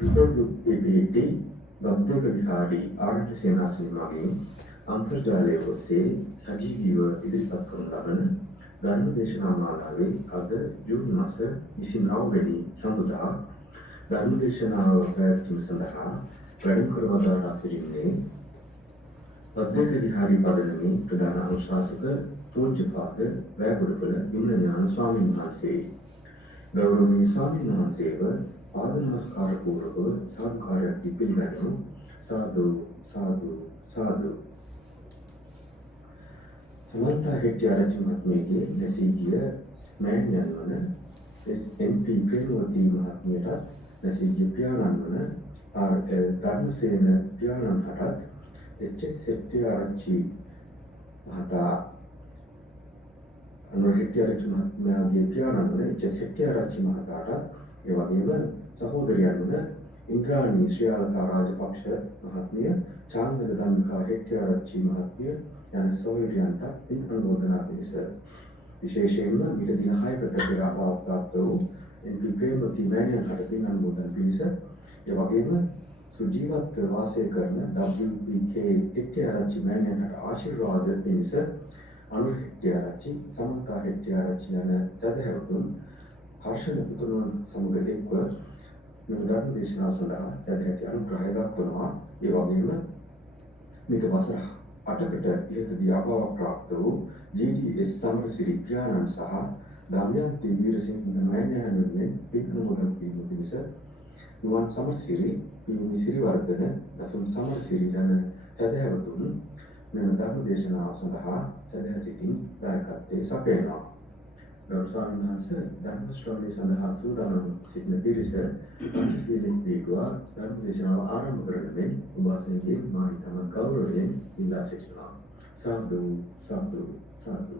PWAPT බද්දක විහාරී ආරණ්‍ය සේනාසන මගින් අන්තර්ජාලය ඔස්සේ සජීවීව ඉදිරිපත් කරන ලබන ධර්ම දේශනා මාලාවේ අද ජූනි මාස 29 වෙනි සඳුදා ධර්ම දේශනාව පැවැත්වීම සඳහා වැඩම කර වදාළා සිටින්නේ බද්දක විහාරී පදනමේ ප්‍රධාන අනුශාසක පූජ්‍යපාද වැයගොඩපළ විමල ඥාන ස්වාමීන් වහන්සේ. ගෞරවනීය ස්වාමීන් වහන්සේව පාද නමස්කාර පූර්වක සාදුකාරයක් පිළිගනු. සාදු සාදු සාදු. සමන්ත හෙට්ටිආරච්චි මහත්මියගේ නැසී ගිය මෑණියන් වන MP ප්‍රේමවතී මහත්මියට නැසී ගිය පියාණන් වන RL ධර්මසේන පියාණන් හටත් HS හෙට්ටිආරච්චි මහතා හෙට්ටිආරච්චි මහත්මයාගේ පියාණන් වන HS හෙට්ටිආරච්චි මහතාට ඒ වගේම සහෝදරියන් වන ඉන්ද්‍රාණී ශ්‍රියාලකා රාජපක්ෂ මහත්මිය, චාන්දන ධම්මිකා හෙට්ටිආරච්චි මහත්මිය යන සහෝදරියන්ට පින් අනුමෝදනා පිණිස විශේෂයෙන්ම ඊට දින 6කට පෙර අපවත්ත වූ MP ප්‍රේමවතී මෑණියන්ට පින් අනුමෝදන් පිණිස ඒ වගේම සුජීවත්ව වාසය කරන WPK හෙට්ටිආරච්චි මෑණියන්ට ආශිර්වාද පිණිස අනුර හෙට්ටිආරච්චි, සමන්තා හෙට්ටිආරච්චි යන සදහැවතුන් හර්ෂණ පුතුණන් සමග එක්ව මෙම ධර්ම දේශනාව සඳහා සදහැති අනුග්‍රහය දක්වනවා. ඒ වගේම මේක වසර 8කට ඉහතදී අභාව ප්‍රාප්ත වූ GDS සමරසිරි පියාණන් සහ දමයන්ති වීරසිංහ මෑණියන් වෙනුවෙන් පින් අනුමෝදන් කිරීම පිණිස නුවන් සමරසිරි, පියුමි සිරිවර්ධන, දසුන් සමරසිරි යන සදහැවතුන් මෙම ධර්ම දේශනාව සඳහා සදහැ සිටින් දායකත්වයේ සපයනවා. ගෞරව ස්වාමීන් වහන්සේ ධර්ම ශ්‍රවණය සඳහා සූදානම් සිටින පිරිස පංචශීලයෙන් දීගවා ධර්ම දේශනාව ආරම්භ කරන මෙන් උපාසකගේ මා ඊටම ගෞරවයෙන් ඉල්ලා සිටිනවා. සාදු සාදු සාදු.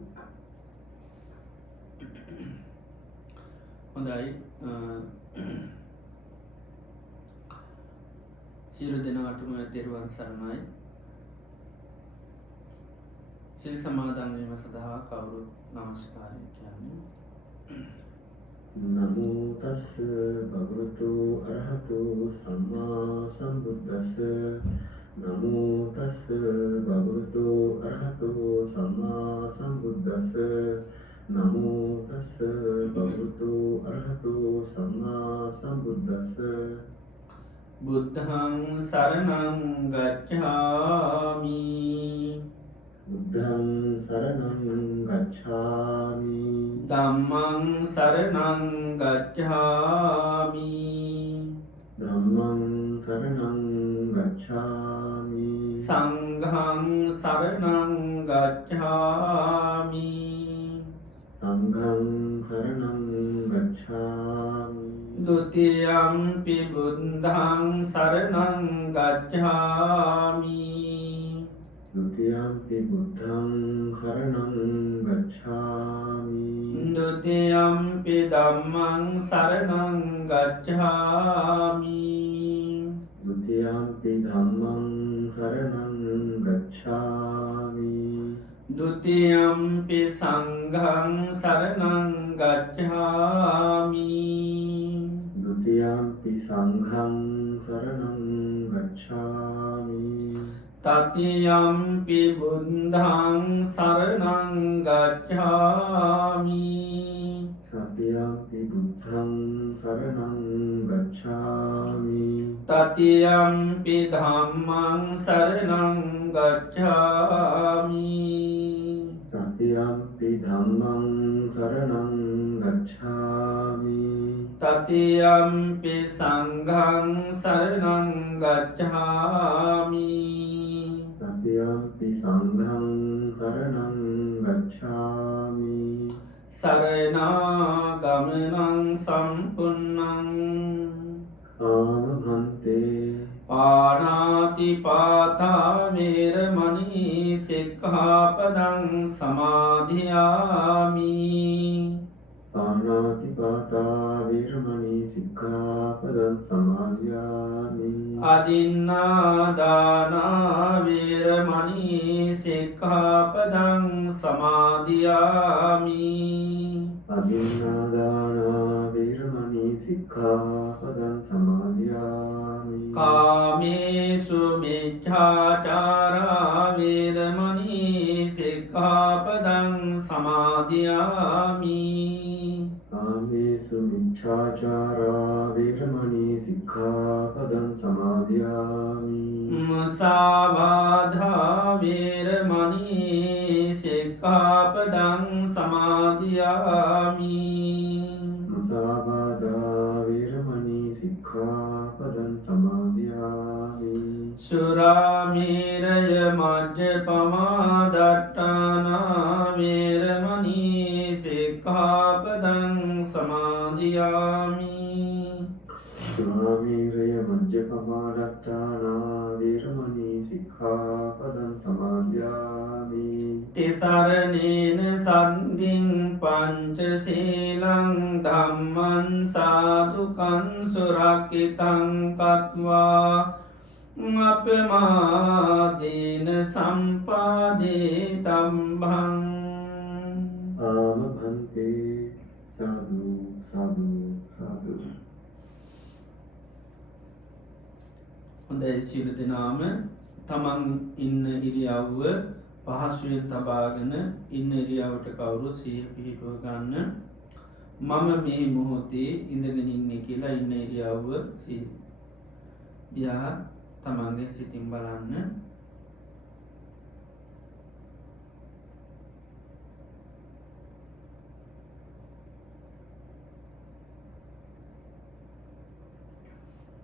හොඳයි. සියලු දෙනාටම තෙරුවන් සරණයි. සිල් සමාදන් වීම සඳහා කවුරුත් නමස්කාරය කියන්නේ. නමෝ තස් භගවතු අරහතු සම්මා සම්බුද්දස්ස. නමෝ තස් භගවතු අරහතු සම්මා සම්බුද්දස්ස. නමෝ තස් භගවතු අරහතු සම්මා සම්බුද්දස්ස. බුද්ධං සරණං ගච්ඡාමි. බුද්ධං සරණං ගච්ඡාමි. ධම්මං සරණං ගච්ඡාමි. ධම්මං සරණං ගච්ඡාමි. සංඝං සරණං ගච්ඡාමි. සංඝං සරණං ගච්ඡාමි. ဒုတိယံ පි බුද්ධං සරණං ගච්ඡාමි. ဒုတိယံ පි බුද්ධං සරණං ගච්ඡාමි. ဒုတိယံ පි ධම්මං සරණං ගච්ඡාමි. ဒုတိယံ පි ධම්මං සරණං ගච්ඡාමි. ဒုတိယံ පි සංඝං සරණං ගච්ඡාමි. ဒုတိယံ පි සංඝං සරණං ගච්ඡාමි. တတိယံ පි බුද්ධං සරණං ගච්ඡාමි. တတိယံ පි බුද්ධං සරණං ගච්ඡාමි. တတိယံ පි ධම්මං සරණං ගච්ඡාමි. တတိယံ පි ධම්මං සරණං ගච්ඡාමි. တတိယံ පි සංඝං සරණං ගච්ඡාමි. တတိယံ පි සංඝං සරණං ගච්ඡාමි. සරණාගමනං සම්පුන්නං ආමභන්තේ පාණාතිපාතා වේරමණී සික්ඛාපදං සමාදියාමි. පාණාතිපාතා වේරමණී සික්ඛාපදං සමාදියාමි. අදින්නාදානා වේරමණී සික්ඛාපදං සමාදියාමි. අදින්නාදානා වේරමණී සික්ඛාපදං සමාදියාමි. කාමේසු මිච්ඡාචාරා වේරමණී සික්ඛාපදං සමාදියාමි කාමේසු මිච්ඡාචාරා වේරමණී සික්ඛාපදං සමාදියාමි මුසාවාධා වේරමණී සික්ඛාපදං සමාදියාමි මුසාවාදා වේරමණී සික්ඛාපදං සමාදියාමි සුරාමේරය මජ්ජපමා දට්ඨානා වේරමණී සික්ඛාපදං සමාදියාමි සුරාමේරය මජ්ජපමාදට්ඨානා වේරමණී සික්ඛාපදං සමාදියාමි තිසරණේන සද්ධින් පංචශීලං ධම්මං සාදුකං සුරක්ඛිතං කତ୍වා අපමාදේන සම්පාදේ තම්භං ආමභන්තේ සාදු සාදු සාදු හොඳයි සියලු දෙනාම තමන් ඉන්න ඉරියව්ව පහසුවෙන් තබාගෙන ඉන්න ඉරියව්වට කවුරු සිහිය පිහිටුව ගන්න මම මේ මොහොතේ ඉඳගෙන ඉන්නේ කියලා ඉන්න ඉරියව්ව දිහා තමන්ගේ සිතින් බලන්න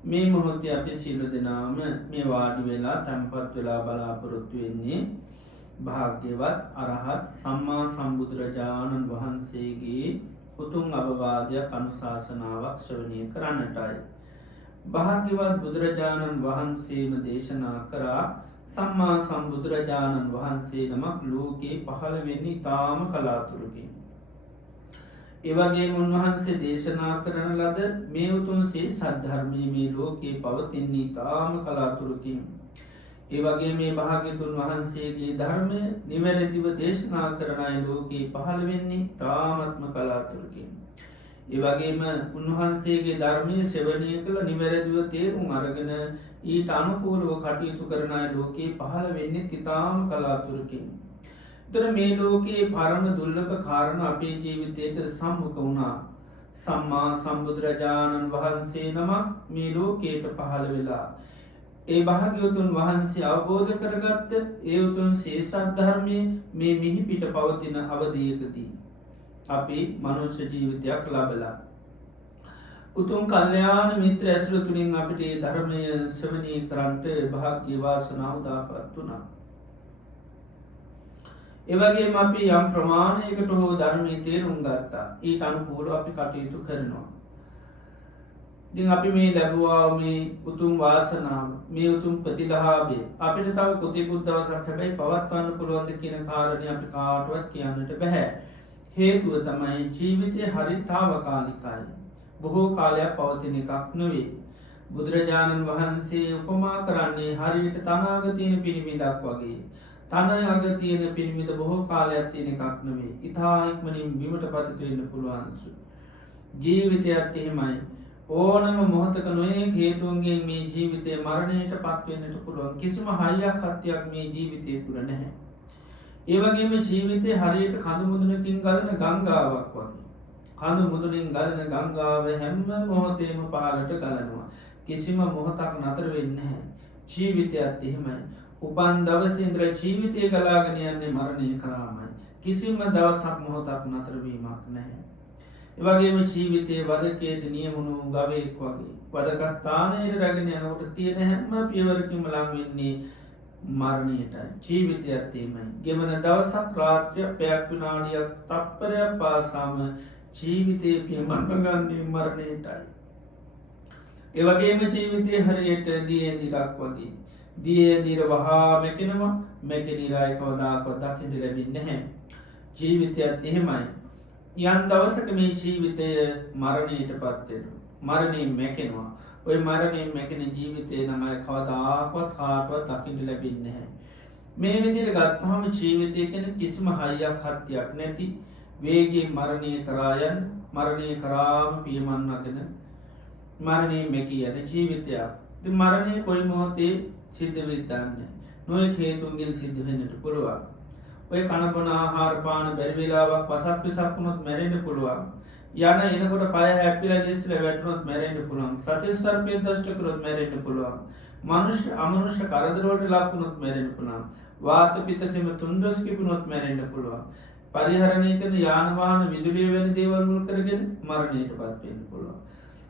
මේ මොහොතේ අපි සියලු දෙනාම මේ වාඩි වෙලා තැන්පත් වෙලා බලාපොරොත්තු වෙන්නේ භාග්‍යවත් අරහත් සම්මා සම්බුදුරජාණන් වහන්සේගේ උතුම් අවවාදයක් අනුශාසනාවක් ශ්‍රවණය කරන්නටයි. භාග්‍යවත් බුදුරජාණන් වහන්සේම දේශනා කරා සම්මා සම්බුදුරජාණන් වහන්සේ නමක් ලෝකේ පහළ වෙන්නේ තාම කලාතුරකින්. එවගේ උන්වහන්සේ දේශනා කරන ලද මේ උතුම් සේ සද්ධර්මය මේ ලෝකයේ පවතින්නේ තාම කලාතුරකින්. ඒවගේ මේ භාග්‍යතුන් වහන්සේගේ ධර්මය නිවැරදිව දේශනා කරනයි ලෝකයේ පහළ වෙන්නේ තාමත්ම කලාතුරකින්. ඒවගේම උන්වහන්සේගේ ධර්මය සෙවනය කළ නිවැරදිව තේරුම් අරගෙන ඊට අනුකූලව කටයුතු කරනයි ලෝකයේ පහළ වෙන්නේ තිතාම කලාතුරකින්. තර මේ ලෝකයේ පරම දුල්ලභ කාරණ අපේ ජීවිතයට සම්මුඛ වුණා. සම්මා සම්බුදුරජාණන් වහන්සේ නමක් මේ ලෝකයට පහළ වෙලා. ඒ භාග්‍යවතුන් වහන්සේ අවබෝධ කරගත්ත ඒ උතුම් ශේෂත් ධර්මය මේ මිහි පිට පවතින අවධියකදී. අපි මනුෂ්‍ය ජීවිතයක් ලබලා. උතුම් කල්්‍යයාන මිත්‍ර ඇසුර තුළින් අපිට ධර්මය ශ්‍රවණය කරන්ට භාග්‍ය වාසනාව දාපත් වුණා. එවගේ අපි යම් ප්‍රමාණයකට හෝ ධර්මය තේරුම් ගත්තා ඊට අනුකූල අපි කටයුතු කරනවා. ඉතින් අපි මේ ලැබවා මේ උතුම් වාසනාව මේ උතුම් ප්‍රතිලහාබේ අපිට තව කොතිකුත් දවසක් හැබැයි පවත්වන්න පුළුවන්ද කියන කාරණය අපි කාටුවත් කියන්නට බැහැ. හේතුව තමයි ජීවිතය හරිතාවකාලිකයි. බොහෝ කාලයක් පවතින එකක් නොවේ. බුදුරජාණන් වහන්සේ උපමා කරන්නේ හරියට තනාගතියන පිණිමිදක් වගේ. තන අග තියෙන පිළිමිද බොහෝ කාලයක් තියෙන එකක් නොවේ. ඉතා ඉක්මනින් බිමට පතිතුවෙන්න පුළුවන්සු. ජීවිතයත් එහෙමයි. ඕනම මොහතක නොේ හේතුවන්ගේ මේ ජීවිතය මරණයට පත්වන්නට පුළුවන් කිසිම හයියක් හත්තියක් මේ ජීවිතය තුළ නැහැ. ඒවගේම ජීවිතය හරියට කඳු මුදුනකින් ගලන ගංගාවක් වගේ. කඳු මුදුනින් ගලන ගංගාව හැම්ම මොහොතේම පාලට ගලනවා. කිසිම මොහොතක් නතර වෙන්න හැ. ජීවිතයත් එහෙමයි. උපන් දවසේන්ද්‍ර ජීවිතය ගලාගෙන යන්නේ මරණය කරාමයි. කිසිම දවසක් මොහොතක් නතරවීමක් නැහැ. එවගේම ජීවිතය වදකේට නියමුණු ගවයෙක් වගේ. වදකස්ථානයට රැගෙන යනකොට තියෙන හැම්ම පියවරකිම ලංවෙන්නේ මරණයටයි. ජීවිතයත්තේමයි. ගෙවන දවසක් රාත්‍රය පැයක් විනාඩියක් තප්පරයක් පාසාම ජීවිතය පියමරගන්නේ මරණයටයි. එවගේම ජීවිතය හරියට දිය දිරක් වගේ. දිය දීර වහා මැකෙනවා මැකෙනිරාය කවදාකොත් දකිට ලැබින්න හැ. ජීවිතයත් එහෙමයි. යන් දවසක මේ ජීවිතය මරණයට පත්වෙන. මරණයෙන් මැකෙනවා. ඔය මරණයෙන් මැකෙන ජීවිතය නමයි කවදාකොත් කාටුවත් දකිට ලැබින්න හැ. මේ විදිර ගත්තාම ජීවිතය කෙන කිසිම හයියක් හත්තියක් නැති වේගේ මරණය කරායන් මරණය කරාම පියමන්නගෙන මරණය මැකී යන ජීවිතයක්. මරණය කොයි මොහොතේ සිද්ධ වෙයිද දන්නේ නොයෙක් හේතුන්ගෙන් සිද්ධ වෙන්නට පුළුවන්. ඔය කනබන ආහාර පාන බැරි වෙලාවක් වසක් පිසක් වුණොත් මැරෙන්න පුළුවන්. යන එනකොට පය හැපිලා ලිස්සලා වැටුණොත් මැරෙන්න පුළුවන්. සතෙක් සර්පයෙක් දෂ්ට කරොත් මැරෙන්න පුළුවන්. මනුෂ්‍ය අමනුෂ්‍ය කරදර වලට ලක් වුණොත් මැරෙන්න පුළුවන්. වාත පිත්තසෙම තුන්දොස් කිපුණොත් මැරෙන්න පුළුවන්. පරිහරණය කරන යාන වාහන විදුලිය වැනි දේවල් මුල් කරගෙන මරණයටපත් වෙන්න පුළුවන්.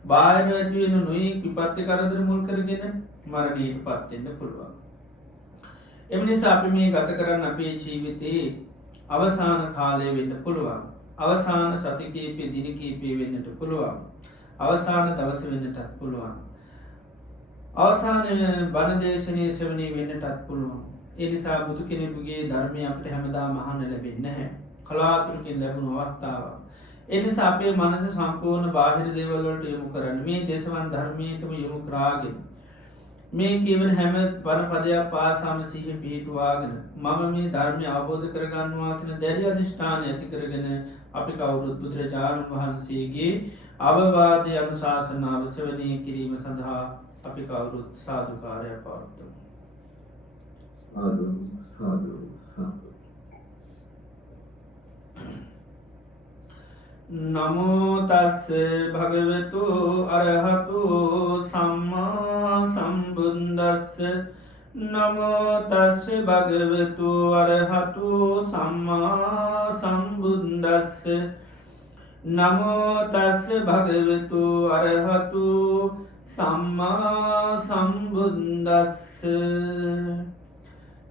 බාහිර ඇති වෙන නොයෙක් විපත්ති කරදර මුල් කරගෙන මරණයටපත් වෙන්න පුළුවන්. එම නිසා අපි මේ ගත කරන්න අපේ ජීවිතයේ අවසාන කාලය වෙන්න පුළුවන්. අවසාන සති කීපේ දින කීපේ වෙන්නට පුළුවන්. අවසාන දවස වෙන්නටත් පුළුවන්. අවසාන බණ දේශනයේ ශ්‍රවණය වෙන්නටත් පුළුවන්. ඒ නිසා බුදු කෙනෙකුගේ ධර්මය අපිට හැමදාම අහන්න ලැබෙන්නේ නැහැ. කලාතුරකින් ලැබුණු අවස්ථාවක්. ඒ නිසා අපේ මනස සම්පූර්ණ බාහිර දේවල් වලට යොමු කරන්න. මේ දේශවන් ධර්මයටම යොමු කරාගෙන මේ කියවන හැම පදයක් පාසාම සිහිය පිහිටුවාගෙන මම මේ ධර්මය අවබෝධ කරගන්නවා කියන දැඩි අධිෂ්ඨානය ඇති කරගෙන අපි කවුරුත් බුදුරජාණන් වහන්සේගේ අවවාදය අනුශාසනාව ශ්‍රවණය කිරීම සඳහා අපි කවුරුත් සාදුකාරයක් පවත්වමු. සාදු සාදු සාදු. නමෝ තස්ස භගවතු අරහතු සම්මා සම්බුද්දස්ස නමෝ තස්ස භගවතු අරහතු සම්මා සම්බුද්දස්ස නමෝ තස්ස භගවතු අරහතු සම්මා සම්බුද්දස්ස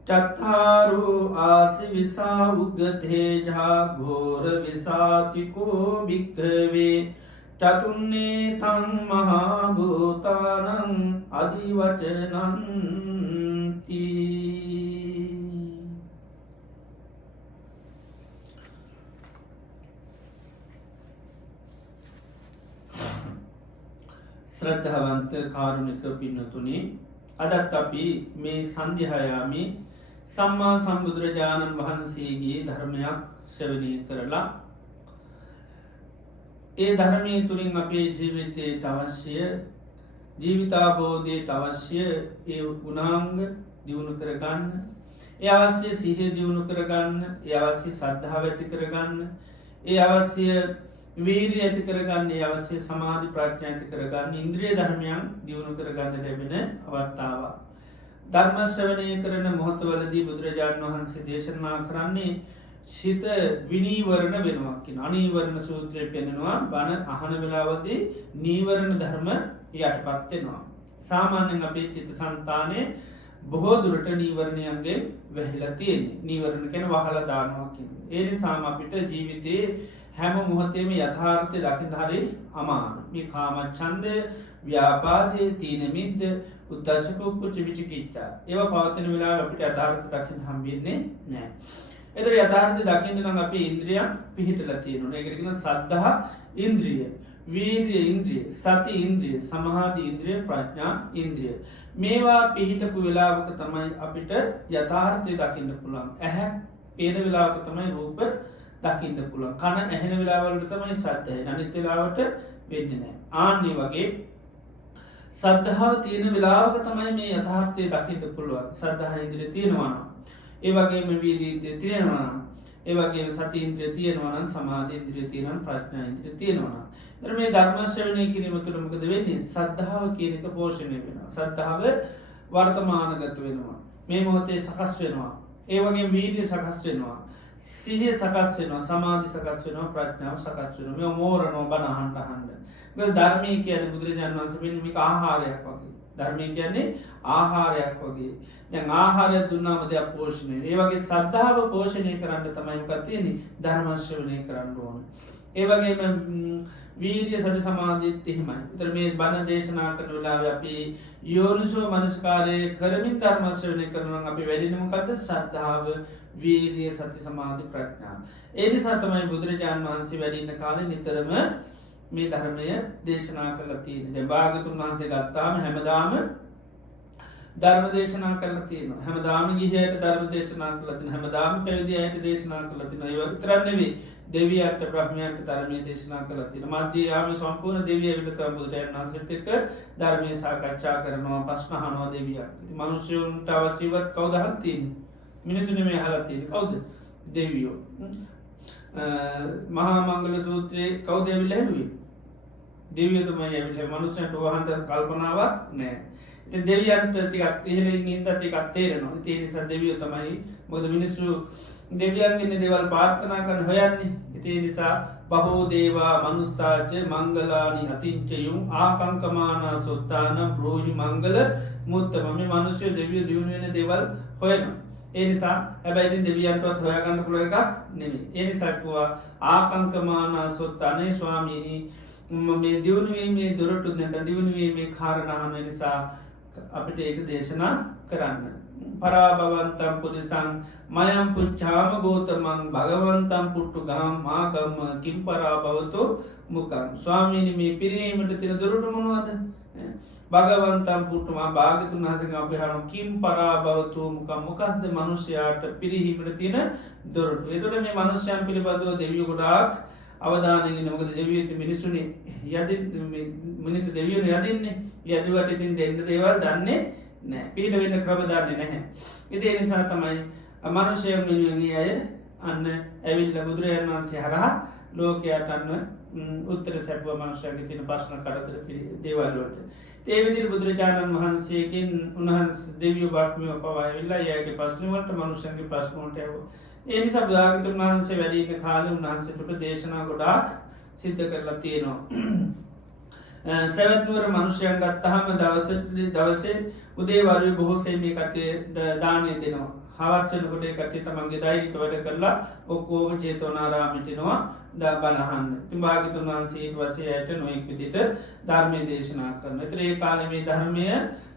චත්තාරු ආසි විසා උග්ගතේජා ඝෝර විසාතිකෝ භික්ඛවේ චතුන්නේ තං මහා භූතානං අදිවචනන්ති. ශ්‍රද්ධාවන්ත කාරුණික පින්නතුනි, අදත් අපි මේ සන්ධ්‍යායාමේ සම්මා සම්බුදුරජාණන් වහන්සේගේ ධර්මයක් ශ්‍රවණය කරලා ඒ ධර්මය තුළින් අපේ ජීවිතයට අවශ්‍ය ජීවිතාබෝධයට අවශ්‍ය ඒ ගුණාංග දියුණු කරගන්න, ඒ අවශ්‍ය සිහිය දියුණු කරගන්න, ඒ අවශ්‍ය ශ්‍රද්ධාව ඇති කරගන්න, ඒ අවශ්‍ය වීරිය ඇති කරගන්න, ඒ අවශ්‍ය සමාධි ප්‍රඥා ඇති කරගන්න ඉන්ද්‍රිය ධර්මයන් දියුණු කරගන්න ලැබෙන අවස්ථාවක්. ධර්ම ශ්‍රවණය කරන මොහොතවලදී බුදුරජාණන් වහන්සේ දේශනා කරන්නේ සිත විනීවරණ වෙනවා කියන අනීවරණ සූත්‍රය පෙන්වනවා. බණ අහන වෙලාවදී නීවරණ ධර්ම යටපත් වෙනවා. සාමාන්‍යයෙන් අපේ චිත්තසංතානයේ බොහෝ දුරට නීවරණයන්ගෙන් වැහිලා තියෙන්නේ. නීවරණ කියන වහලා දානවා කියන්නේ. ඒ නිසාම අපිට ජීවිතේ හැම මොහොතේම යථාර්ථය දකින්න හරි අමාරු. මේ කාමච්ඡන්දය, ව්‍යාපාදය, තීන මිද්ද, උද්ධච්ච කුච්ච විචිකිච්ඡා ඒවා පවතින වෙලාවට අපිට යථාර්ථය දකින්න හම්බෙන්නේ නැහැ. ඒතර යථාර්ථය දකින්න නම් අපි ඉන්ද්‍රියන් පිහිටලා තියෙනවා. ඒකට කියන සද්ධා ඉන්ද්‍රිය, වීර්ය ඉන්ද්‍රිය, සති ඉන්ද්‍රිය, සමාධි ඉන්ද්‍රිය, ප්‍රඥා ඉන්ද්‍රිය. මේවා පිහිටපු වෙලාවක තමයි අපිට යථාර්ථය දකින්න පුළුවන්. ඇහැ පේන වෙලාවක තමයි රූප දකින්න පුළුවන්. කන ඇහෙන වෙලාවලට තමයි ශබ්ද ඇහෙන්නේ. අනිත් වෙලාවට වෙන්නේ නැහැ. ආන්නේ වගේ සද්ධාව තියෙන වෙලාවක තමයි මේ යථාර්ථය දකින්න පුළුවන්. සද්ධා ඉන්ද්‍රිය තියෙනවා නම්, ඒ වගේම වීර්ය ඉන්ද්‍රිය තියෙනවා නම්, ඒ වගේම සති ඉන්ද්‍රිය තියෙනවා නම්, සමාධි ඉන්ද්‍රිය තියෙනවා නම්, ප්‍රඥා ඉන්ද්‍රිය තියෙනවා නම්. ඒතර මේ ධර්ම ශ්‍රවණය කිරීම තුළ මොකද වෙන්නේ? සද්ධාව කියන එක පෝෂණය වෙනවා. සද්ධාව වර්තමානගත වෙනවා. මේ මොහොතේ සකස් වෙනවා. ඒ වගේම වීර්ය සකස් වෙනවා. සිහිය සකස් වෙනවා, සමාධි සකස් වෙනවා, ප්‍රඥාව සකස් වෙනවා. මේ මෝරණෝ බණ අහන්න. ධර්මය කියන්නේ බුදුරජාණන් වහන්සේ පෙන්නන මේක ආහාරයක් වගේ. ධර්මය කියන්නේ ආහාරයක් වගේ. දැන් ආහාරය දුන්නාම දෙයක් පෝෂණය. ඒ වගේ ශ්‍රද්ධාව පෝෂණය කරන්න තමයි මොකක්ද තියෙන්නේ? ධර්ම ශ්‍රවණය කරන්න ඕන. ඒ වගේම වීර්ය සති සමාධිත් එහෙමයි. ඒතර මේ බණ දේශනා කරන වෙලාවේ අපි යෝනිසෝ මනස්කාරය කරමින් ධර්ම ශ්‍රවණය කරනවා නම් අපි වැඩිනේ මොකද්ද? ශ්‍රද්ධාව, වීර්ය, සති සමාධි, ප්‍රඥා. ඒ නිසා තමයි බුදුරජාණන් වහන්සේ වැඩි ඉන්න කාලේ නිතරම මේ ධර්මය දේශනා කරලා තියෙන්නේ. දැන් භාගතුන් වහන්සේ ගත්තාම හැමදාම ධර්ම දේශනා කරලා තියෙනවා. හැමදාම ගිහියට ධර්ම දේශනා කරලා තියෙනවා. හැමදාම පැවිදියට දේශනා කරලා තියෙනවා. ඒ විතරක් නෙවෙයි දෙවියන්ට බ්‍රහ්මයන්ට ධර්මයේ දේශනා කරලා තියෙනවා. මධ්‍ය යාම සම්පූර්ණ දෙවියෝ ඇවිල්ලා තමයි බුදුරජාණන් වහන්සේත් එක්ක ධර්මයේ සාකච්ඡා කරනවා, ප්‍රශ්න අහනවා දෙවියන්. ඉතින් මිනිස්සුන්ට අවශ්‍යවත් කවුද අහලා තියෙන්නේ? මිනිස්සු නෙමෙයි අහලා තියෙන්නේ. කවුද? දෙවියෝ. මහා මංගල සූත්‍රයේ කවුද ඇවිල්ලා හෙළුවේ? දෙවියෝ තමයි ඇවිල්ලා. මිනිස්සුන්ට වහන්න කල්පනාවක් නැහැ. ඉතින් දෙවියන්ට ටිකක් ඉහළින් ඉඳලා ටිකක් තේරෙනවා. ඉතින් ඒ නිසා දෙවියෝ තමයි මොකද මිනිස්සු දෙවියන්ගෙන් දේවල් ප්‍රාර්ථනා කරන හොයන්නේ. ඉතින් ඒ නිසා බහෝ දේවා මනුස්සාච මංගලානි අතිංචයුම් ආකංකමානා සොත්තාන බ්‍රෝහි මංගල මුත්තම. මේ මිනිස්සු දෙවියෝ දිනු වෙන දේවල් හොයනවා. ඒ නිසා හැබැයි ඉතින් දෙවියන්ටවත් හොයාගන්න පුළුවන් එකක් නෙමෙයි. ඒ නිසා කිව්වා ආකංකමානා සොත්තානේ ස්වාමීනි මේ දිනු වීමේ දොරටු නැත්නම් දිනු වීමේ කාරණා අහන නිසා අපිට ඒක දේශනා කරන්න. පරාභවන්තම් පුරිසං මයම් පුච්ඡාම ගෝතමං භගවන්තම් පුට්ටු ගහම් මාකම්ම කිම් පරාභවතෝ මුකං. ස්වාමීනි මේ පිරීමට තියෙන දොරටු මොනවද? භගවන්තම් පුට්ටුමා භාග්‍යතුන් වහන්සේගෙන් අපි අහනවා කිම් පරාභවතෝ මුකං. මොකද්ද මිනිසයාට පිරීමට තියෙන දොරටු? එතකොට මේ මිනිසයන් පිළිබඳව දෙවියෝ ගොඩාක් අවධානයෙන් ඉන්න. මොකද දෙවියෝ මිනිසුනි මිනිස්සු දෙවියෝ යදින්නේ. යදුවට ඉතින් දෙන්න දේවල් දන්නේ නැහැ. පිට වෙන්න ක්‍රම දන්නේ නැහැ. ඉතින් ඒ නිසා තමයි මනුෂ්‍යයන් මෙන්නේ අය අන්න ඇවිල්ලා බුදුරජාණන් වහන්සේ හරහා ලෝකයට අන්න උත්තර සැපුව මනුෂ්‍යයන්ගේ තියෙන ප්‍රශ්න කරදර දේවල් වලට. ඒ විදිහට බුදුරජාණන් වහන්සේගෙන් උන්වහන්සේ දෙවියෝ බ්‍රහ්මයෝ පවා ඇවිල්ලා එයාගේ ප්‍රශ්න වලට මනුෂ්‍යයන්ගේ ප්‍රශ්න වලට ඇහුවා. ඒ නිසා භාග්‍යවතුන් වහන්සේ වැඩි ඉන්න කාලේ උන්වහන්සේට දේශනා ගොඩාක් සිද්ධ කරලා තියෙනවා. සවැත් නුවර මනුෂ්‍යයන් ගත්තාම දවසේ උදේ වරුවේ බොහෝසේ මේ කටේ දානය දෙනවා. හවස් වෙනකොට ඒ කටේ තමන්ගේ දෛනික වැඩ කරලා ඔක්කොම චේතනාරාමයට එනවා බණ අහන්න. ඉතින් භාග්‍යවතුන් වහන්සේ ඊට පස්සේ ඇයට නොයෙක් විදිහට ධර්මයේ දේශනා කරනවා. ඒතර ඒ කාලේ මේ ධර්මය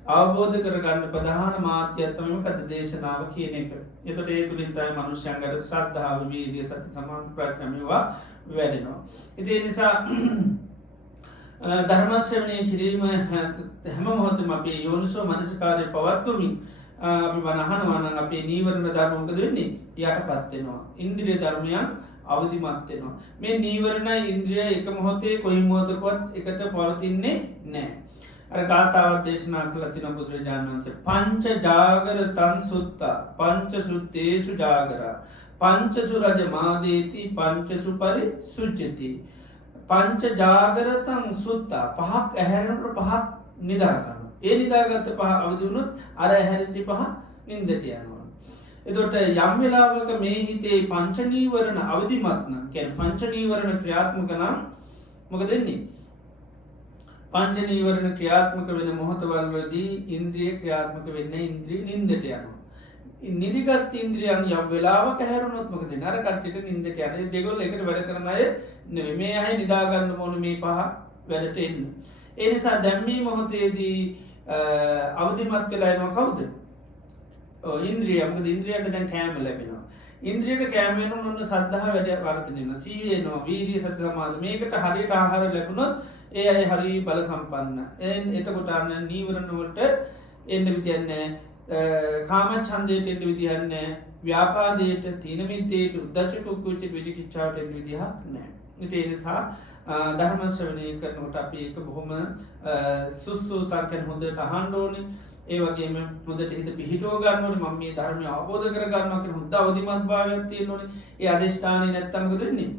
අවබෝධ කරගන්න ප්‍රධාන මාධ්‍යය තමයි මොකද? දේශනාව කියන එක. ඒතකොට ඒ තුලින් තමයි මනුෂ්‍යයන්ගේ ශ්‍රද්ධාව, වීර්යය, සති, සමාධි, ප්‍රඥා මේවා වැඩෙනවා. ඉතින් ඒ නිසා ධර්මශ්‍රවණය කිරීම හැම මොහොතම අපේ යෝනිසෝ මනසිකාරය පවත්වමින් අපි බණහනවා නම් අපේ නීවරණ ධර්ම මොකද වෙන්නේ? යටපත් වෙනවා. ඉන්ද්‍රිය ධර්මයන් අවදිමත් වෙනවා. මේ නීවරණ ඉන්ද්‍රිය එක මොහොතේ කොයි මොහොතකවත් එකට පවතින්නේ නැහැ. අර ගාථාවක් දේශනා කළා තියෙනවා බුදුරජාණන් වහන්සේ. පංච ජාගරතං සුත්තා පංච සුත්තේසු ජාගරා පංචසු රජ මාදේති පංචසු පරිසුජ්ජති. පංච ජාගරතං සුත්තා පහක් ඇහැරෙනකොට පහක් නිදා ගන්නවා. ඒ නිදාගත්ත පහ අවදි වුණොත් අර ඇහැරිච්ච පහ නින්දට යනවා. එතකොට යම් වෙලාවක මේ හිතේ පංච නීවරණ අවදිමත් නම් කියන්නේ පංච නීවරණ ක්‍රියාත්මක නම් මොකද වෙන්නේ? පංච නීවරණ ක්‍රියාත්මක වෙන මොහොතවල වලදී ඉන්ද්‍රිය ක්‍රියාත්මක වෙන්නේ ඉන්ද්‍රිය නින්දට යනවා. නිදිගත් ඉන්ද්‍රියන් යම් වෙලාවක හැරුණොත් මොකද වෙන්නේ? අර කට්ටියට නින්දට යනවා. ඒ දෙගොල්ලෝ එකට වැඩ කරන අය නෙවෙයි. මේ අය නිදා ගන්න ඕනේ මේ පහ වැඩට එන්න. ඒ නිසා දැන් මේ මොහොතේදී අවදිමත් වෙලා ඉනවා කවුද? ඉන්ද්‍රිය. මොකද ඉන්ද්‍රියට දැන් කෑම ලැබෙනවා. ඉන්ද්‍රියට කෑම වෙනොත් ඔන්න සද්ධා වැඩි වර්ධනය වෙනවා. සීය එනවා, වීර්ය, සති, සමාධි. මේකට හරියට ආහාර ලැබුණොත් ඒ අය හරි බල සම්පන්න. එතකොට අන්න නීවරණ වලට එන්න විදියක් නැහැ. කාමච්ඡන්දයට එන්න විදියක් නැහැ. ව්‍යාපාදයට, තීන මිද්දේට, උද්ධච්ච කුක්කුච්ච විචිකිච්ඡාවට එන්න විදියක් නැහැ. ඒ නිසා ධර්ම ශ්‍රවණය කරනකොට අපි ඒක බොහොම සුසුසාකන් හොඳට අහන්න ඕනේ. ඒ වගේම හොඳට හිත පිහිටව ගන්න ඕනේ. මම මේ ධර්මය අවබෝධ කර ගන්නවා කියන හොඳ අවදිමත් භාවයක් තියෙන්න ඕනේ. ඒ අදිෂ්ඨානෙ නැත්තම් මොකද වෙන්නේ?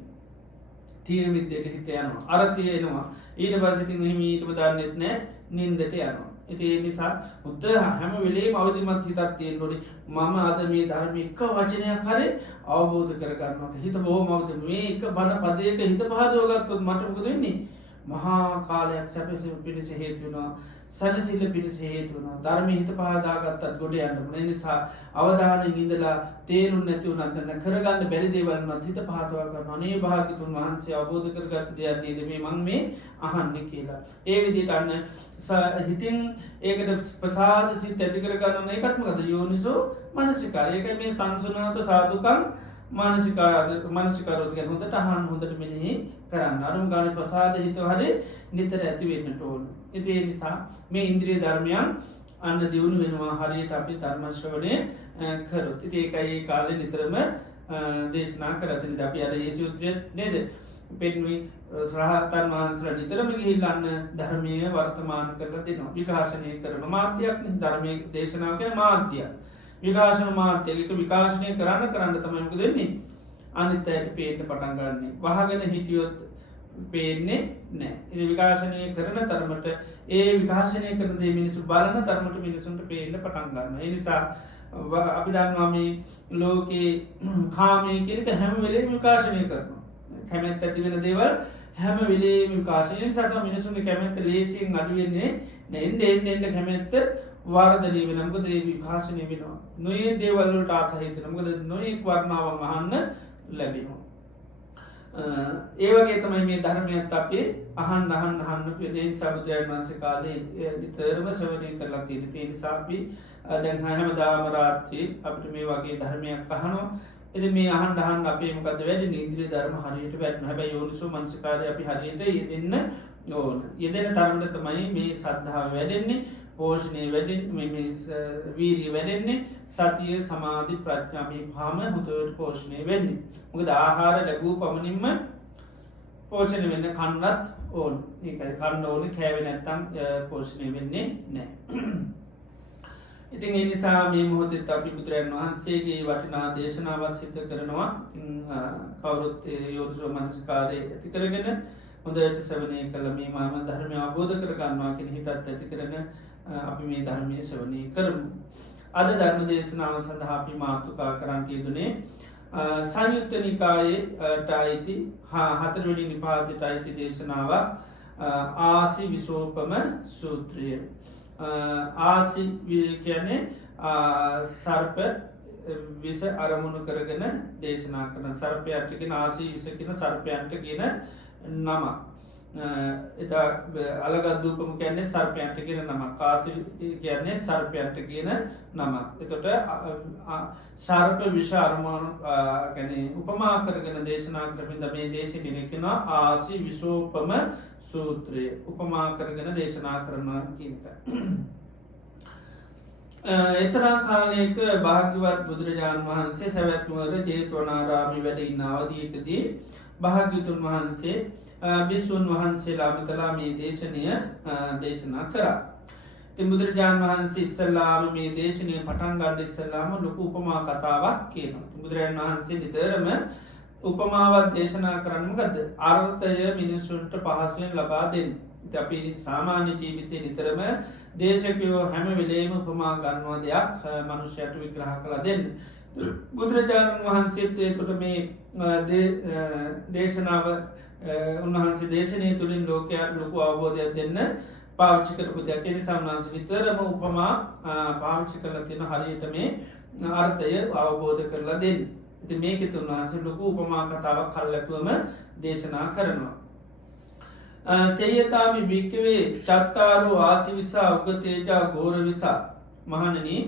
තීන මිද්දේට හිත යනවා. අරතිය එනවා. ඊට පස්සේ ඉතින් මෙහෙම ඊටම දන්නෙත් නැහැ. නින්දට යනවා. ඒ නිසා උද්ද හැම වෙලේම අවදිමත් හිතක් තියෙන්න ඕනේ. මම අද මේ ධර්ම එක වචනයක් හරි අවබෝධ කර ගන්නවා. හිත බොහොම අවදි. මේ එක බණ පදයක හිත පහදව ගත්තොත් මට මොකද වෙන්නේ? මහා කාලයක් සැපසෙ පිණිස හේතු වෙනවා. සනසිල්ල පිණිස හේතු වෙනවා. ධර්මයේ හිත පහදා ගත්තත් ගොඩ යන්න පුළුවන්. ඒ නිසා අවධානයෙන් ඉඳලා තේරුම් නැති වුණත් කරගන්න බැරි දේවල් වුණත් හිත පහදවා ගන්න. අනේ භාග්‍යතුන් වහන්සේ අවබෝධ කරගත්ත දෙයක් නේද මේ මම මේ අහන්නේ කියලා. ඒ විදිහට අන්න හිතින් ඒකට ප්‍රසාද සිත් ඇති කර ගන්න එකත් මොකද? යෝනිසෝ මනසිකාරය. ඒකයි මේ සංසුනාත සාදුකම් මනසිකාරෝත් කියන හොඳට අහන්න, හොඳට මෙනෙහි කරන්න. අනුන් ගානේ ප්‍රසාද හිත හරි නිතර ඇති වෙන්නට ඕන. ඒ නිසා මේ ඉන්ද්‍රිය ධර්මයන් අන්න දියුණු වෙනවා හරියට අපි ධර්ම ශ්‍රවණය කරොත්. ඉතින් ඒකයි කාලේ නිතරම දේශනා කරතින් අපි අර යේසු සූත්‍රය නේද පෙන්වී රහතන් වහන්සේලා නිතරම ගිහිල්ලා ධර්මය වර්තමාන කරලා දෙනවා. විකාශනය කරන මාධ්‍යයක් නේ ධර්මයේ දේශනාව කියන මාධ්‍යයක්. විකාශන මාධ්‍යයක විකාශනය කරන්න තමයි මොකද වෙන්නේ? අනිත් අයට පේන්න පටන් ගන්න. වහගෙන හිටියොත් පේන්නේ නැහැ. ඉතින් විකාශනය කරන තරමට ඒ විකාශනය කරන දේ මිනිස්සු බලන තරමට මිනිසුන්ට පේන්න පටන් ගන්නවා. ඒ නිසා අපි දන්නවා මේ ලෝකේ කාමයේ කියන එක හැම වෙලේම විකාශනය කරනවා. කැමැත්ත ඇති වෙන දේවල් හැම වෙලේම විකාශනය නිසා තමයි මිනිසුන්ගේ කැමැත්ත ලේසියෙන් අඩු වෙන්නේ. එන්න කැමැත්ත වර්ධනය වෙනවා. මොකද ඒ විකාශනය වෙනවා. නොයේ දේවල් වලට ආස හිතෙනවා. මොකද නොයේ වර්ණාවන් අහන්න ලැබෙනවා. ඒ වගේ තමයි මේ ධර්මයත් අපේ අහන්න පිළිදෙන සබුද්‍රයන් වහන්සේ කාලේ නිතරම ශ්‍රවණය කරලා තියෙන. ඒ නිසා අපි දැන් හැමදාම රාත්‍රී අපිට මේ වගේ ධර්මයක් අහනවා. ඉතින් මේ අහන්න අපේ මොකද වැඩි ඉන්ද්‍රිය ධර්ම හරියට වැඩිනවා. හැබැයි යෝනිසෝ මනසිකාරය අපි හරියට යෙදෙන්න ඕන. යෙදෙන තරමට තමයි මේ ශ්‍රද්ධාව වැඩෙන්නේ, පෝෂණය වැඩෙන්නේ, මේ වීරිය වැඩෙන්නේ, සතිය සමාධි ප්‍රඥා මේ පහම හොඳට පෝෂණය වෙන්නේ. මොකද ආහාර ලැබූ පමණින්ම පෝෂණය වෙන්න කන්නත් ඕන. ඒකයි කන්න ඕනේ, කෑවේ නැත්තම් පෝෂණය වෙන්නේ නැහැ. ඉතින් ඒ නිසා මේ මොහොතේ අපි බුදුරජාණන් වහන්සේගේ වටිනා දේශනාවක් සිද්ධ කරනවා. ඉතින් කවුරුත් යෝනිසෝ මනසිකාරය ඇති කරගෙන හොඳට ශ්‍රවණය කළා මේ මාම ධර්මය අවබෝධ කර ගන්නවා කියන හිතත් ඇති කරගෙන අපි මේ ධර්මයේ ශ්‍රවණය කරමු. අද ධර්ම දේශනාව සඳහා අපි මාතෘකා කරන් යෙදුනේ සංයුත්ත නිකායේට අයිති හතරවෙනි නිපාතයට අයිති දේශනාවක් ආසි විසෝපම සූත්‍රය. ආසි කියන්නේ සර්ප විස අරමුණු කරගෙන දේශනා කරන සර්පයන්ට කියන ආසි විස කියන සර්පයන්ට කියන නම. එතා අලගත්දූපම කියන්නේ සර්පයන්ට කියන නම. ආසි කියන්නේ සර්පයන්ට කියන නම. එතොට සර්ප විෂ අරමුණු ගැන උපමා කරගෙන දේශනා කරමින් මේ දේශනය කෙන ආසි විසෝපම සූත්‍රය උපමා කරගෙන දේශනා කරනවා කියනක. එතරා කාලයක භාග්‍යවත් බුදුරජාණන් වහන්සේ සැවැත්නුවර ජේතවනාරාමි වැඩ ඉන්න අවධියකදී භාග්‍යතුන් වහන්සේ බිස්සුන් වහන්සේලා මෙතලා මේ දේශනය දේශනා කරා. ති බුදුරජාණන් වහන්සේ ඉස්සල්ලාම මේ දේශනය පටන් ගඩ ඉස්සල්ලාම ලොකු උපමා කතාවක් කියනවා. බුදුරජාණන් වහන්සේ නිතරම උපමාවත් දේශනා කරන්නමකද අර්ථය මිනිස්සුන්ට පහසුවෙන් ලබා දෙන්න. අපි සාමාන්‍ය ජීවිතය නිතරම දේශකයෝ හැම වෙලේම උපමා ගන්නවා දෙයක් මනුෂ්‍යයට විග්‍රහ කළ දෙන්න. බුදුරජාණන් වහන්සේත්තේ තොට මේ දේශනාව උන්වහන්සේ දේශනය තුළින් ලෝකයක් ලොකු අවබෝධයක් දෙන්න පාවිච්චි කරපු දෙයක් සම්වහන්ස විතරම උපමා පාවිච්චි කරලා තියෙන හරියට මේ අර්ථය අවබෝධ කරලා දෙන්න. ඉති මේක තුන්වහන්සේ ලොකු උපමා කතාවක් කල්ලතුවම දේශනා කරනවා. සේයතාමි භික්කවේ චත්තාරු ආසි විසා උගතේජා ගෝර විසා මහණනී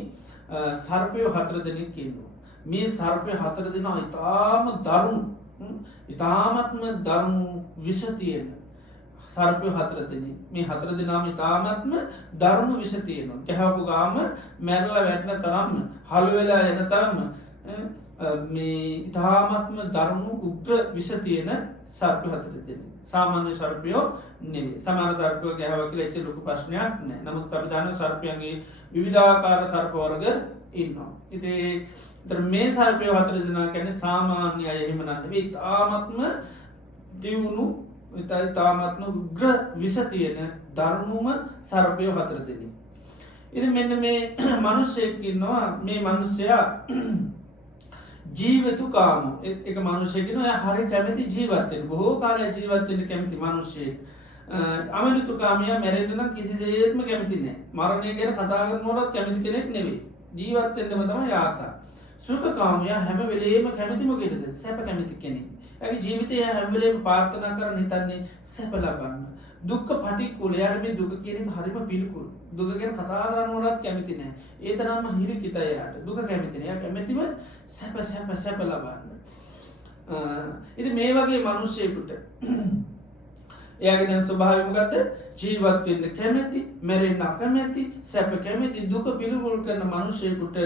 සර්පයෝ 4 දෙනෙක් ඉන්නවා. මේ සර්පය 4 දෙනා ඉතාම දරුණු ඉතාමත්ම දරුණු විෂ තියෙන සර්පය 4 දෙනෙක්. මේ 4 දෙනාම ඉතාමත්ම දරුණු විෂ තියෙනවා. කැහපු ගාම මැරලා වැටෙන තරම්ම හලු වෙලා එන තරම්ම මේ ඉතාමත්ම දරුණු උග්‍ර විෂ තියෙන සර්පය 4 දෙනෙක්. සාමාන්‍ය සර්පයෝ නෙමෙයි. සමහර සර්පයෝ ගැහුවා කියලා ඒක ලොකු ප්‍රශ්නයක් නෑ. නමුත් අපි දන්න සර්පයන්ගේ විවිධාකාර සර්ප වර්ග ඉන්නවා. ඉතින් මේ සර්පයෝ 4 දෙනා කියන්නේ සාමාන්‍ය අය එහෙම නෙමෙයි. ඉතාමත්ම දියුණු ඉතාමත්ම උග්‍ර විෂ තියෙන දරුණුම සර්පයෝ 4 දෙනෙක්. ඉතින් මෙන්න මේ මිනිස්සෙක් ඉන්නවා. මේ මිනිසයා ජීවතු කාම එක මනුෂ්‍යයකන හරි කැමති ජීවත්තෙන් බොහෝ කාලය ජීවත්වෙන කැමති මනුෂ්‍යයෙක් අමනිතු කාමය මැරෙන්ටනම් කිසිසේත්ම කැමතිනෑ මරණය ගැන කතාගර නොටත් කැමති කෙනෙක් නෙවේ ජීවත්තෙන්ටම තම යාසා සුක කාමය හැම වෙලේම කැමතිමකෙටද සැප කැමති කෙනෙක් ඇගේ ජීවිතය හැම්වලේම පාර්ථනා කරන හිතන්නේ සැප ලබන්න දුක්ක පටිකුලයාට මේ දුක කියන හරිම පිළිකුල් දුක ගැන කතාරන්නවරත් කැමති නෑ ඒ තරම්ම හිරි කිතයාට දුක කැමතිනය කැමැතිම සැප ලබන්න ඉති මේ වගේ මනුෂ්‍යයකුට එයාගේ දැන් ස්වභාවය මොකද්ද? ජීවත් වෙන්න කැමැති, මැරෙන්න අකමැති, සැප කැමැති, දුක පිළිකුල් කරන මිනිසෙකුට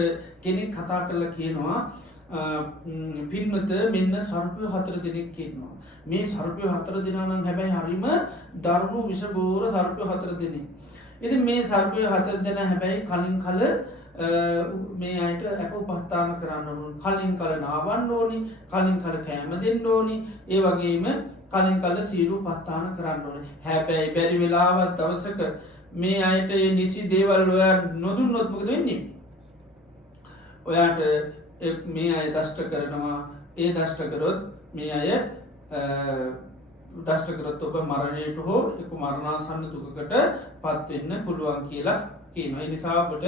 කෙනෙක් කතා කරලා කියනවා පින්වත මෙන්න සර්පයෝ 4 දෙනෙක් ඉන්නවා. මේ සර්පයෝ 4 දෙනා නම් හැබැයි හරිම දරුණු විෂබෝර සර්පයෝ 4 දෙනෙක්. ඉතින් මේ සර්පයෝ 4 දෙනා හැබැයි කලින් කල මේ අයට අප උපස්ථාන කරන්න ඕන. කලින් කල නාවන්න ඕනි, කලින් කල කෑම දෙන්න ඕනි, ඒ වගේම කලින් කල සීරු උපස්ථාන කරන්න ඕනි. හැබැයි බැරි වෙලාවක් දවසක මේ අයට නිසි දේවල් ඔයා නොදුන්නොත් මොකද වෙන්නේ? ඔයාට මේ අය දෂ්ට කරනවා. ඒ දෂ්ට කරොත් මේ අය දෂ්ට කරොත් ඔබ මරණයට හෝ එක මරණාසන්න දුකකට පත් වෙන්න පුළුවන් කියලා කියනවා. ඒ නිසා ඔබට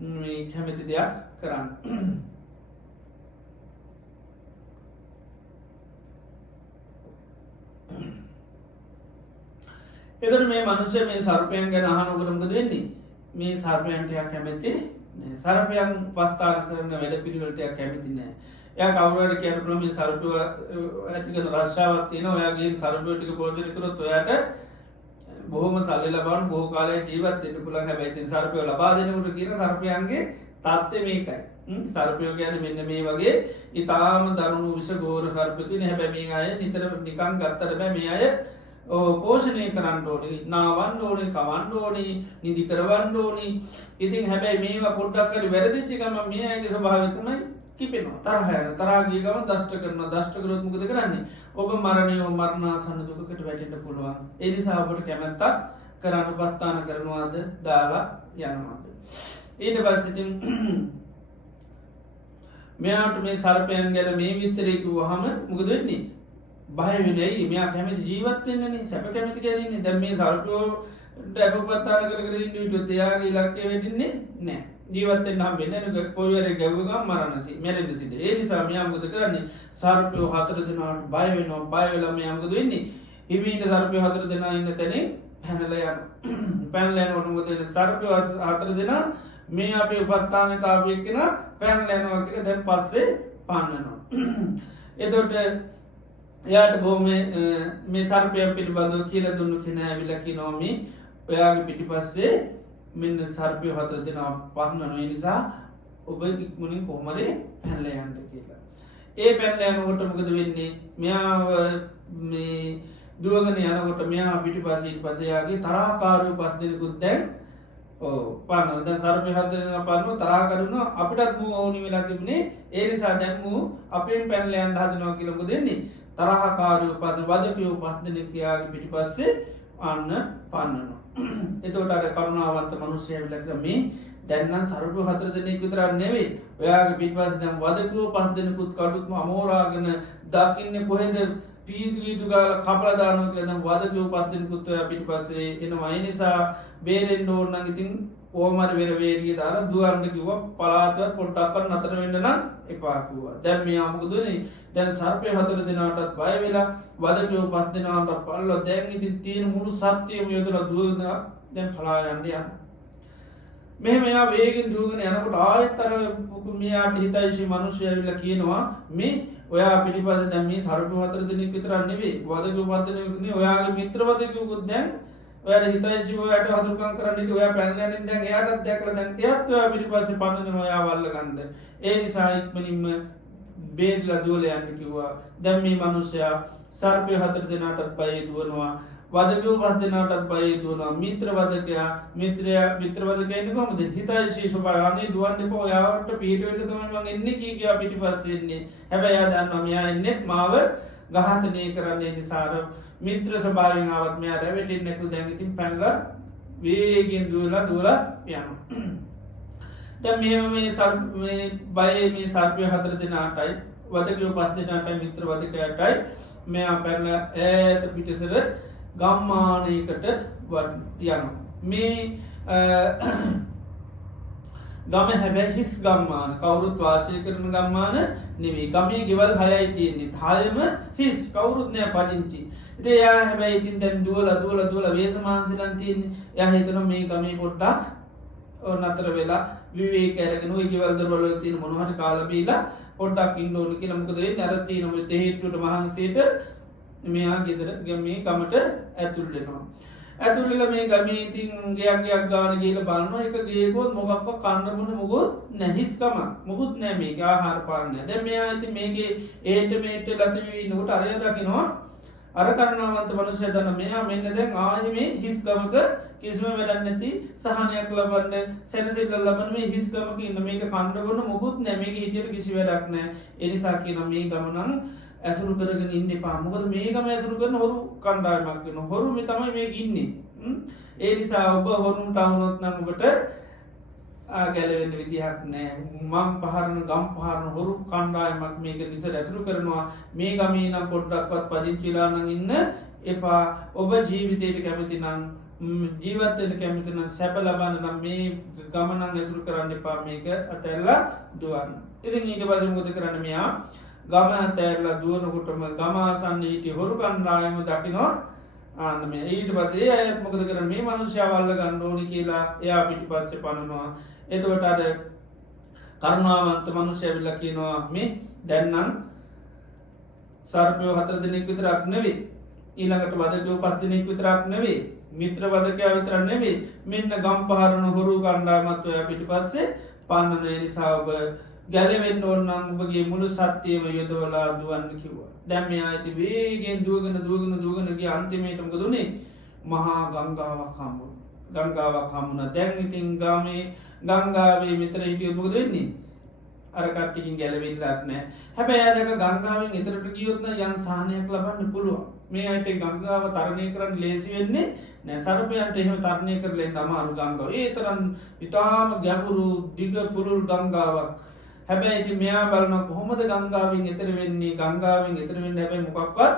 මේ කැමති දෙයක් කරන්න. එතකොට මේ මනුෂ්‍ය මේ සර්පයන් ගැන අහනකොට මොකද වෙන්නේ? මේ සර්පයන්ට කැමති නෑ. සර්පයන් උපස්ථාන කරන වැඩපිළිවෙලට කැමති නෑ. එයා කවුරු හරි කියනවා මේ සර්පය ඇති කරන රස්සාවක් තියෙනවා. ඔයාගේ සර්පය ටික පෝෂණය කරොත් ඔයාට බොහොම සල්ලි ලබන්න බොහෝ කාලයක් ජීවත් වෙන්න පුළුවන්. හැබැයි ඉතින් සර්පය ලබා දෙනකොට කියන සර්පයන්ගේ තත්ත්වය මේකයි. සර්පයෝ කියන්නේ මෙන්න මේ වගේ ඊටාම දරුණු විෂ ගෝර සර්පයෝ තියෙන. හැබැයි මේ අය නිතර නිකන් ගත්තට බෑ. මේ අය පෝෂණය කරන්න ඕනි, නාවන්න ඕනි, කවන්න ඕනි, නිදි කරවන්න ඕනි. ඉතින් හැබැයි මේවා පොඩ්ඩක් හරි වැරදිච්ච ගමන් මේ අයගේ ස්වභාවය තමයි කිපෙනවා. තරහ යනවා. තරහ ගිය ගමන් දෂ්ට කරනවා. දෂ්ට කරොත් මොකද කරන්නේ? ඔබ මරණාසන්න දුකකට වැටෙන්න පුළුවන්. ඒ නිසා ඔබට කැමැත්තක් කරන්න උපස්ථාන කරනවාද, දාලා යනවාද? ඊට පස්සේ ඉතින් මෙයාට මේ සර්පයන් ගැන මේ විතරේ කිව්වහම මොකද වෙන්නේ? බය වෙන්නේ. මෙයා කැමති ජීවත් වෙන්නනේ, සැප කැමති කෙනෙක්නේ. දැන් මේ සර්පයෝ අපපත්තාන කර කර ඉන්න විදිහට එයාගේ ඉලක්කය වෙන්නේ නැහැ. ජීවත් වෙන්න හම්බෙන්නේ නැහැ. කොයි වෙලේ ගැව්ව ගමන් මැරෙන්න සිද්ධ. ඒ නිසා මෙයා මොකද කරන්නේ? සර්පයෝ 4 දෙනාට බය වෙනවා. බය වෙලා මෙයා මොකද වෙන්නේ? හිමින් සර්පයෝ 4 දෙනා ඉන්න තැනින් පැනලා යනවා. පැනලා යනකොට මොකද වෙන්නේ? සර්පයෝ 4 දෙනා මේ අපේ උපස්ථානට ආපු එක්කෙනා පැනලා යනවා කියලා දැන් පස්සේ පන්නනවා. එතකොට එයාට බොහොම මේ සර්පයන් පිළිබඳව කියලා දුන්නු කෙනා ඇවිල්ලා කියනවා මේ ඔයාගේ පිටිපස්සේ මෙන්න සර්පයෝ 4 දෙනා පන්නනවා. ඒ නිසා ඔබ ඉක්මනින් කොහොමද පැනලා යන්න කියලා. ඒ පැනලා යනකොට මොකද වෙන්නේ? මෙයා මේ දුවගෙන යනකොට මෙයා පිටිපස්සේ ඊපස්සේ යාගේ තරහකාරයෝ 5 දෙනෙකුත් දැන් පානවා. දැන් සර්පය 4 දෙනා පානවා, තරහ කරනවා. අපිටත් මූ ඕනි වෙලා තිබුණේ. ඒ නිසා දැන් මූ අපෙන් පැනලා යන්න හදනවා කියලා මොකද වෙන්නේ? තරහකාරයෝ 5 වදකියෝ 5 දෙනෙක් යාගේ පිටිපස්සේ අන්න පන්නනවා. එතකොට අර කරුණාවන්ත මිනිස්සු ඇවිල්ලා කියලා මේ දැන් නම් සර්පයෝ 4 දෙනෙක් විතරක් නෙවෙයි. ඔයාගේ පිටිපස්සේ දැන් වදකියෝ 5 දෙනෙකුත් කඩුත්ම අමෝරාගෙන දකින්නේ කොහෙද? පීතු ගාලා කපලා දානවා කියලා දැන් වදකියෝ 5 දෙනෙකුත් ඔයා පිටිපස්සේ එනවා. ඒ නිසා බේරෙන්න ඕන නම් ඉතින් කොහොමද වෙරවේරිය දාලා දුවන්න කිව්වා. පලාතවත් පොඩ්ඩක්වත් නතර වෙන්න නම් එපා කිව්වා. දැන් මෙයා මොකද වෙන්නේ? දැන් සර්පය 4 දෙනාටත් බය වෙලා වදකියෝ 5 දෙනාට පල්ලා දැන් ඉතින් තියෙන මුළු සත්‍යයම යොදලා දුවනවා. දැන් පලා යන්න යනවා. මෙහෙම එයා වේගෙන් දුවගෙන යනකොට ආයෙත් අර මෙයාට හිතයිසි මිනිස්සු ඇවිල්ලා කියනවා මේ ඔයා පිටිපස්සේ දැන් මේ සර්පයෝ 4 දෙනෙක් විතරක් නෙවෙයි වදකියෝ 5 දෙනෙක් නෙවෙයි ඔයාගේ මිත්‍ර වදකියෝත් දැන් ඔයාට හිතයිසි ඔයාට හදුරුකම් කරන්න ඉතින් ඔයා පැනලා යන්නේ දැන් එයාටත් දැකලා දැන් එයාත් ඔයා පිටිපස්සේ පන්නනවා ඔයා වල්ල ගන්න. ඒ නිසා ඉක්මනින්ම බේරලා දුවලා යන්න කිව්වා. දැන් මේ මිනිස්සයා සර්පයෝ 4 දෙනාටත් බය දුවනවා. වදකියෝ 5 දෙනාටත් බය දුවනවා. මිත්‍ර වදකයා ඉන්නේ කොහොමද? හිතයිසි ස්වභාවය. අනේ දුවන්න එපා. ඔයාට පිට වෙන්න තමයි මම එන්නේ කියා පිටිපස්සේ එන්නේ. හැබැයි එයා දන්නවා මෙයා ඉන්නේ මාව ඝාතනය කරන්න. නිසා මිත්‍ර ස්වභාවයෙන් ආවත් මෙයා රැවටෙන්නේ නැතුව දැන් ඉතින් පැනලා වේගෙන් දුවලා යනවා. දැන් මේ බය මේ සර්පයෝ 4 දෙනාටයි වදකියෝ 5 දෙනාටයි මිත්‍ර වදකයාටයි මෙයා පැනලා ඈත පිටසර ගම්මානයකට යනවා. මේ ගම හැබැයි හිස් ගම්මාන, කවුරුත් වාසය කරන ගම්මාන නෙවෙයි. ගමේ ගෙවල් 6යි තියෙන්නේ. 6ම හිස්, කවුරුත් නෑ පදිංචි. ඉතින් එයා හැබැයි ඉතින් දැන් දුවලා වේසමාංශලන් තියෙන්නේ. එයා හිතනවා මේ ගමේ පොඩ්ඩක් නතර වෙලා විවේක අරගෙන ওই ගෙවල් දොරවල් වල තියෙන මොනවා හරි කාලා බීලා පොඩ්ඩක් ඉන්න ඕන කියලා. මොකද වෙන්නේ? අර තියෙන මේ දෙහිට්ටුවට මහන්සියට මෙයා ගෙදර මේ ගමට ඇතුල් වෙනවා. ඇතුළල මේ ගමේ ඉතින් ගයක් ගාන කියල බලන්න එක ගේකොත් මොකක්ව කණ්ඩමුණ මුගුත් නැහිස්කම මුකුත් නෑ මේ ආහාර පාන්න දැ මෙයා ඇති මේගේ ඒට මේට ලතිවී නොට අරය දකිනවා අර කරනාවන්ත මනුෂ්‍ය දන මෙයා මෙන්න දැන් ආය මේ හිස්කමක කිසිම වැඩන්න නැති සහනයක් ලබන්න සැනසිල්ල ලබන මේ හිස්කමක ඉන්න මේක කණ්ඩබොන මුකුත් නැමේ හිටියට කිසි වැඩක් නෑ එනිසා කියන මේ ගමනන් ඇසුරු කරගෙන ඉන්න පාමොකද මේකම ඇසුරු කරන හොරු කණ්ඩායමක් වෙන හොරු මේ තමයි මේ ඉන්නේ ඒ නිසා ඔබ හොරුන් ටවුනොත් නම් ඔබට ගැලවෙන්න විදිහක් නෑ මං පහරන ගම් පහරන හොරු කණ්ඩායමක් මේක නිස ඇසුරු කරනවා මේ ගමේ නම් පොඩ්ඩක්වත් පදිංචිලානන් ඉන්න එපා ඔබ ජීවිතයට කැමති නම් ජීවත්තයට කැමතින සැප ලබන්න නම් මේ ගමනන් ඇසුරු කරන්න එපා මේක අතැල්ලා දුවන් ඉතින් ඊට පසමුද කරන්න මෙයා ගම ඇතැරලා දුවනකුටම ගමාසන්න හිටිය හොරු කණ්ඩායම දකිනවා ආනම ඊට පසේ අයත් මොකද කර මේ මනුෂ්‍යවල්ල ගණ්ඩෝනි කියලා එයා පිටි පස්සෙ පණනවා එතවට අද කරුණාවන්ත මනුෂ්‍යවිල්ල කියනවා මේ දැන්නම් සර්පයෝ 4 දෙනෙක් විතරක් නෙවේ ඊළඟට වදකයෝ 5 දෙනෙක් විතරක් නෙවේ මිත්‍ර වදකයා විතරක් නෙවේ මෙන්න ගම් පහරන හොරු කණ්ඩායමත් ඔයා පිටි පස්සේ පන්නන නිසා ඔබ ගැලවෙන්න ඕන්නම් ඔබගේ මුළු සත්‍යයම යොදවලා දුවන්න කිව්වා දැම්මයා ඇති වේගෙන් දුවගෙන අන්තිමේටමක දුනේ මහා ගංගාවක් හම්බුන ගංගාවක් හම්මුණ දැන් ඉතින් ගාමේ ගංගාවේ මෙතර හිටිය මොකද වෙන්නේ අරකට්ටිකින් ගැලවෙල්ලක් නෑ හැබැයි අදක ගංගාවෙන් එතරට ගියොත්න යන් සාහනයක් ලබන්න පුළුවන් මේ අයට ගංගාව තරණය කරන්න ලේසි වෙන්නේ නෑ සරපයන්ට එහෙම තරණය කරලෙන් අමාරු ගංගාව ඒ තරන් ඉතාම ගැඹුරු දිග පුරුල් ගංගාවක් හැබැයි ඉතින් මෙයා බලන කොහොමද ගංගාවෙන් එතර වෙන්නේ ගංගාවෙන් එතර වෙන්න හැබැයි මොකක්වත්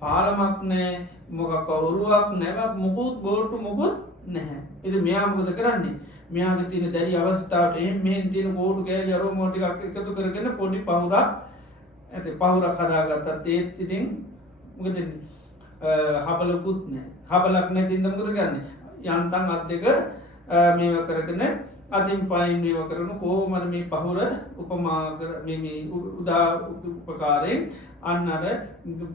පාලමක් නෑ මොකක් ඔරුවක් නැවක් මුකුත් බෝට්ටු මුකුත් නැහැ ඉතින් මෙයා මොකද කරන්නේ මෙයාගේ තියෙන දැඩි අවස්ථාවට එහෙම මෙහෙන් තියෙන කෝටු කෑලි අරෝ මොටික් එකතු කරගෙන පොඩි පහුරක් ඇති පහුරක් හදාගත්තත් ඒත් ඉතින් මොකද හබලකුත් නෑ හබලක් නැති ඉඳන් මොකද කරන්නේ යන්තම් අත් දෙක මේව කරගෙන අතින් පයින් මේව කරන කොහොමද මේ පහුර උපමා කර මේ උදා උපකාරයෙන් අන්න අර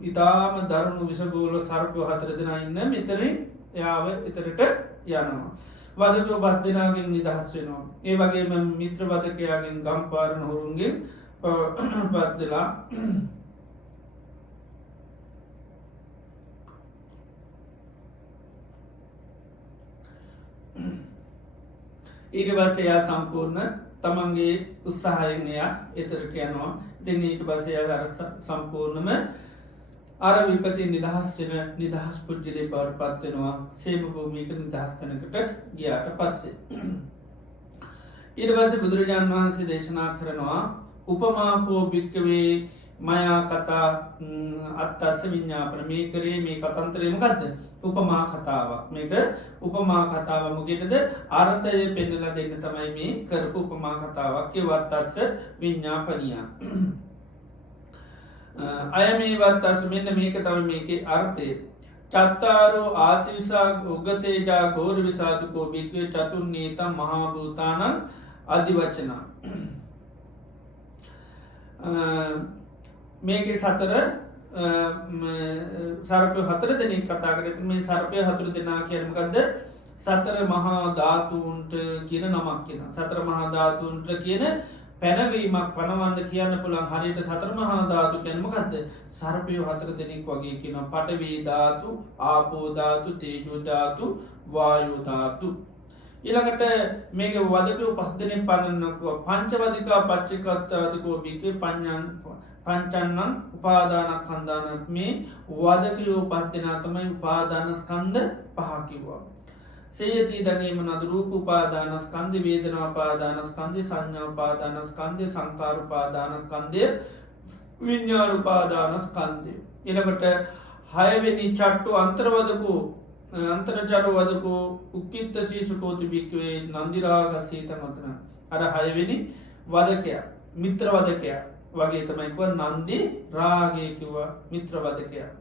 ඉතාම දරුණු විසගෝල සර්පය 4 දෙනා ඉන්න මෙතනින් එයාව එතරට යනවා වදකයෝ 5 දෙනාගෙන් නිදහස් වෙනවා ඒ වගේම මිත්‍ර වදකයාගෙන් ගම්පාරන හොරුන්ගෙන් පත්දලා ඊට පස්සේ එයා සම්පූර්ණ තමන්ගේ උත්සාහයෙන් එයා එතරට යනවා ඉතින් ඊට පස්සේ එයා සම්පූර්ණම අර විපතින් නිදහස් වෙන නිදහස් පුද්ගලයෙක් බවට පත් වෙනවා සේම භූමියක නිදහස් තැනකට ගියාට පස්සේ ඊට පස්සේ බුදුරජාණන් වහන්සේ දේශනා කරනවා උපමාකෝ භික්ඛවේ මයා කතා අත්තස්ස විඤ්ඤාපන මේ කරේ මේ කතන්තරය මොකද්ද උපමා කතාවක් මේක උපමා කතාව මොකේද අර්ථය පෙන්නලා දෙන්න තමයි මේ කරපු උපමා කතාවක් ඒ වත්තස්ස විඤ්ඤාපනියා අය මේ වත්තස්ස මෙන්න මේක තමයි මේකේ අර්ථය චත්තාරෝ ආශිසා උගතේජා ගෝර විසාතුකෝ භික්ඛවේ චතුන්නේතම් මහා භූතානං ආදි වචන මේකේ සතර සර්පය 4 දෙනෙක් කතා කරේ මේ සර්පය 4 දෙනා කියන්නේ මොකද්ද සතර මහා ධාතුන්ට කියන නමක් කියන සතර මහා ධාතුන්ට කියන පැනවීමක් පනවන්න කියන්න පුළුවන් හරියට සතර මහා ධාතු කියන්නේ මොකද්ද සර්පය 4 දෙනෙක් වගේ කියනවා පඨවි ධාතු ආපෝ ධාතු තේජෝ ධාතු වායෝ ධාතු ඊළඟට මේක වදකෝ 5 දෙනෙක් පන්නනකෝ පංචවදිකා පච්චේකත්තාදිකෝ බිකේ පංචන්නං උපාදානස්කන්ධාන මේ වදකයෝ 5 දෙනා තමයි උපාදානස්කන්ධ 5 කිව්වා සේයති දනේම නද රූප උපාදානස්කන්ධ වේදනා උපාදානස්කන්ධ සංඥා උපාදානස්කන්ධ සංකාර උපාදානස්කන්ධ විඤ්ඤාණ උපාදානස්කන්ධ ඊළඟට 6 වෙනි චට්ටු අන්තර්වදකෝ अंतरचारो वदको उक्कित्त शीर्षकोति बिक्वे नंदिरागसीतमतन අර 6 වෙනි වදකයා මිත්‍ර වදකයා වගේ තමයි කිව්ව නන්දි රාගය කිව්වා මිත්‍ර වදකයා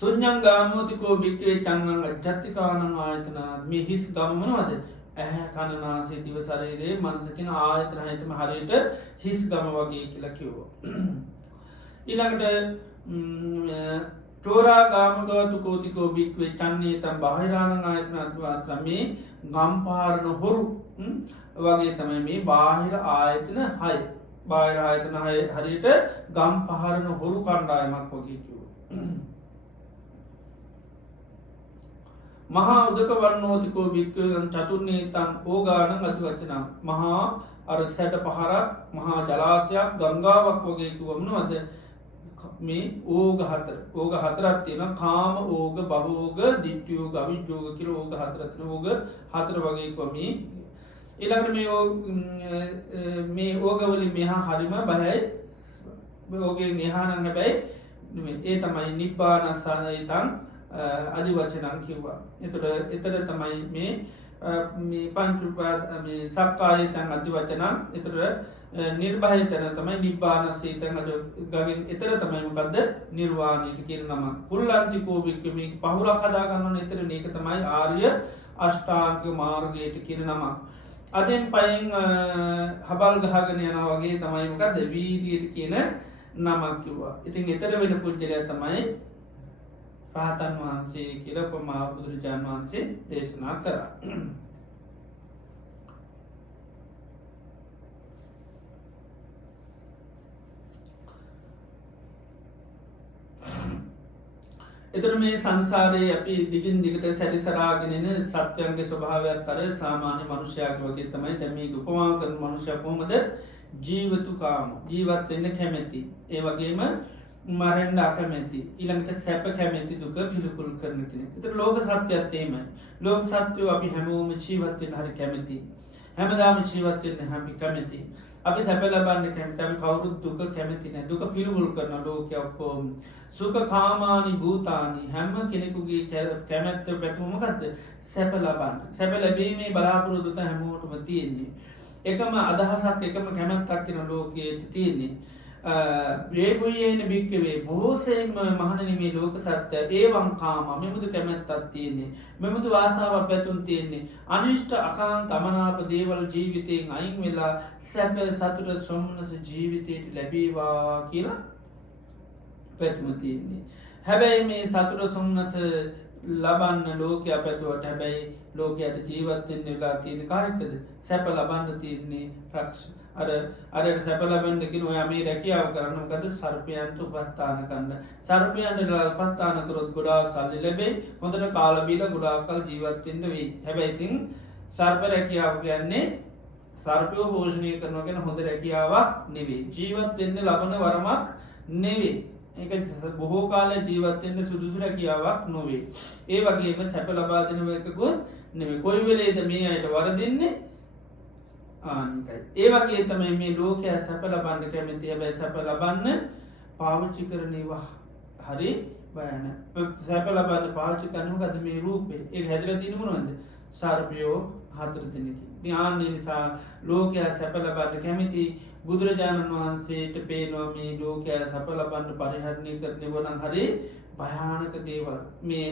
ශුඤ්ඤං ගාමෝතිකෝ බික්කේ චංගං අජ්ජත්තිකානං ආයතන මේ හිස් ගම මොනවද ඇහැ කන නාසය දිව ශරීරයේ මනස කියන ආයතන හයතම හරියට හිස් ගම වගේ කියලා කිව්වා ඊළඟට චෝරා ගාමගතු කෝතිකෝ භික්වේ චන්නේ තම් බාහිරාණං ආයතන අත්වාත්‍රම මේ ගම්පාරණ හොරු වගේ තමයි මේ බාහිර ආයතන හය බාහිර ආයතන හරියට ගම් පහරණ හොරු කණ්ඩායමක් වගේ කිව්ව. මහා උදක වන්නෝතිකෝ භික්කයන් චතුර්න්නේ තන් ඕගාන අතිවචනම් මහා අර සැට පහරක් මහා ජලාසයක් ගංගාවක් වගේ කිව්වමනවද මේ ඕග හතරත් තියෙන කාම ඕග බහෝග දිට්ටියෝග අවිජ්ජෝග කියල ඕග හතරත්න ඕග හතර වගේක්වමී ඉළඟට මේ ඕගවලින් මෙහා හරිම බහැයි ඕගේ මෙහානං හැබැයි ඒ තමයි නිබ්බානස්සානයිතන් අධි වචනං කිව්වා. එතර තමයි මේ පංචුපාද සක්කායතන් අධි වචනම් එතර නිර්භායතන තමයි නිබ්බානස්සීතන් ගගෙන් එතර තමයිමකක්ද නිර්වාණයට කියර නම කුල්ලන්තිකෝභික්කම පහුරක් හදාගන්න එතර ඒක තමයි ආර්ය අෂ්ටාංක මාර්ගයට කියන නමක්. අදෙන් පයින් හබල් ගහගෙන යන වගේ තමයිමකක්ද වීදියට කියන නමක් කිව්වා. ඉතින් එතර වෙන පුද්ගලය තමයි රහතන් වහන්සේ කියල පමා බුදුරජාණන් වහන්සේ දේශනා කරා. එතර මේ සංසාරයේ අපි දිගින් දිගට සැරිසරාගෙනන සත්‍යයන්ගේ ස්වභාවයක් තර සාමාන්‍ය මනුෂ්‍යයක් වගේ තමයි දැමී උපමා කරන මනුෂ්‍ය කොමද ජීවතුකාම ජීවත්වෙන්න කැමැති. ඒ වගේම මරෙන්ඩ අකමැති ඉළඟට සැප කැමැති දුක පිළිකුල් කරන කෙන එතර ලෝක සත්‍යයත්තේමයි ලෝක සත්‍යයෝ අපි හැමෝම ජීවත්වෙන් හරි කැමැති හැමදාම ජීවත්වෙන්න හැමි කැමැති අපි සැප ලබන්න කැමති අපි කවුරුත් දුක කැමතින දුක පිළිගුල් කරන ලෝකයක්කෝම සුක කාමානි භූතානි හැම කෙනෙකුගේ කැමැත්ත පැටුමකක්ද සැප ලබන්න සැප ලැබීමේ බලාපුරදුත හැමෝටම තියෙන්නේ එකම අදහසක් එකම කැමැත්තක් කෙන ලෝකයට තියෙන්නේ වේගුයේන භික්කවේ බොහෝසේම මහනනිමේ ලෝක සත්‍යය ඒවන් කාම මෙමුදු කැමැත්තත් තියෙන්නේ මෙමුදු වාසාාව පැතුන් තියෙන්නේ අනිෂ්ට අකාන් තමනාප දේවල් ජීවිතයෙන් අයින් වෙලා සැප සතුට සොම්නස ජීවිතයට ලැබේවා කියලා පැතුම තියෙන්නේ හැබැයි මේ සතුට සොම්නස ලබන්න ලෝකය පැතුවට හැබැයි ලෝකයට ජීවත්තෙන් වෙලා තියෙන කායකද සැප ලබන්න තියන්නේ රක්ෂ අරට සැපලබෙන්ඩකින ඔය මේ රැකියාව කරනකද සර්පයන්ට උපත්තාන කන්න සර්පයන්ට පත්තානකරොත් ගොඩා සල්ලි ලැබේ හොඳට කාලබීල ගොඩාකල් ජීවත්වෙන්ට වේ හැබැයිතින් සර්ප රැකියාව කියන්නේ සර්පයෝ පෝෂණය කරනගෙන හොඳ රැකියාවක් නෙවේ ජීවත්වෙන්න ලබන වරමක් නෙවේ ඒක බොහෝ කාල ජීවත්තෙන්ට සුදුසු රැකියාවක් නොවේ ඒ වගේම සැප ලබාදනවකකුත් නෙවේ කොයි වෙලේද මේ අයට වරදින්නේ ආනිකයි. ඒ වගේ තමයි මේ ලෝකය සැප ලබන්න කැමති හැබැයි සැප ලබන්න පාවිච්චි කරනවා හරි බයන සැප ලබන්න පාවිච්චි කරනු ගද මේ රූපේ ඒ හැදර තිනමුණුවන්ද සර්පයෝ හතර දෙනෙකි. ඥාන නිසා ලෝකය සැප ලබන්න කැමති බුදුරජාණන් වහන්සේට පේනවා මේ ලෝකය සැප ලබන්න පරිහරණය කරන වනන් හරි භයානක දේවල් මේ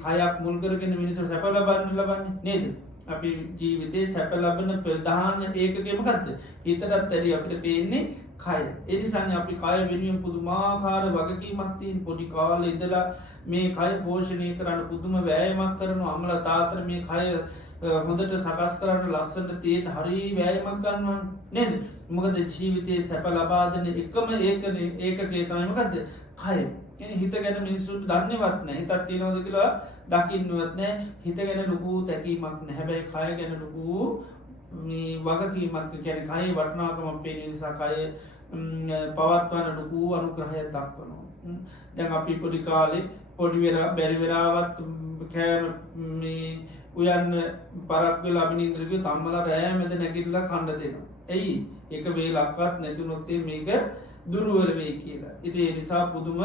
කයක් මුල්කරගෙන මිනිසු සැප ලබන්න ලබන්න නේද. අපි ජීවිතේ සැප ලබන ප්‍රධාන ඒකගේමකක්ද හිතටත් ඇරි අපිට පේන්නේ කය එනිසාන්න අපි කය වෙනුවෙන් පුදුමාකාර වගකීමක්තින් පොඩි කාල ඉදලා මේ කය පෝෂණය කරන්න පුදුම වෑයමක් කරන අමල තාතර මේ කය හොඳට සකස් කරන්න ලස්සට තියෙන් හරි වෑයමක් ගන්නවන් නද මොකද ජීවිතයේ සැප ලබාදන එකම ඒකගේ තමයිමකක්ද කය හිත ගැන මිනිස්සුට දන්නවත්න හිතත් තියනවද කියලා දකින්නවත්නෑ හිත ගැන ලොකූ තැකීමක් නැහැබැයි කය ගැන ලොකූ වගකීමක් කැන කයි වටනාකම පේ නිසාකය පවත්වන ලොකූ අනුග්‍රහය දක්වනවා දැන් අපි පොඩි කාලේ පොඩිවෙර බැරිවෙලාවත් කෑම උයන්න පරක්වෙල අභිනින්ද්‍රකය තම්මල රෑ මැද නැගිල්ල කණ්ඩ දෙෙනවා ඇයි එක වේ ලක්වත් නැතුනොත්තේ මේක දුරුවරවේ කියලා. ඉති නිසා පුදුම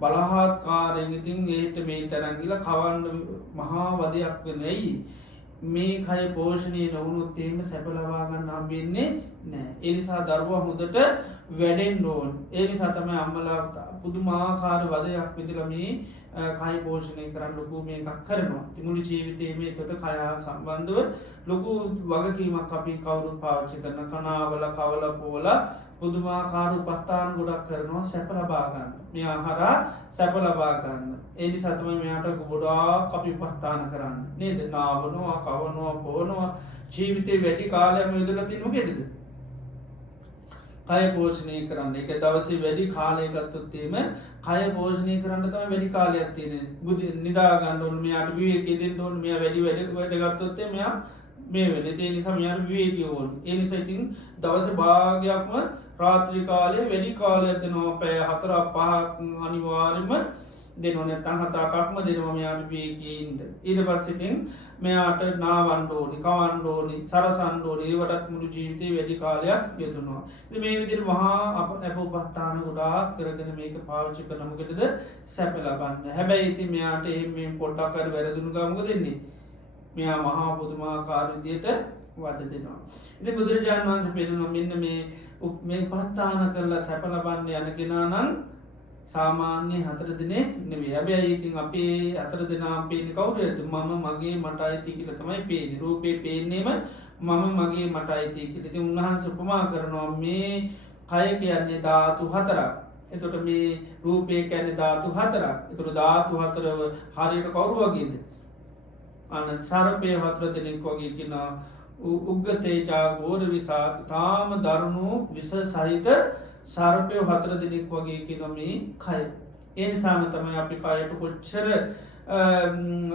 බලහත්කාරයගතින් ඒට මේ තරැගිල කවන්න මහා වදයක් වෙන ඇයි. මේ කය පෝෂණය නොවුණුත් එහෙම සැපලවාගන්න හම්බෙන්නේ නෑ. එනිසා දරුව හොඳට වැඩෙන් නෝන්. ඒනි සතම අම්මලා පුදුමාකාර වදයක් විදිලමී කය පෝෂණය කරන්න ලොකු මේකක් කරනවා. මුළු ජීවිතේම එතකොට කය හා සම්බන්ධව ලොකු වගකීමක් අපි කවුරුත් පාවිච්චි කරන කනාවල කවල පෝල පුදුමාකාර උපස්ථාන ගොඩක් කරනවා සැප ලබා ගන්න. මේ ආහාර සැප ලබා ගන්න. ඒ නිසා තමයි මෙයාට ගොඩාක් අපි උපස්ථාන කරන්න. නේද? නාවනවා, කවනවා, පොවනවා ජීවිතේ වැඩි කාලයක් යොදලා තිනු මොකේද? කය පෝෂණය කරන්න. ඒක දවසේ වැඩි කාලයක් ගත්තොත් එimhe කය පෝෂණය කරන්න තමයි වැඩි කාලයක් තියෙන්නේ. බුදි නිදා ගන්න ඕන, මෙයාට විවේකී දෙන්න ඕන. මෙයා වැඩ ගත්තොත් මෙයා මේ වෙන්නේ. ඒ නිසා මෙයාට විවේකී ඕන. ඒ නිසා ඉතින් දවසේ භාගයක්ම රාත්‍රී කාලේ වැඩි කාලයක් දෙනවා. පැය 4-5ක් අනිවාර්යයෙන්ම දෙනවා. නැත්නම් 7-8ක්ම දෙනවා මෙයාට විවේකී ඉන්න. ඊට පස්සේ ඉතින් මෙයාට නාවන්න ඕනි, කවන්න ඕනි, සරසන්න ඕනි. ඒවටත් මුළු ජීවිතේ වැඩි කාලයක් යොදනවා. ඉතින් මේ විදිහට මහා අපෝපස්ථාන ගොඩාක් කරගෙන මේක පාවිච්චි කරන මොකටද? සැප ලබන්න. හැබැයි ඉතින් මෙයාට මේ පොඩ්ඩක් හරි වැරදුණු ගමන් මොකද වෙන්නේ? මෙයා මහා පුදුමාකාර විදියට වද දෙනවා. ඉතින් බුදුරජාණන් වහන්සේ පෙන්නනවා මෙන්න මේ උපස්ථාන කරලා සැප ලබන්න යන කෙනා නම් සාමාන්‍ය 4 දිනේ නෙවෙයි. හැබැයි ඉතින් අපි 4 දෙනා පේන්නේ කවුරුද? මම මගේ මට අයිති කියලා තමයි පේන්නේ. රූපේ පේන්නේම මම මගේ මට අයිති කියලා. ඉතින් උන්වහන්සේ උපමා කරනවා මේ කය කියන්නේ ධාතු 4ක්. එතකොට මේ රූපේ කියන්නේ ධාතු 4ක්. එතකොට ධාතු 4 හරියට කවුරු වගේද? අන සර්පය 4 දෙනෙක් වගේ කියනවා. උග්ගතේජා ගෝර විසා තාම දරුණු විස සහිත සර්පය 4 දෙනෙක් වගේ කියනවා මේ කය. ඒ නිසාම තමයි අපි කයට කොච්චර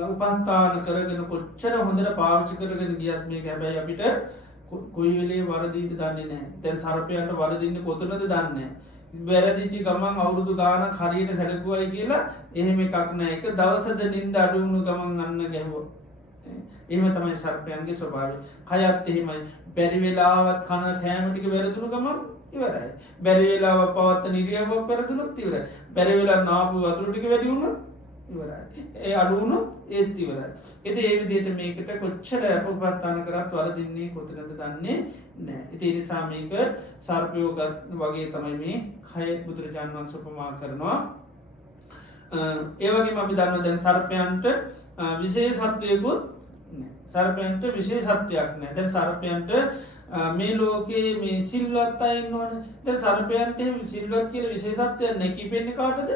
උපස්ථාන කරගෙන කොච්චර හොඳට පාවිච්චි කරගෙන ගියත් මේක හැබැයි අපිට කොයි වෙලේ වරදීද දන්නේ නැහැ. දැන් සර්පයන්ට වරදින්නේ කොතනද දන්නේ නැහැ. වැරදිච්ච ගමන් අවුරුදු ගානක් හරියට සැලකුවයි කියලා එහෙම එකක් නැහැ. එක දවසද නිින්ද අඩු වුණු ගමන් අන්න ගැහුවා. එහෙම තමයි සර්පයන්ගේ ස්වභාවය. කයත් එහෙමයි. බැරි වෙලාවත් කන කෑම ටික වැරදුණු ගමන් ඉවරයි. බැරි වෙලාවක් පවත්තන ඉරියව්වක් වැරදුනොත් ඉවරයි. බැරි වෙලාව නාපු වතුර ටික වැඩි වුණොත් ඉවරයි. ඒ අඩු වුණොත් ඒත් ඉවරයි. ඉතින් ඒ විදිහට මේකට කොච්චර අපෝපස්ථාන කරත් වරදින්නේ කොතනද දන්නේ නැහැ. ඉතින් ඒ නිසා මේක සර්පයෝ වගේ තමයි මේ කය බුදුරජාණන් වහන්සේ උපමා කරනවා. ඒ වගේම අපි දන්නවා දැන් සර්පයන්ට විශේෂත්වයකුත් සර්පයන්ට විශේෂත්වයක් නැහැ. දැන් සර්පයන්ට මේ ලෝකේ මේ සිල්වත් අය ඉන්නවනේ. දැන් සර්පයන්ට සිල්වත් කියලා විශේෂත්වයක් නැහැ. කිපෙන්නේ කාටද?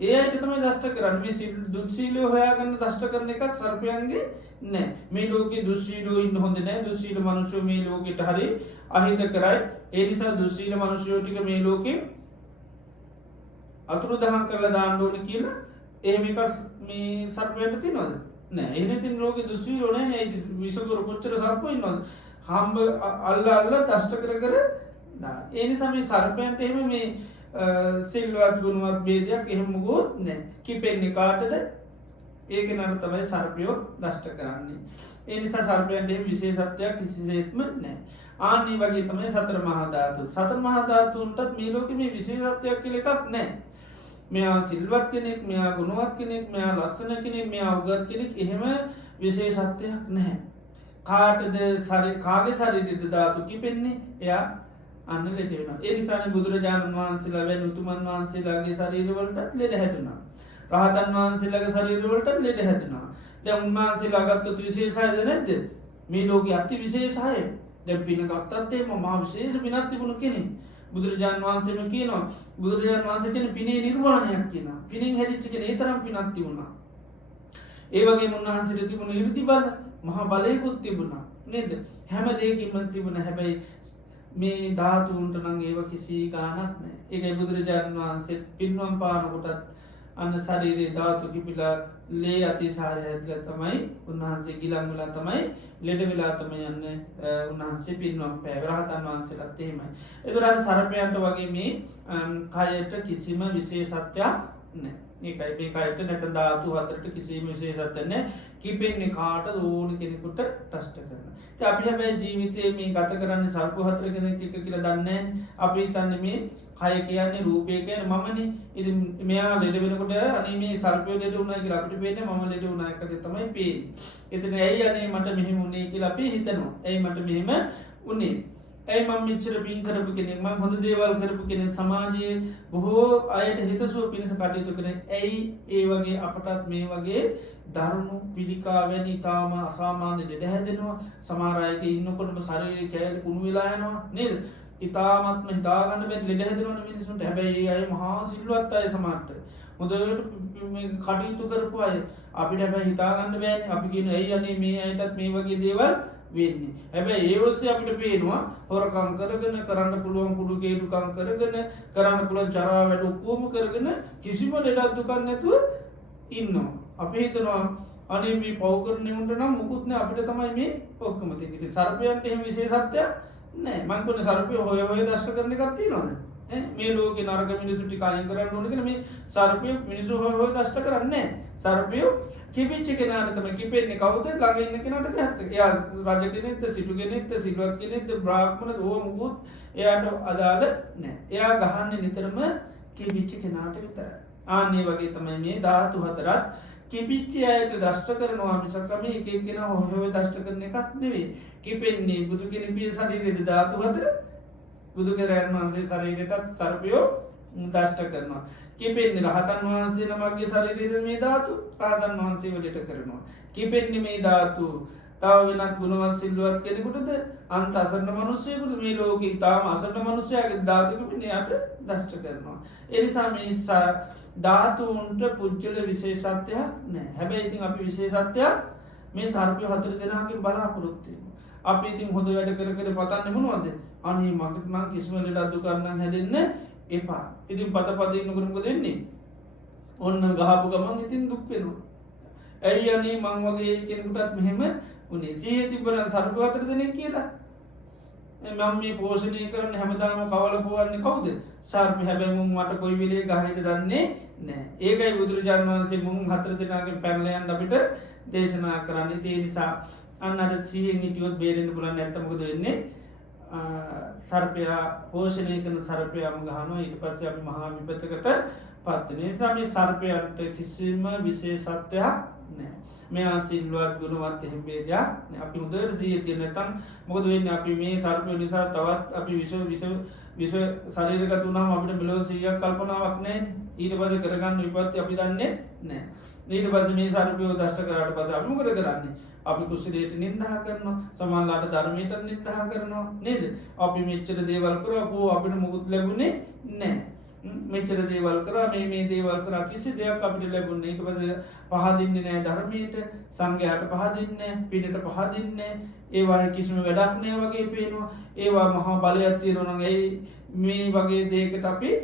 ඒ අයට තමයි දෂ්ට කරන්නේ. මේ දුස්සීලව හොයාගන්න දෂ්ට කරන එකක් සර්පයන්ගේ නැහැ. මේ ලෝකේ දුස්සීලව ඉන්න හොඳ නැහැ. දුස්සීල මිනිස්සු මේ ලෝකෙට හරි අහිත කරයි. ඒ නිසා දුස්සීල මිනිස්සු ටික මේ ලෝකේ අතුරුදහන් කරලා දාන්න ඕනේ කියලා එහෙම එකක් මේ සර්පයන්ට තියෙනවද? නෑ. එහෙනම් ඉතින් ලෝකේ දුස්සීලෝ නෑ. විසකර කොච්චර සර්පෝ ඉන්නවද? හම්බ අල්ලා දෂ්ට කර දාන. ඒ නිසා මේ සර්පයන්ට එහෙම මේ සිල්වත් ගුණවත් ભેදයක් එහෙම මොකුත් නෑ. කිපෙන්නේ කාටද? ඒක නම තමයි සර්පයෝ දෂ්ට කරන්නේ. ඒ නිසා සර්පයන්ට එහෙම විශේෂත්වයක් කිසිසේත්ම නෑ. ආනි වගේ තමයි සතර මහා ධාතු. සතර මහා ධාතුන්ටත් මේ ලෝකෙ මේ විශේෂත්වයක් කියලා එකක් නෑ. මෙයා සිල්වත් කෙනෙක්, මෙයා ගුණවත් කෙනෙක්, මෙයා ලස්සන කෙනෙක්, මෙයා උගත් කෙනෙක් එහෙම විශේෂත්වයක් නැහැ. කාටද කාගේ ශරීරෙද ධාතු කිපෙන්නේ? එයා අන්න ලෙඩ වෙනවා. ඒ නිසානේ බුදුරජාණන් වහන්සේලා වැනි උතුමන් වහන්සේලාගේ ශරීරවලටත් ලෙඩ හැදුනා. රහතන් වහන්සේලාගේ ශරීරවලටත් ලෙඩ හැදුනා. දැන් උන්වහන්සේලා ගත්තොත් විශේෂයද නැද්ද? මේ ලෝකයේ අති විශේෂය. දැන් පින ගත්තත් එම මහා විශේෂ පිනක් තිබුණු කෙනෙක්. බුදුරජාණන් වහන්සේම කියනවා බුදුරජාණන් වහන්සේ කියන පිනේ නිර්වාණයක් කියනවා. පිනෙන් හැදිච්ච කෙනෙක් ඒ තරම් පිනක් තිබුණා. ඒ වගේම උන්වහන්සේට තිබුණු 이르දි බල මහා බලයකුත් තිබුණා. නේද? හැම දෙයකින්ම තිබුණා. හැබැයි මේ ධාතුන්ට නම් ඒව කිසි ගාණක් නැහැ. ඒකයි බුදුරජාණන් වහන්සේ පින්වම් පාන කොටත් අන්න ශරීරයේ ධාතු කිපිලා ලේ අතිසාරය හැදලා තමයි උන්වහන්සේ ගිලන් වෙලා තමයි ලෙඩ වෙලා තමයි යන්නේ උන්වහන්සේ පින්වම් පෑව. රහතන් වහන්සේලාත් එහෙමයි. ඒතරම් සර්පයන්ට වගේ මේ කයට කිසිම විශේෂත්වයක් නැහැ. ඒකයි මේ කයට නැත්නම් ධාතු හතරට කිසිම විශේෂත්වයක් නැහැ. කිපෙන්නේ කාටද ඕන කෙනෙකුට ටස්ට් කරනවා. ඉතින් අපි හැබැයි ජීවිතේ මේ ගත කරන්නේ සර්ප හතර කෙනෙක් එක කියලා දන්නේ නැහැ. අපි හිතන්නේ මේ කය කියන්නේ රූපය කියන්නේ මමනේ. ඉතින් මෙයා ලෙඩ වෙනකොට අනේ මේ සර්පය ලෙඩ වුණා කියලා අපිට පේන්නේ මම ලෙඩ වුණා එකද තමයි පේන්නේ. එතන ඇයි අනේ මට මෙහෙම වුනේ කියලා අපි හිතනවා. ඇයි මට මෙහෙම වුනේ? ඇයි මම මෙච්චර පින් කරපු කෙනෙක් මම හොඳ දේවල් කරපු කෙනෙක් සමාජයේ බොහෝ අයට හිතසුව පිණිස කටයුතු කරන ඇයි ඒ වගේ අපටත් මේ වගේ දරුණු පිළිකා වැනි තාම අසාමාන්‍ය ලෙඩ හැදෙනවා සමහර අයක ඉන්නකොටම ශරීරය කෑලි කුණු වෙලා යනවා නේද ඉතාමත්ම හිතාගන්න බැරි ලෙඩ හැදෙනවනේ මිනිස්සුන්ට හැබැයි අය මහා සිල්වත් අය සමහරට හොඳට කටයුතු කරපු අය අපිට හැබැයි හිතාගන්න බෑනේ අපි කියන ඇයි අනේ මේ අයටත් මේ වගේ දේවල් වෙන්නේ හැබැයි ඒ ඔස්සේ අපිට පේනවා හොරකම් කරගෙන කරන්න පුළුවන් කුඩු කේඩුකම් කරගෙන කරන්න පුළුවන් ජරා වැඩ ඔක්කොම කරගෙන කිසිම ලෙඩක් දුකක් නැතුව ඉන්නවා අපි හිතනවා අනේ මේ පව් කරන උන්ට නම් මුකුත් නෑ අපිට තමයි මේ ඔක්කොම තියෙන්නේ ඉතින් සර්පයන්ට එහෙම විශේෂත්වයක් නෑ මං කියන්නේ සර්පය හොය හොය දෂ්ට කරන එකක් තියෙනවද මේ ලෝකේ නරක මිනිස්සු ටික අයින් කරන්න ඕන කියලා මේ සර්පය මිනිස්සු හොය හොය දෂ්ට කරන්නේ නෑ සර්පය කිපිච්ච කෙනාට තමයි කිපෙන්නේ කවුද ළඟ ඉන්න කෙනාට ගැස්ස එයා රජ කෙනෙක්ද සිටු කෙනෙක්ද සිල්වත් කෙනෙක්ද බ්‍රාහ්මණද ඕව මුකුත් එයාට අදාළ නෑ එයා ගහන්නේ නිතරම කිපිච්ච කෙනාට විතරයි ආන්නේ වගේ තමයි මේ ධාතු හතරත් කිපිච්චි අයට දෂ්ට කරනවා මිසකම එක කෙනා හොය දෂ්ට කරන එකක් නෙවෙයි කිපෙන්නේ බුදු කෙනෙකුගේ ශරීරයේද ධාතු හතර බුදු කෙරයන් වහන්සේ ශරීරයටත් සර්පයෝ දෂ්ට කරනවා කිපෙන්නේ රහතන් වහන්සේ නමගේ ශරීරයේද මේ ධාතු රහතන් වහන්සේ වලට කරනවා කිපෙන්නේ මේ ධාතු තව වෙනත් ගුණවත් සිල්වත් කෙනෙකුටද අන්ත අසරණ මිනිස්සෙකුට මේ ලෝකේ තාම අසරණ මිනිස්සයාගේ ධාතු කිපෙන්නේ යට දෂ්ට කරනවා ඒ නිසා මේ ධාතුන්ට පුද්ගල විශේෂත්වයක් නෑ හැබැයි ඉතින් අපි විශේෂත්වයක් මේ සර්පය හතර දෙනාගෙන් බලාපොරොත්තු වෙනවා අපි ඉතින් හොඳ වැඩ කර කර පතන්නේ මොනවද අනේ මකට නම් කිසිම ලෙඩක් දුකක් නම් හැදෙන්න එපා ඉතින් පත පත ඉන්නකොට මොකද වෙන්නේ ඔන්න ගහපු ගමන් ඉතින් දුක් වෙනවා ඇයි අනේ මං වගේ කෙනෙකුටත් මෙහෙම උනේ සිහිය තිබ්බනම් සර්පය හතර දෙනෙක් කියලා මම මේ පෝෂණය කරන්න හැමදාම කවල පොවන්නේ කවුද සර්පය හැබැයි මුන් මට කොයි වෙලේ ගහයිද දන්නේ නෑ ඒකයි බුදුරජාණන් වහන්සේ මුන් හතර දෙනාගෙන් පැනලා යන්න අපිට දේශනා කරන්නේ ඒ නිසා අන්න අර සිහියෙන් හිටියොත් බේරෙන්න පුළුවන් නැත්නම් මොකද වෙන්නේ සර්පයා පෝෂණය කරන සර්පයාම ගහනවා ඊට පස්සේ අපි මහා විපතකට පත් වෙන නිසා මේ සර්පයන්ට කිසිම විශේෂත්වයක් නෑ මෙයා සිල්වත් ගුණවත් එහෙම ભેදයක් නෑ අපි උදේට සිහිය තියෙන නැත්නම් මොකද වෙන්නේ අපි මේ සර්පය නිසා තවත් අපි විස ශරීරගත වුණාම අපිට මෙලොව 100ක් කල්පනාවක් නැහැ ඊට පස්සේ කරගන්න විපත්ති අපි දන්නේ නැහැ ඊට පස්සේ මේ සර්පයව දෂ්ට කරාට පස්සේ අපි මොකද කරන්නේ අපි කුසලයට නිඳා කරනවා සමානලාට ධර්මයට නිඳා කරනවා නේද අපි මෙච්චර දේවල් කරා අපිට මොකුත් ලැබුණේ නැහැ මෙච්චර දේවල් කරා මේ දේවල් කරා කිසි දෙයක් අපිට ලැබුණේ ඊට පස්සේ පහදින්නේ නැහැ ධර්මයට සංඝයාට පහදින්නේ පිනට පහදින්නේ ඒවායේ කිසිම වැඩක් නැහැ වගේ පේනවා ඒවා මහා බලයක් තියෙනවා නම් ඒ මේ වගේ දෙයකට අපි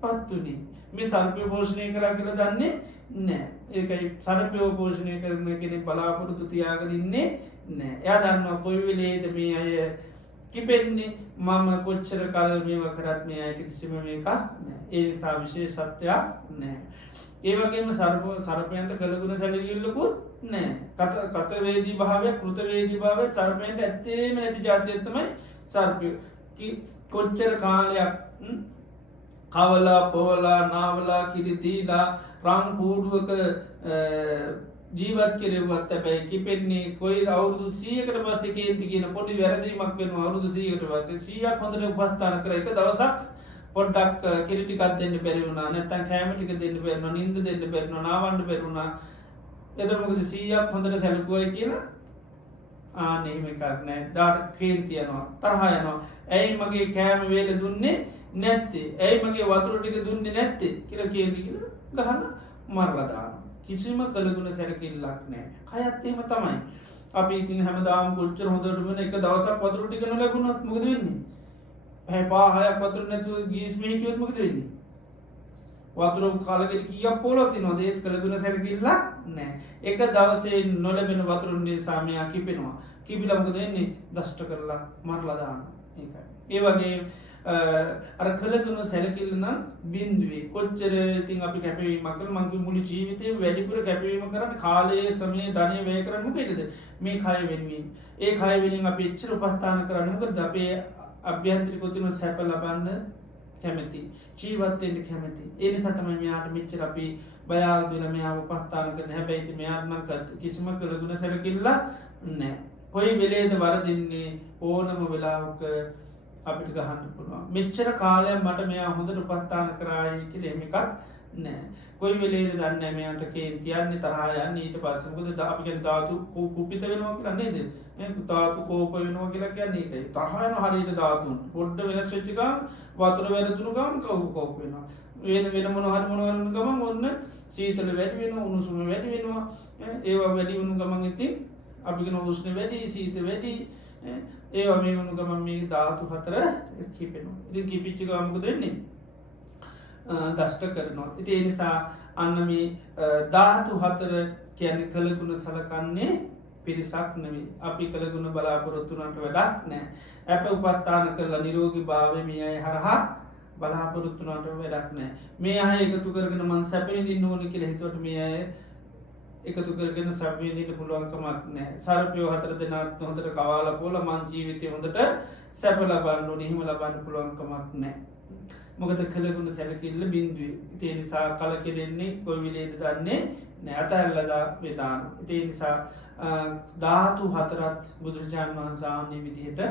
පත්ුනේ මේ සර්පය පෝෂණය කරා කියලා දන්නේ නැහැ ඒකයි සර්පය පෝෂණය කරන කෙනෙක් බලාපොරොත්තු තියාගෙන ඉන්නේ නැහැ එයා දන්නවා කොයි වෙලේද මේ අය කිපෙන්නේ මම කොච්චර කල් මේව කරත් මේ අයට කිසිම මේකක් නෑ ඒ නිසා විශේෂත්වයක් නෑ ඒ වගේම සර්පයන්ට කළගුණ සැලකිල්ලකුත් නෑ කතවේදී භාවයක් කෘතවේදී භාවය සර්පයන්ට ඇත්තේම නැති ජාතියක් තමයි සර්පය කොච්චර කාලයක් කවලා පොවලා නාවලා කිරි දීලා රන් කූඩුවක ජීවත් කෙරෙවත් හැබැයි කිපෙන්නේ කොයි අවුරුදු 100කට පස්සේ කේන්ති කියන පොඩි වැරදීමක් වෙනවා අවුරුදු 100කට පස්සේ 100ක් හොඳට උපස්ථාන කර එක දවසක් පොඩ්ඩක් කිරි ටිකක් දෙන්න බැරි වුණා නැත්නම් කැම ටික දෙන්න බැරි වුණා නිින්ද දෙන්න බැරි වුණා නාවන්න බැරි වුණා එතකොට මොකද 100ක් හොඳට සැලකුවයි කියලා ආන්නේ මේකක් නෑ දාට කේන්ති යනවා තරහ යනවා ඇයි මගේ කැම වේල දුන්නේ නැත්තේ ඇයි මගේ වතුර ටික දුන්නේ නැත්තේ කියලා කේන්ති කියලා ගහන මරලා දානවා කිසිම කළගුණ සැලකිල්ලක් නෑ කයත් එහෙම තමයි අපි ඉතින් හැමදාම කොච්චර හොඳට වෙන එක දවසක් වතුර ටික නොලැබුණොත් මොකද වෙන්නේ පැය 5-6ක් වතුර නැතුව ගිස් මෙහි කියොත් මොකද වෙන්නේ වතුර කාලෙකට කීයක් පොළොත් තියනවද ඒත් කළගුණ සැලකිල්ලක් නෑ එක දවසේ නොලැබෙන වතුර නිසා මෙයා කිපෙනවා කිපිලා මොකද වෙන්නේ දෂ්ට කරලා මරලා දානවා ඒකයි ඒ වගේ අර කළගුණ සැලකිල්ල නම් බින්දුවේ කොච්චර ඉතින් අපි කැපවීමක් කරලා මං මුළු ජීවිතේ වැඩිපුර කැපවීම කරන්නේ කාලයේ සමය ධනෙ වැය කරන්නේ මොකේද මේ කය වෙනුවෙන් ඒ කය වෙනුවෙන් අපි එච්චර උපස්ථාන කරන්නේ මොකද අපේ අභ්‍යන්තරික උතුම් සැප ලබන්න කැමති ජීවත් වෙන්න කැමති ඒ නිසා තමයි මෙයාට මෙච්චර අපි බයාල් දෙලා මෙයාව උපස්ථාන කරන හැබැයි මෙයාට නම් කිසිම කළගුණ සැලකිල්ල නැහැ කොයි වෙලේද වරදින්නේ ඕනම වෙලාවක අපිට ගහන්න පුළුවන් මෙච්චර කාලයක් මට මෙයා හොඳට උපස්ථාන කරායි කියලා එහෙම එකක් නෑ කොයි වෙලේද දන්නේ මෙයාට කේන්තියන්නේ තරහා යන්නේ ඊට පස්සේ මොකද අපි කියන්නේ ධාතු කුපිත වෙනවා කියලා නේද ධාතු කෝප වෙනවා කියලා කියන්නේ ඒකයි තරහ යන හරියට ධාතුන් පොඩ්ඩ වෙනස් වෙච්ච ගමන් වතුර වැරදුණු ගමන් කෝප වෙනවා වෙන මොන හරි වුණ ගමන් ඔන්න සීතල වැඩි වෙනවා උණුසුම වැඩි වෙනවා ඒවා වැඩි වුණු ගමන් ඉතින් අපි කියන උෂ්ණ වැඩි සීත වැඩි ඒවා මේ වුණු ගමන් මේ ධාතු හතර කිපෙනවා ඉතින් කිපිච්ච ගමන් මොකද වෙන්නේ දෂ්ට කරනවා ඉතින් ඒ නිසා අන්න මේ ධාතු හතර කියන්නේ කළගුණ සලකන්නේ පිරිසක් නෙවෙයි අපි කළගුණ බලාපොරොත්තු වුණාට වැඩක් නැහැ අප උපස්ථාන කරලා නිරෝගී භාවය මේ අය හරහා බලාපොරොත්තු වුණාට වැඩක් නැහැ මේ අය එකතු කරගෙන මං සැප විඳින්න ඕනේ කියලා හිතුවට මේ අය එකතු කරගෙන සැප විඳින්න පුළුවන්කමක් නැහැ සර්පයෝ හතර දෙනාත් හොඳට කවාලා පොළ මං ජීවිතේ හොඳට සැප ලබන්න ඕනේ එහෙම ලබන්න පුළුවන්කමක් නැහැ මොකද කළගුණ සැලකිල්ල බින්දුවේ ඒ නිසා කලකිරෙන්නේ කොයි වෙලේද දන්නේ නැහැ අතහැරලා වේදාන ඒ නිසා ධාතු හතරත් බුදුරජාණන් වහන්සේ ආන්නේ විදිහට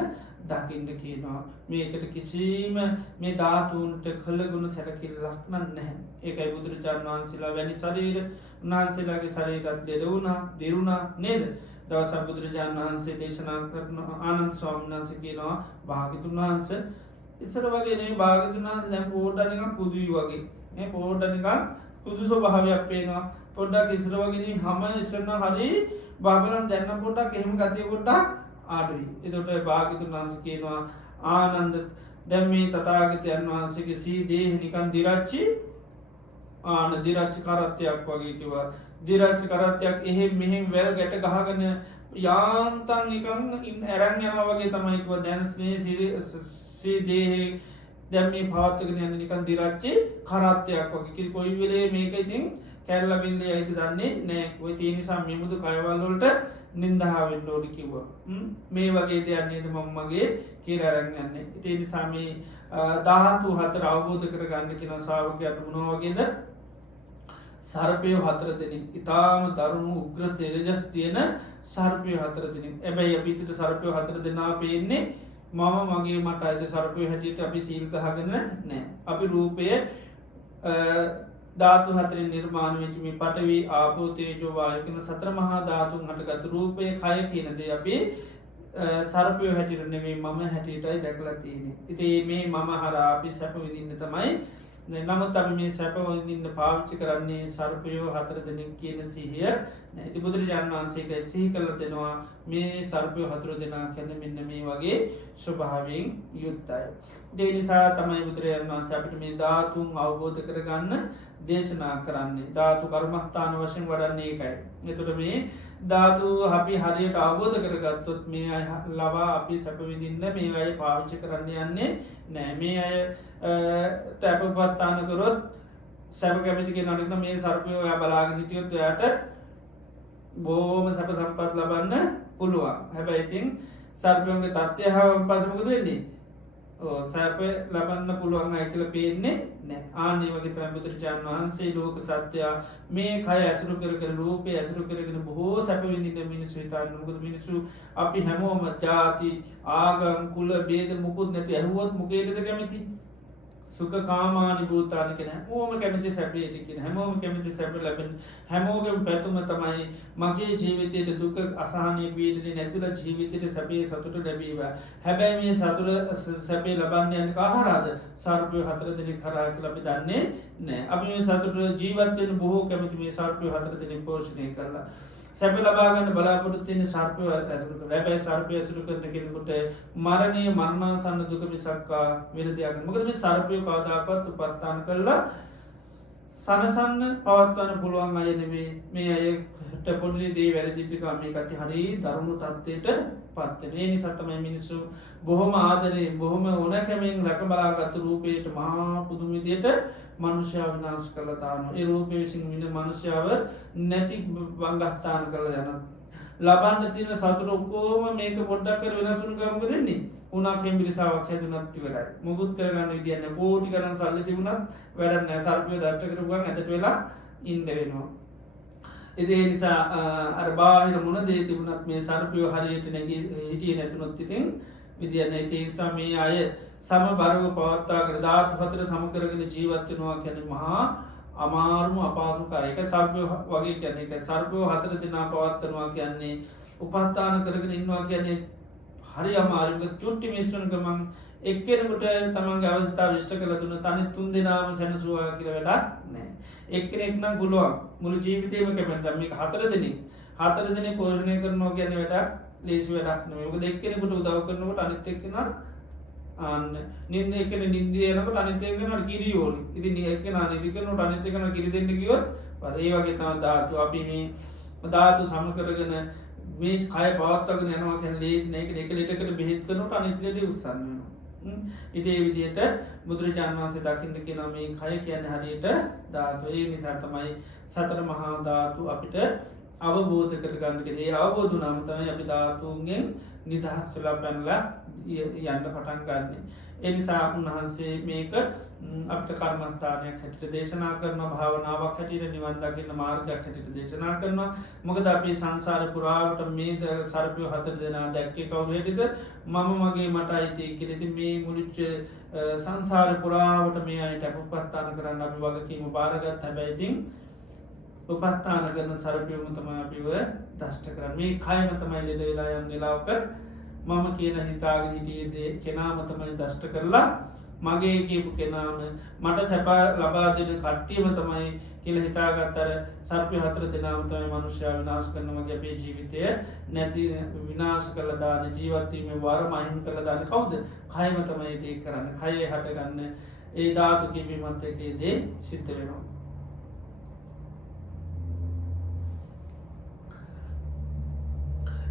දකින්න කියනවා මේකට කිසිම මේ ධාතුන්ට කළගුණ සැලකිල්ලක් නැහැ ඒකයි බුදුරජාණන් වහන්සේලා වැනි ශරීර උන්වහන්සේලාගේ ශරීරත් දෙරුණා දිරුණා නේද දවසක් බුදුරජාණන් වහන්සේ දේශනා කරන ආනන්ද ස්වාමීන් වහන්සේ කියනවා භාග්‍යතුන් වහන්සේ ඉස්සර වගේ නෙමෙයි භාග්‍යතුන් වහන්සේ දැන් පොඩ්ඩක් නිකන් කුදුයි වගේ මේ පොඩ්ඩක් නිකන් කුදු ස්වභාවයක් පේනවා පොඩ්ඩක් ඉස්සර වගේ නෙමෙයි හැම ඉස්සරන හරි බාබලන් දැන් පොඩ්ඩක් එහෙම ගතිය පොඩ්ඩක් ආඩුයි එතකොට භාග්‍යතුන් වහන්සේ කියනවා ආනන්ද දැන් මේ තථාගතයන් වහන්සේගේ සී දේහ නිකන් දිරච්චි දිරච්චි කරත්තයක් වගේ කිව්වා දිරච්චි කරත්තයක් එහෙම මෙහෙම වැල් ගැට ගහගෙන යාන්තම් නිකන් අරන් යනවා වගේ තමයි කිව්වා දැන් මේ සී දේහේ දැන් මේ පවත්වගෙන යන නිකන් දිරච්චි කරත්තයක් වගේ කොයි වෙලේ මේක ඉතින් කැරලා බින්දේ ඇයිද දන්නේ නෑ ඔය තේ නිසා මේ මුදු කයවල් වලට නින්දහා වෙන්න ඕනි කිව්වා මේ වගේ දෙයක් නේද මම මගේ කියලා අරන් යන්නේ ඒ නිසා මේ ධාතු හතර අවබෝධ කරගන්න කියන ශ්‍රාවකයාට මොනවා වගේද සර්පයෝ හතර දෙනෙක් ඊටාම දරුණු උග්‍ර තේජස් තියෙන සර්පයෝ හතර දෙනෙක් හැබැයි අපි හිතට සර්පයෝ හතර දෙනා පේන්නේ මම මගේ මට අයිති සර්පයෝ හැටියට අපි සීල් ගහගෙන නැහැ අපි රූපයේ ධාතු හතරෙන් නිර්මාණය වෙච්ච මේ පඨවි ආපෝ තේජෝ වායු කියන සතර මහා ධාතුන් හටගත් රූපයේ කය කියන දේ අපි සර්පයෝ හැටියට නෙමෙයි මම හැටියටයි දැකලා තියෙන්නේ. ඉතින් මේ මම හරහා අපි සැප විඳින්න තමයි නමුත් අපි මේ සැප විඳින්න පාවිච්චි කරන්නේ සර්පයෝ හතර දෙනෙක් කියන සිහිය නෑ. ඉතින් බුදුරජාණන් වහන්සේ සිහි කරලා දෙනවා මේ සර්පයෝ හතර දෙනා කියන්නේ මෙන්න මේ වගේ ස්වභාවයෙන් යුක්තයි. ඒ නිසා තමයි බුදුරජාණන් වහන්සේ අපිට මේ ධාතුන් අවබෝධ කරගන්න දේශනා කරන්නේ. ධාතු කර්මස්ථාන වශයෙන් වඩන්නේ ඒකයි. එතකොට මේ ධාතු අපි හරියට අවබෝධ කරගත්තොත් මේ අය ලබා අපි සැප විඳින්න මේ අය පාවිච්චි කරන්න යන්නේ නෑ. මේ අය තැපපත්තාන කරොත් සැප කැමති කෙනෙකුට මේ සර්පයෝ ඔයා බලාගෙන හිටියොත් ඔයාට බොහොම සැප සම්පත් ලබන්න පුළුවන්. හැබැයි ඉතින් සර්පයන්ගේ තත්ත්වය හවම් පස්සේ මොකද වෙන්නේ? සැප ලබන්න පුළුවන් අය කියලා පේන්නේ නෑ. ආන්නේ වගේ තමයි බුදුරජාණන් වහන්සේ ලෝක සත්‍යය මේ කය ඇසුරු කරගෙන රූපේ ඇසුරු කරගෙන බොහෝ සැප විඳින මිනිස්සු හිතන්නේ. මොකද මිනිස්සු අපි හැමෝම ಜಾති ආගම් කුල ભેද මුකුත් නැති ඇහුවොත් මොකේද කැමති? සුඛ කාමානි භූතානි කියන හැමෝම කැමති සැපයට කියන හැමෝම කැමති සැප ලැබෙන හැමෝගෙම පැතුම තමයි මගේ ජීවිතයේ දුක අසහනීය පීඩනේ නැතිලා ජීවිතයේ සැපේ සතුට ලැබේවා. හැබැයි මේ සතුට සැපේ ලබන්න යන කාහරාද සර්පය හතර දෙනෙක් කරා කියලා අපි දන්නේ නැහැ. අපි මේ සතුට ජීවත් වෙන්න බොහෝ කැමති මේ සර්පය හතර දෙනෙක් පෝෂණය කරලා සැප ලබා ගන්න බලාපොරොත්තු වෙන සර්පය ඇසුරු කරලා හැබැයි සර්පය ඇසුරු කරන කෙනෙකුට මරණය මරණාසන්න දුක මිසක් වෙන දෙයක් නෑ. මොකද මේ සර්පය කවදාකවත් උපස්ථාන කළා සනසන්න පවත්වන්න පුළුවන් අය නෙමෙයි. මේ අයට පොඩි දේ වැරදිච්ච කම මේ කට්ටිය හරි දරුණු තත්ත්වයට පත් වෙනවා. ඒ නිසා තමයි මිනිස්සු බොහොම ආදරේ බොහොම ඕනකමෙන් රැක බලාගත් රූපයට මහා පුදුම විදියට මනුෂ්‍යව විනාශ කරලා තානවා. ඒ රූපේ විසින් විඳ මනුෂ්‍යව නැති වංගස්ථාන කරලා යනවා. ලබන්න තියෙන සතුට ඔක්කොම මේක පොඩ්ඩක් කර වෙනස් වුණ ගමන් මොකද වෙන්නේ? උණක් හෙම්බිරිසාවක් හැදුනත් ඉවරයි. මොකුත් කරගන්න විදියක් නැහැ. කෝටි ගණන් සල්ලි තිබුණත් වැඩක් නැහැ. සර්පය දෂ්ට කරපු ගමන් ඇදට වෙලා ඉන්න වෙනවා. ඉතින් ඒ නිසා අර බාහිර මොන දේ තිබුණත් මේ සර්පයෝ හරියට නැගී හිටියේ නැතුනොත් ඉතින් විදියක් නැහැ. ඒ නිසා මේ අය සමබරව පවත්වාගෙන ධාතු හතර සම කරගෙන ජීවත් වෙනවා කියන්නේ මහා අමාරුම අපහසු කාර්යයක්. සර්පයෝ වගේ කියන්නේ ඒක සර්පයෝ හතර දෙනා පවත්වනවා කියන්නේ උපස්ථාන කරගෙන ඉන්නවා කියන්නේ හරි අමාරුයි. චුට්ටි මිශ්‍රණ ගමන් එක්කෙනෙකුට තමන්ගේ අවස්ථාව ඉෂ්ට කරලා දුන්න තනි තුන් දෙනාම සැනසුවා කියලා වැඩක් නැහැ. එක්කෙනෙක් නම් පුළුවන් මුළු ජීවිතේම කැපෙන්න. මේක හතර දෙනෙක් පෝෂණය කරනවා කියන්නේ වැඩක් ලේසි වැඩක් නෙවෙයි. මොකද එක්කෙනෙකුට උදව් කරනකොට අනිත් එක්කෙනා නින්ද එකන නින්දිය යනකොට අනිත් එක්කෙනාට කිරි ඕනි. ඉතින් එක්කෙනා නිදි කරනකොට අනිත් එක්කෙනා කිරි දෙන්න ගියොත් ඒ වගේ තමයි ධාතු. අපි මේ ධාතු සම කරගෙන මේ කය පවත්වාගෙන යනවා කියන්නේ ලේසි නෑ. ඒක එක ලීටරකට බෙහෙත් කරනකොට අනිත් ලීටරේ උස්සන්න වෙනවා. ඉතින් ඒ විදිහට බුදුරජාණන් වහන්සේ දකින්න කියනවා මේ කය කියන්නේ හරියට ධාතු. ඒ නිසා තමයි සතර මහා ධාතු අපිට අවබෝධ කරගන්න කියන්නේ. ඒ අවබෝධ වුණාම තමයි අපි ධාතුන්ගෙන් නිදහස් වෙලා පැනලා යන්න පටන් ගන්න. ඒ නිසා උන්වහන්සේ මේක අපිට කර්මස්ථානයක් හැටියට දේශනා කරනවා, භාවනාවක් හැටියට, නිවන් දකින්න මාර්ගයක් හැටියට දේශනා කරනවා. මොකද අපි සංසාර පුරාවට මේ සර්පයෝ හතර දෙනා දැක්කේ කවුරු හැටියද? මම මගේ මට අයිති කියලා. ඉතින් මේ මුළුච්ච සංසාර පුරාවට මේ අයට උපස්ථාන කරන්න අපි වගකීම බාරගත්. හැබැයි ඉතින් උපස්ථාන කරන සර්පයෝම තමයි අපිව දෂ්ට කරන්නේ. මේ කයම තමයි ලෙඩ වෙලා යම් වෙලාවක මම කියන හිතාගෙන හිටියේ දේ කෙනාම තමයි දෂ්ට කරලා මගේ කියපු කෙනාම මට සැප ලබා දෙන කට්ටියම තමයි කියලා හිතාගත්තර සර්පය හතර දෙනාම තමයි මනුෂ්‍යයා විනාශ කරනවා. මගේ අපේ ජීවිතය නැති විනාශ කළා දාන ජීවත් වීමේ වරම අයින් කළා දාන කවුද? කයම තමයි ඒක කරන්නේ. කයේ හටගන්න ඒ ධාතු කිපීමත් එක්ක දේ සිද්ධ වෙනවා.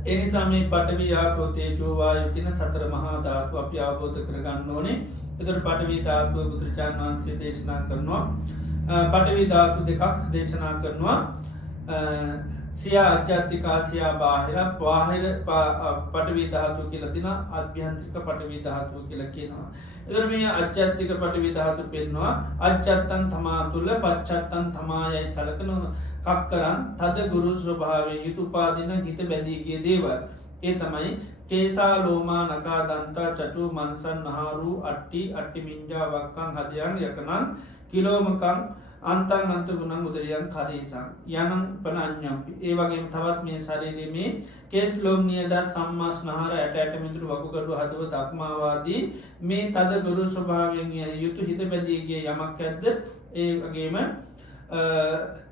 එනිසා මේ පඨවි ආපෝ තේජෝ වායෝ කියන සතර මහා ධාතු අපි අවබෝධ කරගන්න ඕනේ. එතකොට පඨවි ධාතුව බුදුරජාණන් වහන්සේ දේශනා කරනවා. පඨවි ධාතු දෙකක් දේශනා කරනවා. සියා අධ්‍යාත්මික සියා බාහිර. බාහිර පඨවි ධාතුව කියලා තියෙනවා. ආභ්‍යන්තරික පඨවි ධාතුව කියලා කියනවා. එතකොට මේ අධ්‍යාත්මික පඨවි ධාතු පෙන්නවා. අජ්ජත්තං තමා තුල පච්චත්තං තමායයි සලකන කක්කරන් තද ගුරු ස්වභාවයෙන් යුතු උපාදින හිත බැඳී ගිය දේවල්. ඒ තමයි කේසා ලෝමා නකා දන්තා චතු මන්සන් නහාරු අට්ටි අට්ටි මිංජා වක්කං හදයන් යකනං කිලෝමකං අන්තං අන්ත ගුණං උදරියන් කරේසං යනං පනඤ්ඤම්පි. ඒ වගේම තවත් මේ ශරීරයේ මේ කේස් ලෝම නියද සම්මාස් නහර ඇට ඇට මිදුළු වකුගඩු හදවත අක්මාවාදී මේ තද ගුරු ස්වභාවයෙන් යුතු හිත බැඳී ගිය යමක් ඇද්ද? ඒ වගේම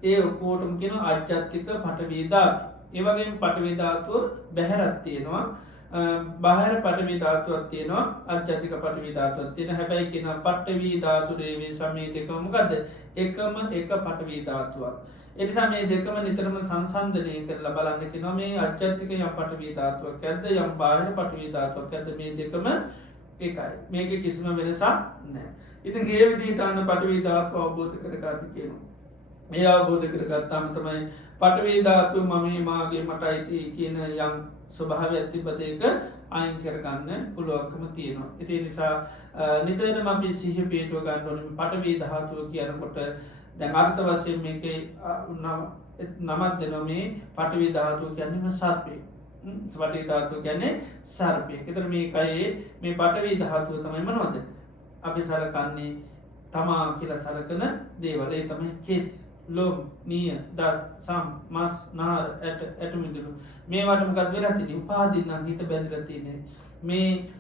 ඒ ඔක්කෝටම කියන ආධ්‍යාත්මික පඨවි ධාතු. ඒ වගේම පඨවි ධාතුව බැහැරක් තියෙනවා. බාහිර පඨවි ධාතුවක් තියෙනවා. ආධ්‍යාත්මික පඨවි ධාතුවක් තියෙනවා. හැබැයි කියන පඨවි ධාතු රේවේ සමේ දෙකම මොකද්ද? එකම එක පඨවි ධාතුවක්. ඒ නිසා මේ දෙකම නිතරම සංසන්දනය කරලා බලන්න කියනවා මේ ආධ්‍යාත්මික යම් පඨවි ධාතුවක් ඇද්ද යම් බාහිර පඨවි ධාතුවක් ඇද්ද? මේ දෙකම එකයි. මේකේ කිසිම වෙනසක් නැහැ. ඉතින් මේ විදිහට අන්න පඨවි ධාතුව අවබෝධ කරගන්න කියනවා. මේ අවබෝධ කරගත්තාම තමයි පඨවි ධාතුව මම මාගේ මට අයිති කියන යම් ස්වභාවයක් තිබ්බ දෙයක අයින් කරගන්න පුළුවන්කම තියෙනවා. ඒ නිසා නිතරම අපි සිහිය පිටව ගන්න ඕනේ. පඨවි ධාතුව කියනකොට දැන් අර්ථ වශයෙන් මේකේ නමක් දෙනවා. මේ පඨවි ධාතුව කියන්නේ සර්පේ. පඨවි ධාතුව කියන්නේ සර්පේ. ඒතර මේකයේ මේ පඨවි ධාතුව තමයි මොනවද? අපි සලකන්නේ තමා කියලා සලකන දේවල්. ඒ තමයි කෙස්, ලොම්, නිය, දත්, සම්, මස්, නහර, ඇට මිදුළු. මේවට මොකද වෙලා තියෙන්නේ? උපාදින්න හිත බැඳලා තියෙන්නේ. මේ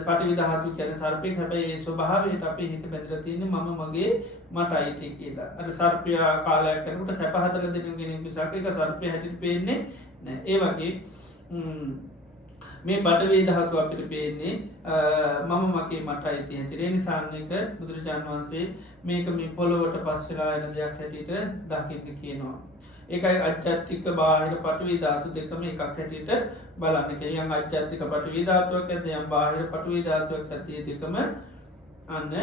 පඨවි ධාතුව කියන්නේ සර්පෙක්. හැබැයි ඒ ස්වභාවයට අපේ හිත බැඳලා තියෙන්නේ මම මගේ මට අයිති කියලා. අර සර්පයා කාලයක් යනකොට සැප හදලා දෙන කෙනෙක් මිසක් ඒක සර්පයා හැටියට පේන්නේ නැහැ. ඒ වගේ මේ පඨවි ධාතුව අපිට පේන්නේ මම මගේ මට අයිති හැටියට. ඒ නිසා අන්නේක බුදුරජාණන් වහන්සේ මේක මේ පොළොවට පස් වෙලා යන දෙයක් හැටියට දකින්න කියනවා. ඒකයි අධ්‍යාත්මික බාහිර පඨවි ධාතු දෙකම එකක් හැටියට බලන්න කියනවා. යම් අධ්‍යාත්මික පඨවි ධාතුවක් ඇද්ද යම් බාහිර පඨවි ධාතුවක් ඇද්ද දෙකම අන්න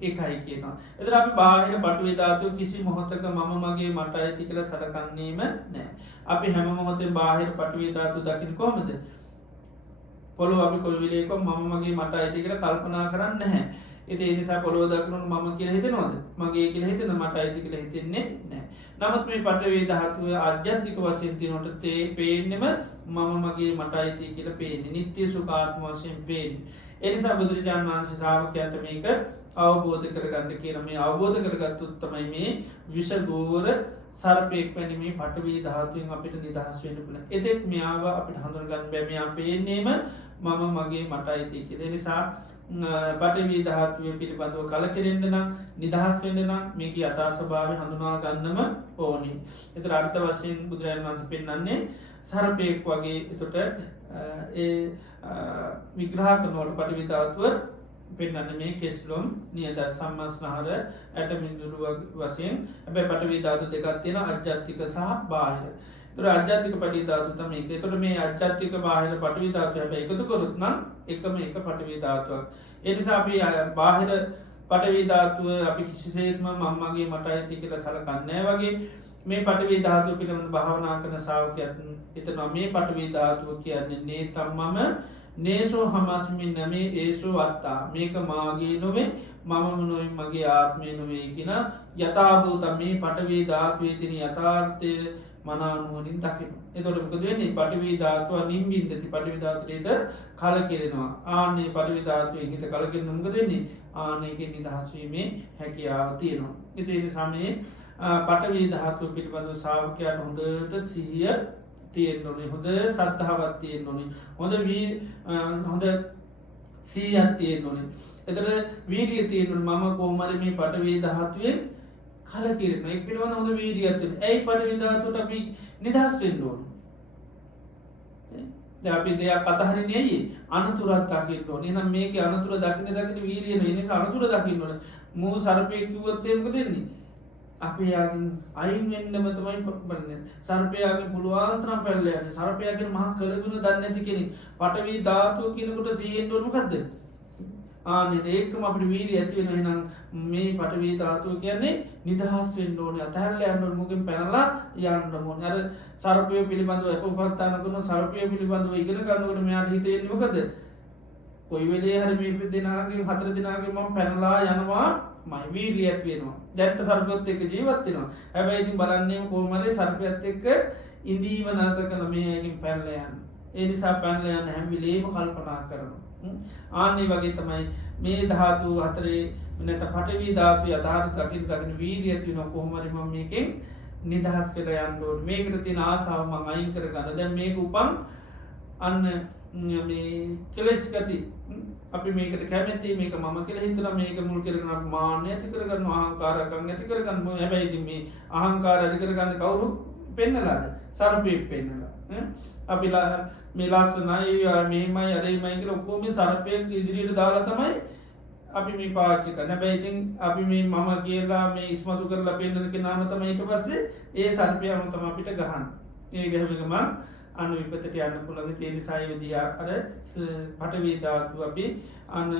එකයි කියනවා. එතන අපි බාහිර පඨවි ධාතුව කිසි මොහොතක මම මගේ මට අයිති කියලා සලකන්නේම නැහැ. අපි හැම මොහොතේ බාහිර පඨවි ධාතුව දකින්න කොහොමද? පොළොව අපි කොයි වෙලේක මම මගේ මට අයිති කියලා කල්පනා කරන්නේ නැහැ. ඒ නිසා පොළොව දකිනොත් මම කියලා හිතනවද? මගේ කියලා හිතන මට අයිති කියලා හිතෙන්නේ නෑ. නමුත් මේ පටවේ ධාතුව අධ්‍යාත්මික වශයෙන් තියෙනකොට තේ පේන්නෙම මම මගේ මට අයිති කියලා පේන්නේ. නිත්‍ය සුඛාත්ම වශයෙන් පේන්නේ. ඒ නිසා බුදුරජාණන් වහන්සේ ශ්‍රාවකයන්ට මේක අවබෝධ කරගන්න කියන මේ අවබෝධ කරගත්තොත් තමයි මේ විෂගෝර සර්පයෙක් වැනි මේ පටවී ධාතුවෙන් අපිට නිදහස් වෙන්න පුළුවන්. එතෙක් මෙයාව අපිට හඳුනගන්න බෑ. මෙයා පේන්නේම මම මගේ මට අයිති කියලා. ඒ නිසා පටවී ධාතුව පිළිබඳව කලකිරෙන්න නම් නිදහස් වෙන්න නම් මේක යථා ස්වභාවය හඳුනා ගන්නම ඕනි. ඒතර අර්ථ වශයෙන් බුදුරජාණන් වහන්සේ පෙන්නන්නේ සර්පයෙක් වගේ. එතකොට ඒ විග්‍රහ කරනකොට පටවී ධාතුව පෙන්නන්න මේ කෙස්ලොම් නියද සම්මස්නහර ඇටමින්දුරු වශයෙන් හැබැ පටවී ධාතු දෙකක් තියෙන අජ්ජාත්තික සහ බාහිර. තුර අජ්ජාතික පටි ධාතු තම එක. තොට මේ අජ්ජාත්තික බාහිර පටවී ධාතු හැබැ එකතු කොරුත්නම් එකම එක පටවී ධාතුවක්. එනිසා අපි බාහිර පටවී ධාතුව අපි කිසිසේත්ම මම්මගේ මට අයිති කියල සලකන්නෑ වගේ මේ පටවී ධාතුව පිළිබඳ භාවනා කරන සාාවකයන් එතනවා මේ පටවී ධාතුව කියන්නේ නේ තම්මම නේසෝ හමස්මින් නමේ ඒසෝ අත්තා මේක මාගේ නොවේ මමම නොයි මගේ ආත්මය නොවේ කියෙන යථභූත මේ පටවී ධාතුවේ තින යථාර්ථය මනානුවනින් දකින. එතොටමක දෙන්නේ පටවී ධාතුව නිම්බින්දති පටවි ධාතුරේද කල කෙරෙනවා ආනේ පටවි ධාතුවේ හිත කලකිර නොමක දෙන්නේ ආනයකෙන් නිදහස්වීමේ හැකියාව තියෙනවා. එතේ සමයේ පටවී ධාතුව පිළිබඳව සාාවකයන් හොඳට සිහිය තියෙන් නොනේ හොඳ සද්ධාවත් තියෙන් නොනේ හොඳ හොඳ සීයත් තියෙන් නොනේ. එතට වීරිය තියනු මම කෝමර මේ පටවේ ධාතුවෙන් කලකිරන එක් පිළිවන හොඳ වීරියත්තුන ඇයි පට විධාතුට අපි නිදහස් වෙන්න ඕන. අපි දෙයක් කතහරි ඇයි අනතුරත් දකින්න ඕන නම් මේක අනතුර දකින දකින වීරියන එනිස අනතුර දකින්න ඕන මූ සරපයකිවොත්තයක දෙන්නේ. අපි යාගින් අයින්ෙන්න්නම තමයි පරන්න සර්පයාගේ පුළුවන්තරම් පැල්ලයන සර්පයගේ මහ කළගුණ දන්න ඇති කෙනෙ පටවී ධාතුව කියනකොට සීයෙන් ොනුකක්ද ආනෙ ඒකම අපට වීරී ඇතිවෙන නම් මේ පටවී ධාතුව කියන්නේ නිදහස් වෙන්න ඕන අතැල්ල යන්නට මුකින් පැනලා යන්න මොන අර සර්පය පිළිබඳව ඇප පත්තානකන සර්පය පිළිබඳව ඉගෙන ගන්නකට මෙයාට හිතයෙන්මකද කොයි වෙලේ හර මේ දෙනාගේ හතර දෙනාගේ මම පැනලා යනවා මයි වීරියක් වෙනවා දැන්ට සර්පයොත් එක ජීවත්වෙනවා හැබැයි ඉතින් බලන්නේ කෝමලේ සර්පයත් එක්ක ඉඳීම නාත කළ මේයකින් පැල්ලයන් එනිසා පැල්ලයන් හැමිලේම කල්පනා කරනවා ආන්නේ වගේ තමයි මේ ධාතු හතරේ නැත පටවී ධාතු අධාර දකින දකින වීරිය තියන කොහොමරිම මේකෙන් නිදහස් වෙලා යන්නඩෝට මේකට තින ආසාාව මං අයින් කර ගන්න දැන් මේක උපන් අන්න මේ කෙලෙස්ගති අපි මේකට කැමැති මේක මම කියල හිතර මේක මුල් කරගන්න මාන්‍ය ඇති කරගන්න ආහංකාරකං ඇති කරගන්න හැබැයිති මේ අහංකාර ඇති කරගන්න කවුරු පෙන්නලාද සරපයක් පෙන්නලා අපිලා මේ ලස්සනයි මේමයි අරේමයි කියල ඔක්කෝම සරපයක් ඉදිරියට දාලා තමයි අපි මේ පාච්චික නැබැයිතින් අපි මේ මම කියලා මේ ඉස්මතු කරලා පෙන්න්නනක නාමතමයිට පස්සේ ඒ සර්පයම තම අපිට ගහන් ඒ ගැහමගම අනු විපතට යන්න පුළඟ තේනි සයවිදියා අර පටවී ධාතු අපි අන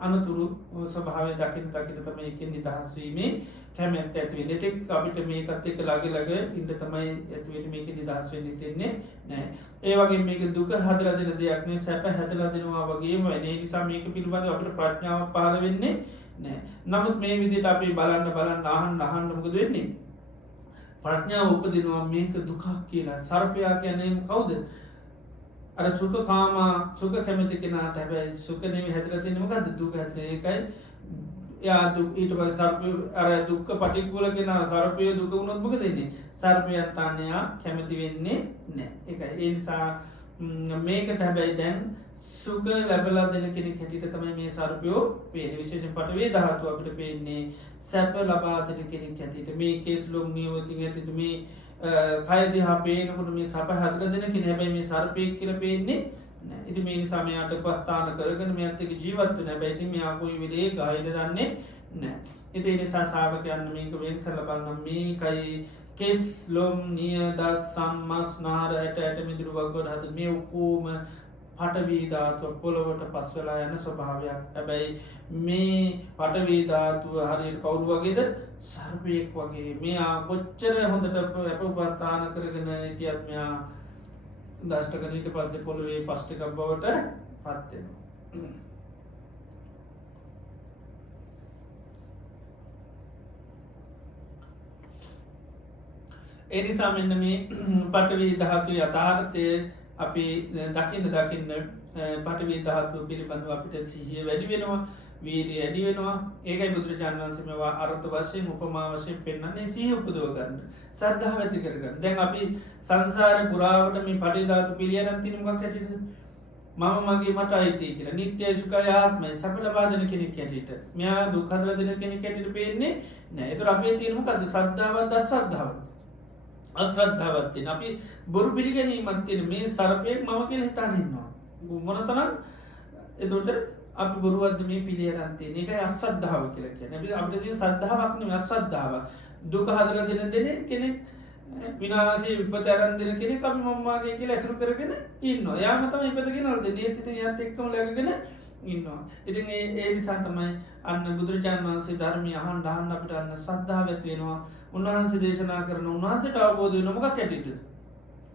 අනතුරු සභාව දකින දකින තම එකින් නිදහස්වීමේ කැමැත් ඇතිවේ නෙතෙක් අපිට මේකත් එක ලගේ ලග ඉන්ට තමයි ඇතිවට මේක නිදහස්වෙන් තිෙන්නේ නෑ ඒවගේ මේක දුක හදල දෙන දෙයක්නේ සැප හැදල දෙනවා වගේම නේ නිසා මේක පිළිබඳ අපට ප්‍රඥාව පාල වෙන්නේ නෑ නමුත් මේ විදිට අපි බලන්න ආහන් අහන්ඩමකද වෙන්නේ ප්‍රඥාව උපදිනවා මේක දුකක් කියලා සර්පයා කියනේම කවුද අර සුක කාම සුක කැමති කෙනට හැබැයි සුකනෙම හැතරතිනමකද දුක ඇතන එකයි යා ඊට ප සර්පය අර දුක්ක පටික්කුල කෙන සර්පය දුක වුණොත්මක දෙන්නේ සර්පයත්තානයා කැමති වෙන්නේ නෑ එක ඒනිසා මේකට හැබැයි දැන් සුක ලැබලා දෙන කෙනෙ හැටිට තමයි මේ සර්පයෝ පේන විශේෂ පටවේ ධාතු අපිට පේන්නේ සැප ලබාදන කෙනෙක් ඇතිට මේ කේස් ලොම් නියවතින් ඇතිට මේ කයදිහා පේනකොට මේ සප හදල දෙන කෙන හැබැයි මේ සර්පයක් කියල පේන්නේ ඉති මේ සමයට පස්ථාන කරගන මේ අත්තක ජීවත්තු නැබැයිති මෙයාකොයි විලේ ගායිද දන්නේ නෑ එති නිසා සාාවකයන්න මේක වෙන් කරල බලන්න මේකයි කෙස් ලොම් නිය දස් සම්මස් නාර ඇට ඇට මිදුරු වක්ගොඩ හතු මේ උකූම පටවීධාතුව පොළොවට පස්වලා යන ස්වභාවයක් හැබැයි මේ පටවීධාතුව හරි කවුරු වගේද සර්පයෙක් වගේ මෙයා කොච්චර හොඳට ඇප උපත්තාන කරගෙන ඉටියත් මෙයා දෂ්ටකනීට පස්සේ පොළොවේ පෂ්ටිකක් බවට පත්වෙනවා එනිසා මෙන්න මේ පටවී ධාතු යථාර්ථය අපි දකින්න පටවී ධාතු පිළිබඳව අපිට සිහිය වැඩි වෙනවා වීරිය ඇඩි වෙනවා ඒකයි බුදුරජාණන් වන්සමවා අර්ථ වශයෙන් උපමා වශයෙන් පෙන්න්නන්නේ සිහ උපදෝගන්න සද්ධහ ඇති කරගන්න දැන් අපි සංසාර පුරාවට මේ පටිධාතු පිළියනම් තිනමක් හැටිට මම මගේ මට අයිති කියලා නිත්‍යය සුකයාත්මයි සපල බාධන කෙනෙක් ඇටිට මෙයා දුකදරදන කෙනෙක් ඇටිට පේන්නේ නෑ එතු අපේ තියනමකද සද්ධාවත් අත්සද්ධාව අශ්‍රද්ධාවත්තින අපි බොරු පිළිගැනීමත්තින මේ සරපයෙක් මම කියල හිතානන්නවා මොනතරම් එතොට අපි බොරුවද මේ පිළියරන්තේ එක අස්සද්ධාව කියලා කියන අපට සද්ධාවක්න අස්සද්ධාව දුක හදර දෙන දෙන කෙනෙක් විනාසේ විපතරන් දෙන කෙනෙ අපි මම්මාගේ කියලා ඇසරු කරගෙන ඉන්න යාමතම ඉපතගෙන අද නේතිත යත් එක්කම ලැගගෙන ඉන්නවා ඉතින් ඒ නිසා තමයි අන්න බුදුරජාණන් වන්සේ ධර්මය අහන් ඩහන්න අපිට අන්න සද්ධාව ඇතිවෙනවා උන්වහන්සේ දේශනා කරන උන්වහන්සට අවබෝධ නොමක කැටිට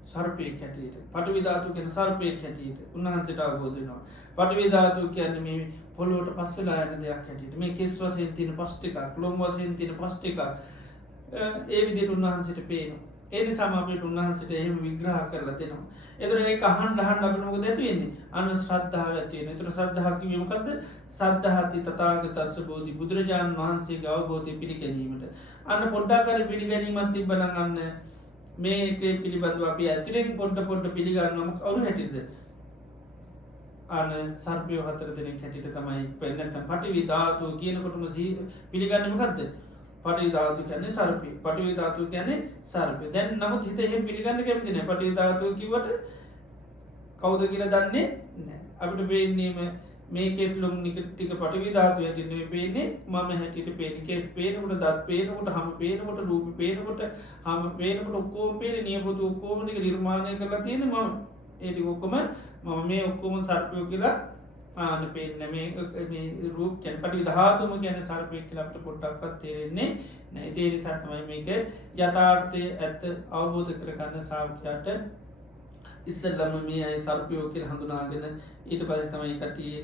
සර්පය කැටට පටවිධාතු කියෙන සර්පය කැටට උන්වහන්සට අවබෝධනවා පටවිධාතු කියන්න මේ පොලොට පස්සලා යන දෙයක් හැටිට මේ කෙස් වසයෙන් තින පස්්ටිකක් ලොම් වසයෙන් තින පස්්ටිකක් ඒ විදිට උන්වහන්සට පේනු ඒනි සමපට උන්වහන්සට එහෙම විග්‍රහ කරලා දෙනවා එතුර ඒ අහන් හන්ඩ අපනක දැතිවෙන්නේ අන්න ශ්‍රද්ධාව ඇතියෙන තුර සද්ධහකිවීමකක්ද සද්ධහති තතාගතස්ස බෝධි බුදුරජාණන් වහන්සේ අවබෝධය පිළිගැනීමට අන්න පොඩ්ඩාකර පිළිගැනීමත් තිබ බලගන්න මේක පිළිබඳව අපි ඇතිරෙන් පොඩ්ඩ පිළිගන්නම කවරු හැටිද අන සර්පයෝ හතර දෙනෙක් හැටිට තමයි පෙන්නත පටි විධාතු කියනකොටම පිළිගන්නමකක්ද පටි ධාතු කැනෙ සර්පි පටි ධාතු කැනෙ සර්පය දැන් නමුත් හිත එහෙම පිළිගන්න කැමතින පටි ධාතු කිවට කවුද කියල දන්නේ නෑ අපිට පේන්නේම මේ කෙස්ලුම් නිකටික පටි ධාතු ඇතින්නේ පේනේ මම හැටිට පේන කෙස් පේනකට දත් පේනකොට හම පේනකොට රූප පේනකොට හම පේනකට ඔක්කෝ පේන නියපොතු ඔක්කෝමටික නිර්මාණය කරලා තියෙන මම ඒටි ඔක්කොම මම මේ ඔක්කොම සර්පයෝ කියලා ආන පේන්න මේ රූප කැන් පටි ධාතුම ගැන සර්පය කියලට පොට්ටක්පත් තේරෙන්නේ නැ තේරි සතමයි මේක යථාර්ථය ඇත්ත අවබෝධ කරගන්න සාාවකයාට ඉස්සල්ලම මේ අයි සර්පයෝ කියල හඳුනාගෙන ඊට පස තමයි කටියේ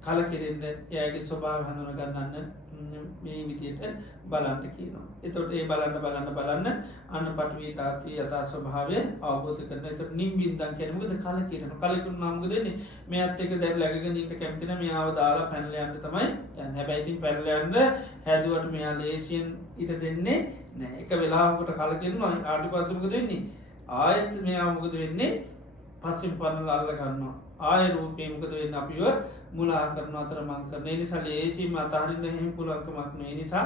කලකිරෙන්ට එයාගේ ස්වභාව හඳුන ගන්නන්න මේ විදියට බලන්ට කියනවා එතොට ඒ බලන්න අන්න පටවී තාති යතා ස්වභාවය අවබෝධ කරන එත නිම්බින්දන් කැනමුද කල කියරන කලකුරු නම්ග දෙන්නේ මේ අත්තක දැන් läගගෙන ඊට කැමතින මෙයාව දාලා පැනලයන්ට තමයි යන්න හැබැයිතින් පැරලයන්ට හැදුවට මෙයා ලේසියෙන් ඉට දෙන්නේ නෑ එක වෙලාකට කලකිරනවා ආටි පසමක දෙන්නේ ආයත් මෙයා මොකද වෙන්නේ පස්සිම් පන්නල අල්ල ගන්නවා ආය රූපයමකද වෙන්න අපිව මුලා කරන අතර මං කරන නිසා ලේසිම අතහරින්න හෙම පුලක්කමක්න නිසා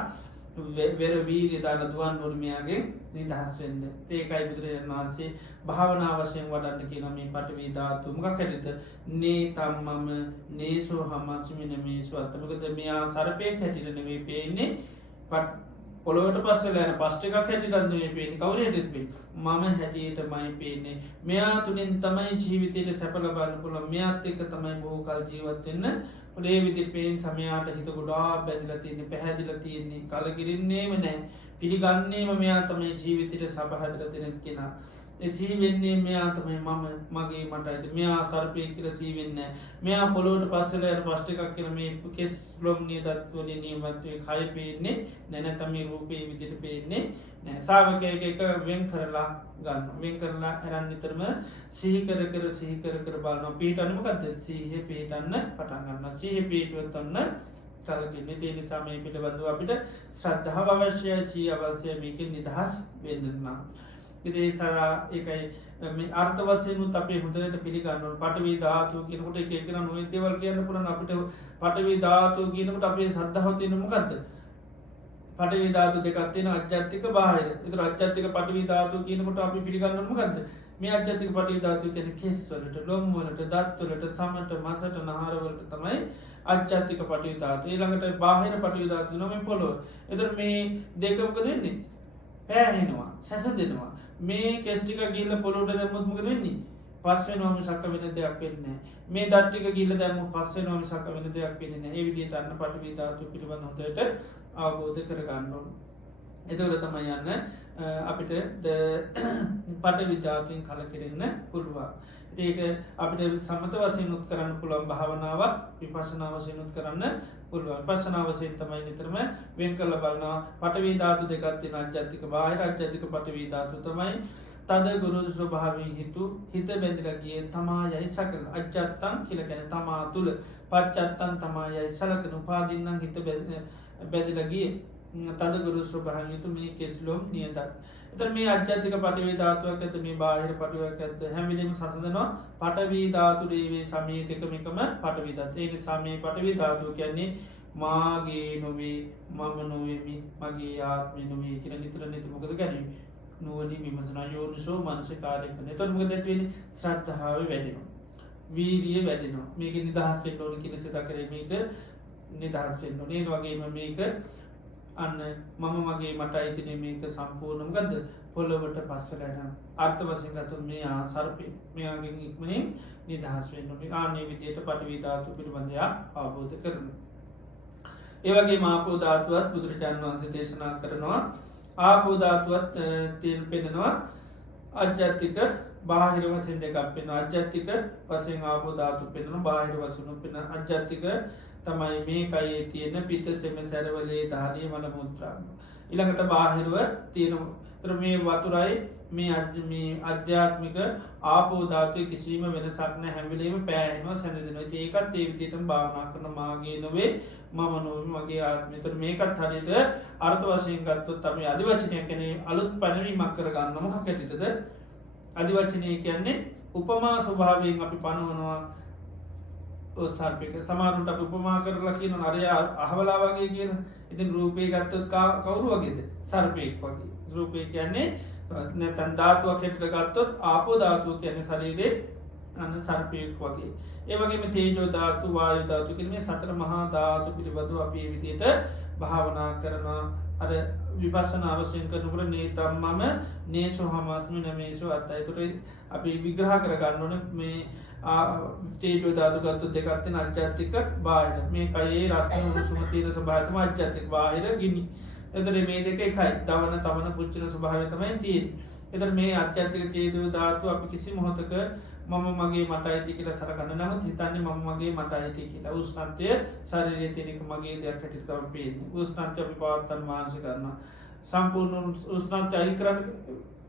වෙර වීරය දාලා දුවන් නොර්මයාගේ නිදහස් වෙන්න ඒකයි බුදුරජාණන් වහන්සේ භාවනාවශයෙන් වඩන්න කියන මේ පටවී ධාතුමක කැටිත නේ තම්මම නේසෝ හමස්මින මේසු අත්තමකද මෙයා සරපය කැටිරනවේ පේන්නේ පට පොලොවට පස්සල යන පස්්ටික හැටිටන්දේ පේනි කවරයටත්පේ මම හැටියට මයි පේන්නේ මෙයා තුළින් තමයි ජීවිතයට සැපල බන්න පුළ මෙයාත් එක තමයි බෝකල් ජීවත්වෙන්න පොඩේ විදි පේෙන් සමයාට හිත ගොඩා බැදිල තියන්නේ පැහැදිල තියෙන්නේ කලකිරන්නේම නෑ පිළිගන්නේම මෙයා තමයි ජීවිතයට සපහදර දෙනෙත් කෙනා සීවෙන්නේ මෙයා තමයි මම මගේ මට ඇති මෙයා සර්පය කියර සීවෙන්න මෙයා පොලෝට පස්සලයට පස්්ටිකක් කියල මේ කෙස් ලොම් නියදත්වල නියමත්වේ කය පේන්නේ නැනතමේ රූපේ විදිට පේන්නේ නෑ සාාවකය එක වෙන් කරලා ගන්න වෙන් කරලා හැරන් නිතරම සිහිකර කර බලන පීට අනුමකද සීහ පේටන්න පටන්ගන්න සහ පේටුවත්තන්න කලකින්න තේ නිසාමය පිට බඳව අපිට ශ්‍රද්ධාව අවශ්‍යය සී අවශ්‍යය මේකින් නිදහස් වෙන්නන්නා ඉදේ සරා එකයි අර්ථවත්සයනුත් අපේ හොඳට පිළිගන්න පටවී ධාතු කියනකට එකකන නොයිතවල් කියන්න පුරන අපිට පටවී ධාතු කියනකට අපේ සද්ධහවතියන මොකක්ද පටවී ධාතු දෙකත්තින අජ්‍යත්තික බාහිර ඉතුර අජ්‍යත්තික පටවී ධාතු කියනකට අපි පිළිගන්න මොකක්ද මේ අජ්‍යතික පටවී ධාතු කියන කෙස්වලට ලොම්වලට දත්වලට සමට මසට නහරවලට තමයි අජ්‍යත්තික පටවී ධාතු ඊළඟට බාහිර පටවී ධාතු නොම පොලොව එතර මේ දෙකමක දෙන්නේ පෑහෙනවා සැස දෙනවා මේ කෙස්ටික ගිල්ල පොලොට දැමුත්මක වෙන්නේ පස්වේ නොම සක්ක වෙන දෙයක් වෙන්න මේ දට්ටික ගිල්ල දැම පස්සේ නොම සක්ක වෙන දෙයක් වෙන්න ඒවිදිට අන්න පටවී ධාතු පිළිබඳ හොතට අවබෝධ කරගන්නවා එතවල තමයි යන්න අපිට පට විධාතුන් කලකිරෙන්න පුළුවන් ඒක අපිට සමත වශයෙන් උත් කරන්න පුළුවන් භාවනාවක් විපස්සනා වශයෙන් උත් කරන්න පුළුවන්. විපස්සනා වශයෙන් තමයි නිතරම වෙන් කරලා බලනවා පඨවි ධාතු දෙකක් තියෙනවා අධ්‍යාත්මික බාහිර අධ්‍යාත්මික පඨවි ධාතු තමයි තද ගුරු ස්වභාවයෙන් හිත බැඳලා ගියේ තමායයි සකල අජත්තං කියලා කියන්නේ තමා තුල පච්චත්තං තමායයි සලකන උපාදින්නම් හිත බැඳලා ගියේ තද ගුරු ස්වභාවයෙන් යුතු මේ කෙස්ලොම් නියතත්. එතන මේ අධ්‍යාත්මික පඨවි ධාතුවක් ඇත මේ බාහිර පඨවියක් ඇත හැම වෙලෙම සසඳනවා පඨවි ධාතු දේවේ සමීත එකම පඨවි ධාතු. ඒ නිසා මේ පඨවි ධාතුව කියන්නේ මාගේ නොවේ මම නොවේමි මගේ ආත්මය නොවේ කියලා නිතර මොකද කියන්නේ නුවණින් විමසනා යෝනිසෝ මනසිකාරය කරන. එතකොට මොකද ඇති වෙන්නේ? ශ්‍රද්ධාව වැඩෙනවා. වීර්යය වැඩෙනවා. මේක නිදහස් වෙන්න ඕන කියන සිත කරේ මේක නිදහස් වෙන්න ඕනේ. ඒ වගේම මේක අන්න මම මගේ මට අයිතිනේ මේක සම්පූර්ණ මොකද්ද? පොළොවට පස්සලා යන අර්ථ වශයෙන් ගත්තොත් මේ සර්පේ මෙයාගෙන් ඉක්මනින් නිදහස් වෙන්න ඕනේ. ආන්නේ විදියට පඨවි ධාතු පිළිබඳව අවබෝධ කරගන්න. ඒ වගේම ආපෝ ධාතුවත් බුදුරජාණන් වහන්සේ දේශනා කරනවා ආපෝ ධාතුවත් තියෙන පෙන්නනවා අධ්‍යාත්මික බාහිර වශයෙන් දෙකක් පෙන්වනවා. අධ්‍යාත්මික වශයෙන් ආපෝ ධාතු පෙන්වනවා බාහිර වශයෙන් පෙන්වන අධ්‍යාත්මික තමයි මේ කයේ තියෙන පිත සෙම සැරවලේ දහඩිය මල මුත්‍රා. ඊළඟට බාහිරව තියෙන මේ වතුරයි මේ අධ්‍යාත්මික ආපෝ ධාතුවේ කිසිම වෙනසක් නැහැ. හැම වෙලේම පෑහෙනවා සැනදෙනවා. ඉතින් ඒකත් ඒ විදිහටම භාවනා කරන මාගේ නොවේ මම නොවේ මගේ ආත්මය. ඒතර මේකත් හරියට අර්ථ වශයෙන් ගත්තොත් අපි අදිවචනය කියන්නේ අලුත් පැනවීමක් කරගන්න මොකක් ඇතිද? අදිවචනය කියන්නේ උපමා ස්වභාවයෙන් අපි පනවනවා සර්පයක. සමහරුන්ට අපි උපමා කරලා කියනවා අරය අහවලා වගේ කියලා. ඉතින් රූපේ ගත්තොත් කවුරු වගේද? සර්පෙක් වගේ. රූපේ කියන්නේ නැත්නම් ධාතුවක් හැටියට ගත්තොත් ආපෝ ධාතුව කියන්නේ ශරීරේ අන්න සර්පයෙක් වගේ. ඒ වගේම තේජෝ ධාතු වායු ධාතු කියන මේ සතර මහා ධාතු පිළිබඳව අපි මේ විදිහට භාවනා කරනවා. අර විපස්සනා වශයෙන් කරනකොට නේතම්මම නේසෝ හමස්මි නමේසෝ අත්තයි. ඒකට අපි විග්‍රහ කරගන්න ඕනේ මේ තේජෝ ධාතු ගත්තොත් දෙකක් තියෙන අධ්‍යාත්මික බාහිර. මේ කයේ රස්න උණුසුම තියෙන ස්වභාවය තමයි අධ්‍යාත්මික බාහිර ගිනි. එතකොට මේ දෙක එකයි. දවන තවන පුච්චන ස්වභාවය තමයි තියෙන්නේ. එතකොට මේ අධ්‍යාත්මික තේජෝ ධාතු අපි කිසි මොහොතක මම මගේ මට අයිති කියලා සලකන්න නමුත් හිතන්නේ මම මගේ මට අයිති කියලා. උෂ්ණත්වය ශරීරයේ තියෙන එක මගේ දෙයක් හැටියට තමයි පේන්නේ. උෂ්ණත්වය අපි පවත්තන මානසික කරනවා. සම්පූර්ණ උෂ්ණත්වය අයින් කරන්න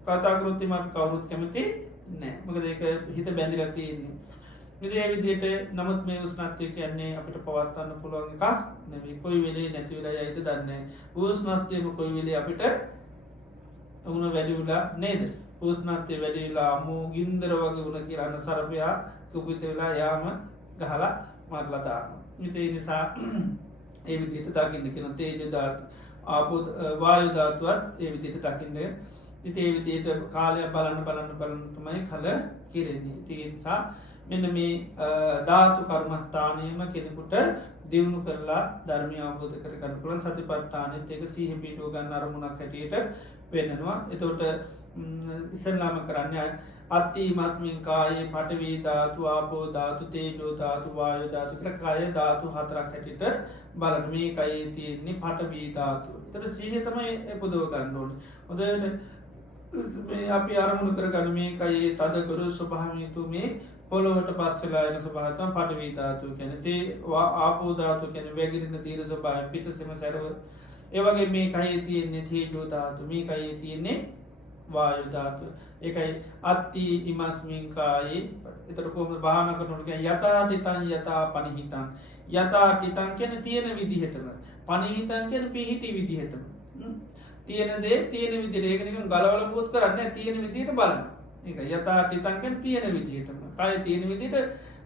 කතා කරොත් මම කවුරුත් කැමති නැහැ. මොකද ඒක හිත බැඳිලා තියෙන්නේ. ඉතින් ඒ විදිහට නමුත් මේ උෂ්ණත්වය කියන්නේ අපිට පවත්වන්න පුළුවන් එකක් නෙවෙයි. කොයි වෙලේ නැති වෙලා යයිද දන්නේ නැහැ. උෂ්ණත්වයම කොයි වෙලේ අපිට උණ වැඩි වුණා නේද? උෂ්ණත්වය වැඩි වෙලා අමු ගින්දර වගේ වුණ කියලා අන සර්පයා කුපිත වෙලා යාම ගහලා මරලා දානවා. ඉතින් ඒ නිසා ඒ විදිහට දකින්න කියන තේජෝ ධාතු ආපෝ වායු ධාතුවත් ඒ විදිහට දකින්න. ඉතින් ඒ විදිහට කාලය බලන්න තමයි කල කිරෙන්නේ. ඒ නිසා මෙන්න මේ ධාතු කර්මස්ථානයේම කෙනෙකුට දියුණු කරලා ධර්මය අවබෝධ කරගන්න පුළුවන්. සතිපට්ඨානෙත් ඒක සිහිය පිටුව ගන්න අරමුණක් හැටියට වෙන්නනවා. එතකොට ඉස්සෙල්ලාම කරන්නේ අත්තිමත්මින් කායේ පඨවි ධාතු ආපෝ ධාතු තේජෝ ධාතු වායු ධාතු කියලා කාය ධාතු හතරක් හැටියට බලන්න. මේ කයේ තියෙන්නේ පඨවි ධාතු. එතකොට සිහිය තමයි පුදව ගන්න ඕනේ. හොඳට මේ අපි අරමුණු කරගන්න මේ කයේ තද ගුරු ස්වභාවයෙන් තු මේ පොළොවට පස්සලා යන ස්වභාවය තමයි පඨවි ධාතුව කියන්නේ. තේ ආපෝ ධාතුව කියන්නේ වැగిරෙන දීර්ඝ ස්වභාවය පිටසෙම සැරව. ඒ වගේ මේ කයේ තියෙන්නේ තේජෝ ධාතුව. මේ කයේ තියෙන්නේ වායු ධාතුව. ඒකයි අත්ති ඉමස්මින් කායේ. ඒතර කොහොමද භාවනා කරනකොට කියන්නේ යතා තිතං යතා පනිහිතං. යතා තිතං කියන්නේ තියෙන විදිහටම. පනිහිතං කියන්නේ පිහිටි විදිහටම. තියෙන දේ තියෙන විදිහට. ඒක නිකන් ගලවලා පුවත් කරන්නේ නැහැ. තියෙන විදිහට බලන්න. ඒක යතා තිතං කියන්නේ තියෙන විදිහටම. කය තියෙන විදිහට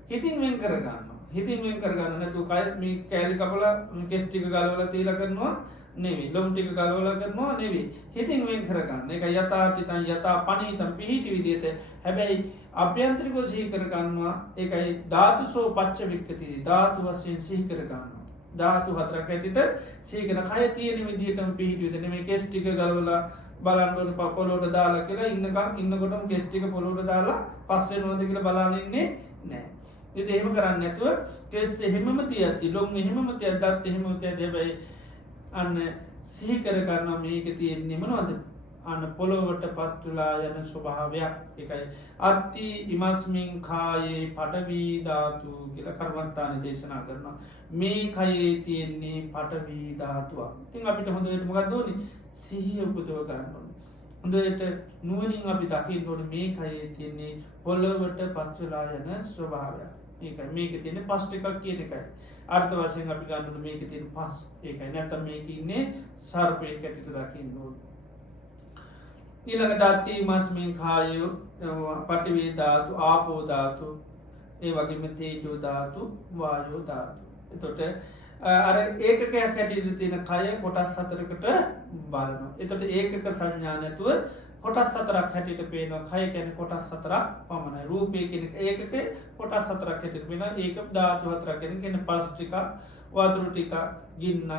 හිතින් වෙන් කර ගන්නවා. හිතින් වෙන් කර ගන්න නැතුව කය මේ කැලි කපලා කෙස් ටික ගලවලා තියලා කරනවා නෙවෙයි. ලොම් ටික ගලවලා කරනවා නෙවෙයි. හිතින් වෙන් කර ගන්න. ඒක යතා තිතං යතා පනිහිතං පිහිටි විදිහට. හැබැයි අභ්‍යන්තරිකව සිහි කර ගන්නවා. ඒකයි ධාතුසෝ පච්ච වික්කති. ධාතු වශයෙන් සිහි කර ගන්නවා. ධාතු හතරක් හැටියට සිහි කරන කය තියෙන විදිහටම පිහිටි විදිහට නෙමෙයි කෙස් ටික ගලවලා බලන්න ඕනේ පොළොවට දාලා කියලා ඉන්නකොටම කෙස් ටික පොළොවට දාලා පස් වෙනවද කියලා බලන්න ඉන්නේ නැහැ. ඉතින් එහෙම කරන්නේ නැතුව කෙස් එහෙමම තියද්දි ලොම් එහෙමම තියද්දත් එහෙමම තියද්දි හැබැයි අන්න සිහි කර ගන්නවා මේක තියෙන්නේ මොනවද? අන්න පොළොවට පත්තුලා යන ස්වභාවයක් එකයි. අත්ති ඉමස්මින් කායේ පටවීධාතු කියල කර්මත්තාන දේශනා කරනවා. මේ කයේ තියෙන්නේ පටවීධාතුවක්. තින් අපිට හොඳට මොකක්දෝනි සිහිය උපදව ගන්නවන. හොඳට නුවනින් අපි දකිින් නොට මේ කයේ තියෙන්නේ පොල්ලවට පස්වෙලා යන ස්වභාවයක්. ඒකයි මේක තියෙන පස්්ටිකක් කියන එකයි. අර්ථ වශයෙන් අපි ගන්නට මේක තියෙන පස් ඒකයි නැත මේක ඉන්නේ සර්පය කැටිට දකිින් නොට. ඊළඟට අත්ති මස්මින් කායෝ පටිවේධාතු ආපෝධාතු ඒ වගේම තේජෝධාතු වායෝධාතු. එතොට අර ඒකකයක් හැටියට තියෙන කය කොටස් සතරකට බලන. එතට ඒකක සංඥානැතුව කොටස් සතරක් හැටිට පේනවා කය කැන කොටස් සතරක් පමණයි රූපය කෙනෙ ඒකක කොටස් සතරක් හැටිට වෙන ඒක ධාතුවතරක් කෙන කෙන පස්්ටික වාතුරටික ගින්නක්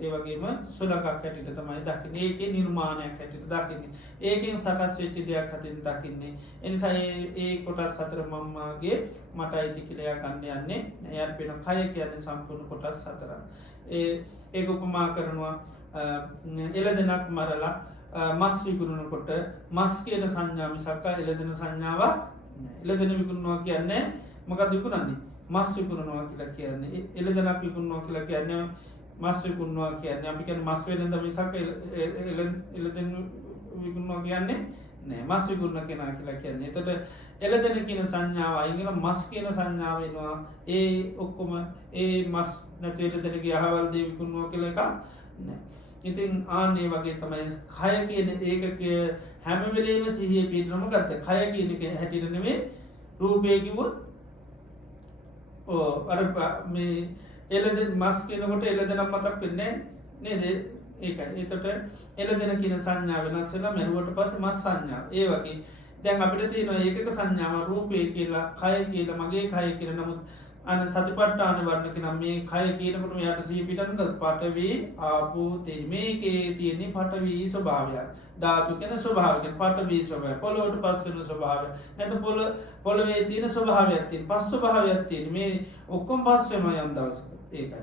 ඒවගේම සුලකක් හැටිට තමයි දකින ඒක නිර්මාණයක් හැටිට දකින්නේ ඒකෙන් සකස් වෙච්චි දෙයක් හටින් දකින්නේ එනිසා ඒ කොටස් සතර මම්මාගේ මට අයිති කියලයා ගන්න යන්නේ ඇයත් පෙන කය කියන්නේ සම්පූර්ණ කොටස් සතර ඒ උපමා කරනවා එලදෙනක් මරලා මස් විකුණනකොට මස් කියන සංඥාමි සක්කා එලදෙන සංඥාවක් එලදෙන විකුණනවා කියන්නේ මොකක් විකුණන්නේ මස් විකුණනවා කියලා කියන්නේ එලදෙනක් විකුණනවා කියලා කියන්නේ මස් විකුණනවා කියන්නේ අපි කියන මස් වෙනද මිසක් එලදෙන විකුණනවා කියන්නේ නෑ මස් විකුණන කෙනා කියලා කියන්නේ. එතකොට එලදෙන කියන සංඥාව අයින් මස් කියන සංඥාව එනවා. ඒ ඔක්කොම ඒ මස් නැති එලදෙනගේ අහවල් දේ විකුණනවා කියලා එකක් නෑ. ඉතින් ආනේ වගේ තමයි කය කියන ඒකක හැම වෙලේම සිහිය පිටරම ගත්ත කය කියන එක හැටියට නෙමෙයි රූපය කිව්වොත් අර මේ එලද මස් කියනකොට එලදෙනම් මතක් වෙන්නේ නේද ඒකයි. එතකොට එලදෙන කියන සංඥාව වෙනස් වෙලා මරුවට පස්සේ මස් සංඥාව. ඒ වගේ දැන් අපිට තියෙනවා ඒකක සංඥාව රූපය කියලා කය කියලා මගේ කය කියලා. නමුත් අන සතිපට්ඨාන වර්ණ කියන මේ කය කියනකොට යට සිහිය පිටන් ගත් පඨවි ආපෝ තේජෝ මේකේ තියෙන පඨවි ස්වභාවයක්. ධාතු කියන ස්වභාවයක් පඨවි ස්වභාවය පොළොවට පස් වෙන ස්වභාවය. නැත්නම් පොළොවේ තියෙන ස්වභාවයක් තියෙන පස් ස්වභාවයක් තියෙන මේ ඔක්කොම පස් වෙනවා යම් දවසක. ඒකයි.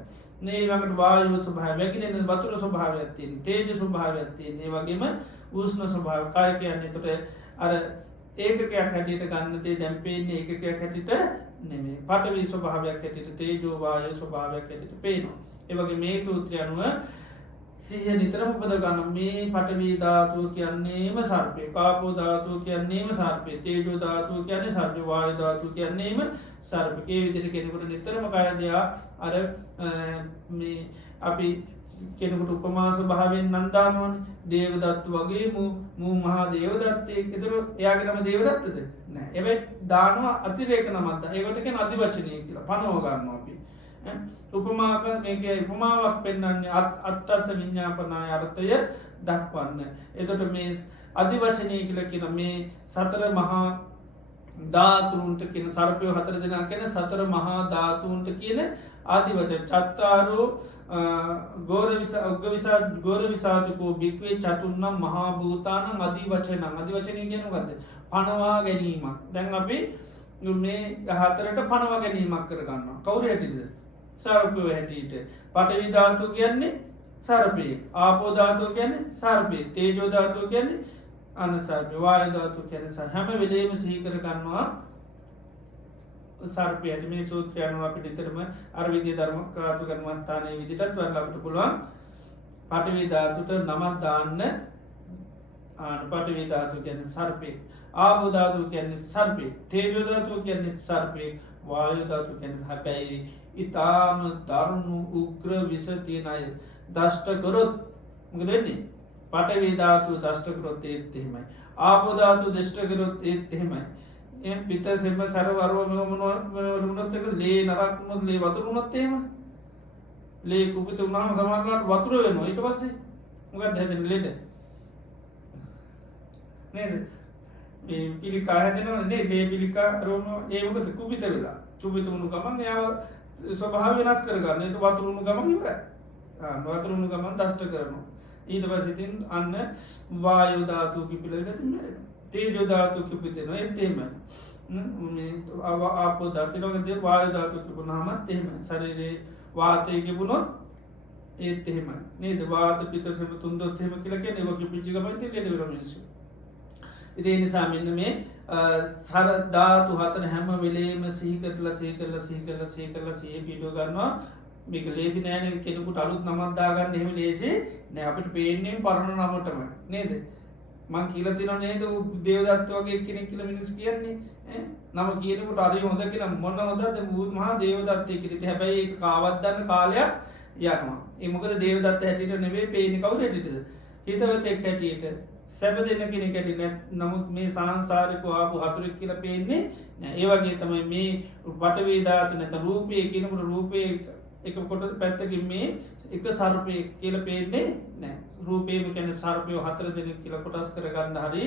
ඊළඟට වායු ස්වභාවය වැగిරෙන වතුර ස්වභාවයක් තියෙන තේජ ස්වභාවයක් තියෙන ඒ වගේම උෂ්ණ ස්වභාවය කාය කියන්නේ එතකොට අර ඒකකයක් හැටියට ගන්න දේ දැන් පේන්නේ ඒකකයක් හැටියට නෙමෙයි පඨවි ස්වභාවයක් හැටියට තේජෝ වායු ස්වභාවයක් හැටියට පේනවා. ඒ වගේ මේ සූත්‍රය අනුව සිහිය නිතරම උපද ගන්න මේ පඨවි ධාතුව කියන්නේම සර්පය ආපෝ ධාතුව කියන්නේම සර්පය තේජෝ ධාතුව කියන්නේ සර්පය වායු ධාතුව කියන්නේම සර්පකේ විදිහට කෙනෙකුට නිතරම කය දෙයා අර මේ අපි කෙනෙකුට උපමා ස්වභාවයෙන් නන්දානවන දේවදත්ත වගේ මූ මහා දේවදත්තය එතර එයාගේ නම දේවදත්තද නෑ එබයි දානවා අතිරේක නමත්ත ඒකට කෙන අධිවචනය කියලා පනෝගන්නවා අපි උපමාක මේක උපමාවක් පෙන්න්නන්නේ අත්තත්ස විඤ්ඥාපනා අර්ථය දක්වන්න. එතොට මේ අධිවචනය කියල කියන මේ සතර මහා ධාතුන්ට කියන සර්පයෝ හතර දෙනා කෙන සතර මහා ධාතුන්ට කියන ආදිවච චත්තාරෝ ගෝර විසාතිකෝ භික්වේ චතුන්නම් මහා භූතාන අධිවචන අධිවචනය කියන ගද පනවා ගැනීමක් දැන් අපි මේ හතරට පනවා ගැනීමක් කරගන්න කවුර හැටිද සර්පය හැටියට පටවි ධාතු කියන්නේ සර්පය ආපෝධාතුව කියන්නේ සර්පය තේජෝධාතුව කියන්නේ අනසර්පය වායධාතු කියන හැම වෙලේම සීකර ගන්නවා සර්පයට මේ සූත්‍රයනුව අපි නිතරම අරවිදි ධර්ම ක්‍රාතු කරමස්ථානය විදිටත් වරලට පුළුවන් පටවි ධාතුට නමත් දාන්න පටවි ධාතු ගැන සර්පය ආබෝධාතු කියන්නේ සර්පය තේජෝධාතු කියන්නේ සර්පය වායුධාතු ගැන හැබැයි ඉතාම දරුණු උග්‍ර විස තියෙන අය දෂ්ටකොරොත් ගදන්නේ පටවිධාතු දෂ්ටකරොත් ඒත් එහෙමයි ආපෝධාතු දෂ්ටකරොත් ඒත් එහෙමයි එ පිත සෙම සැරවරුව මුණොත්තක ලේ නරක්මුත් ලේ වතුරුනොත්තේම ලේ කුපිත උනාම සමාරලාට වතුර වෙනවා ඊට පස්සේ මොකක් හැදෙන ලෙඩ නේද පිළිකා හැදෙනවා නේ ලේ පිළිකා රෝම ඒමකත කුපිත වෙලා කුපිත වුණු ගමන් එයාව ස්වභාව වෙනස් කරගන්න ඒක වතුරුණු ගමන් ඉවරයි වතුරුණු ගමන් දෂ්ට කරනවා ඊට පස්සේ ඉතින් අන්න වායු ධාතු කිපිලා ඉතින් මැරෙනවා තේජෝ ධාතු කිපිතෙනවා ඒත් එහෙමයි ආපෝ ධාතු ඊළඟට වායු ධාතු කිපුණාම එහෙමයි ශරීරේ වාතය කිපුණොත් ඒත් එහෙම නේද වාත පිත සෙම තුන්දොස් එහෙම කියලා කියන්නේ ඒවා කිපිච්ච ගමන් ඉතින් ලෙඩ වෙනවා මිනිස්සු. ඉතින් ඒ නිසා මෙන්න මේ සර ධාතු හතර හැම වෙලේම සිහි කරලා සිහි පිටව ගන්නවා. මේක ලේසි නෑනේ කෙනෙකුට අලුත් නමක් දාගන්න එහෙම ලේසි නෑ අපිට පේන්නේ පරණ නමටම නේද? මං කියලා තියෙනවා නේද දේවදත්ත වගේ කෙනෙක් කියලා මිනිස්සු කියන්නේ නම කියනකොට හරි හොඳ කියලා මොන හොඳද මහා දේවදත්තය කියලා. ඉතින් හැබැයි ඒක කාවත් දන්න කාලයක් යනවා. ඒ මොකද දේවදත්ත හැටියට නෙවෙයි පේන්නේ කවුරු හැටියටද? හිතවතෙක් හැටියට සැප දෙන කෙනෙක් හැටියට. නමුත් මේ සංසාරික ආපු හතුරෙක් කියලා පේන්නේ නෑ. ඒ වගේ තමයි මේ පඨවි ධාතු නැත්නම් රූපේ කියනකොට රූපේ එක කොට පැත්තකින් මේ එක සර්පයෙක් කියලා පේන්නේ නෑ. රූපේම කියන්නේ සර්පය හතර දෙනෙක් කියලා කොටස් කරගන්න හරි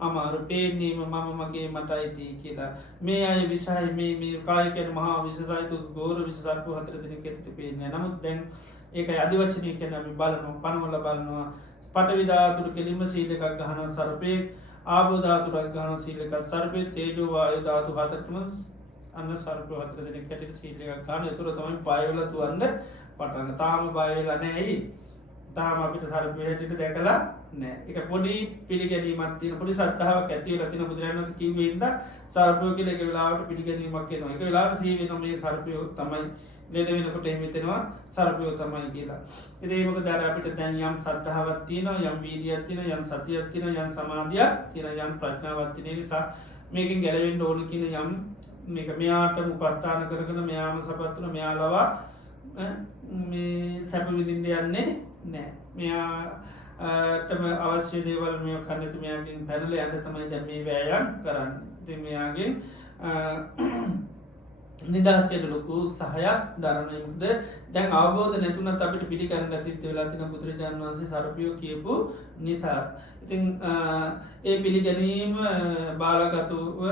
අමාරු. පේන්නේම මම මගේ මට අයිති කියලා. මේ අය විසයි මේ කාය කියන්නේ මහා විසසයිතු ගෝර විස සර්ප හතර දෙනෙක් ඇතුළත පේන්නේ. නමුත් දැන් ඒකයි අදි වචනේ කියන්නේ අපි බලනවා පනවල බලනවා. පඨවි ධාතුර කෙලින්ම සීලයක් ගන්නවා සර්පෙක්. ආපෝ ධාතුරක් ගන්නවා සීලයක් සර්පෙක්. තේජෝ වායෝ ධාතු හතරටම අන්න සර්ප හතර දෙනෙක් ඇතුළත සීලයක් ගන්න. ඒතර තමයි බය වෙලා තුවන්න පටන් ගන්න. තාම බය වෙලා නැහැ. තාම අපිට සර්පය හැටියට දැකලා නෑ. ඒක පොඩි පිළිගැනීමක් තියෙන පොඩි ශ්‍රද්ධාවක් ඇති වෙලා තියෙන බුදුරජාණන් වහන්සේ කිව්වේ ඉඳ සර්පය කියලා එක වෙලාවකට පිළිගැනීමක් එනවා. එක වෙලාවකට සිහි වෙනවා මේ සර්පය තමයි ලෙඩ වෙනකොට එහෙම හිතෙනවා සර්පය තමයි කියලා. ඉතින් ඒක මොකද අර අපිට දැන් යම් ශ්‍රද්ධාවක් තියෙනවා, යම් වීර්යයක් තියෙනවා, යම් සතියක් තියෙනවා, යම් සමාධියක් තියෙනවා, යම් ප්‍රඥාවක් තියෙන නිසා මේකෙන් ගැලවෙන්න ඕන කියන යම් මේක මෙයාට උපස්ථාන කරගෙන මෙයාම සපත්තුන මෙයාලවා මේ සැප විඳින්න යන්නේ නෑ. මෙයාටම අවශ්‍ය දේවල් මේ කන්නතු මෙයාගෙන් පැනල යන්න තමයි දැන් මේ වෑයම් කරන්න. ඉතින් මෙයාගෙන් නිදහසට ලොකු සහයක් දරනයමුද දැන් අවබෝධ නැතුනත් අපිට පිළිගන්න සිද්ධ වෙලා තියෙන බුදුරජාණන් වහන්සේ සර්පියෝ කියපු නිසා. ඉතින් ඒ පිළිගැනීම බාලගතුව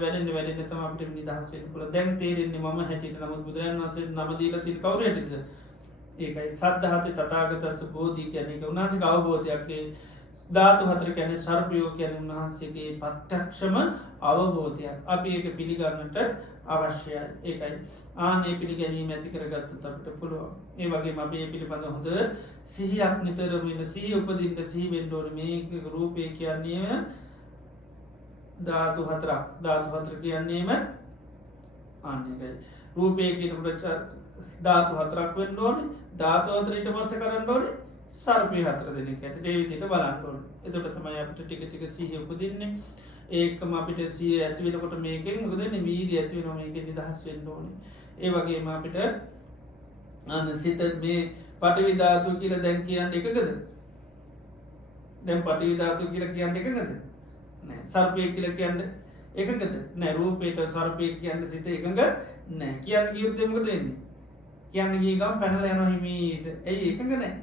වැඩෙන්න තම අපිට නිදහස් වෙන්න පුළුවන්. දැන් තේරෙන්නේ මම හැටියට. නමුත් බුදුරජාණන් වහන්සේ නම දීලා තියෙන කවුරු හැටියද? ඒකයි සද්ධාතේ තථාගතස්ස බෝධි කියන්නේ ඒක උන්වහන්සේගේ අවබෝධයක්. ඒ ධාතු හතර කියන්නේ සර්පියෝ කියන්නේ උන්වහන්සේගේ ප්‍රත්‍යක්ෂම අවබෝධයක්. අපි ඒක පිළිගන්නට අවශ්‍යයි. ඒකයි ආනේ පිළිගැනීම ඇති කරගත්තොත් අපිට පුළුවන්. ඒ වගේම අපි මේ පිළිබඳ හොඳ සිහියක් නිතරම වෙන සිහිය උපදින්න සිහි වෙන්න ඕනේ. මේක රූපේ කියන්නේම ධාතු හතරක්. ධාතු හතර කියන්නේම ආන්නේයි. රූපේ කියනකොට ධාතු හතරක් වෙන්න ඕනේ. ධාතු හතර ඊට පස්සේ කරන්න ඕනේ සර්පය හතර දෙනෙක් හැටියට. ඒ විදිහට බලන්න ඕනේ. එතකොට තමයි අපිට ටික ටික සිහිය උපදින්නේ. ඒකම අපිට සිහිය ඇති වෙනකොට මේකෙන් මොකද වෙන්නේ? වීර්යය ඇති වෙනවා. මේකෙන් නිදහස් වෙන්න ඕනේ. ඒ වගේම අපිට අන්න සිත මේ පඨවි ධාතු කියලා දැන් කියන්නේ එකකද? දැන් පඨවි ධාතු කියලා කියන්නේ එකකද? නෑ. සර්පය කියලා කියන්නේ එකකද? නෑ. රූපේට සර්පය කියන්නේ සිත එකඟ නෑ. කියන්නේ කිව්වොත් මොකද වෙන්නේ? කියන්නේ ගිය ගමන් පැනලා යනවා හිමීට. ඇයි එකඟ නෑ?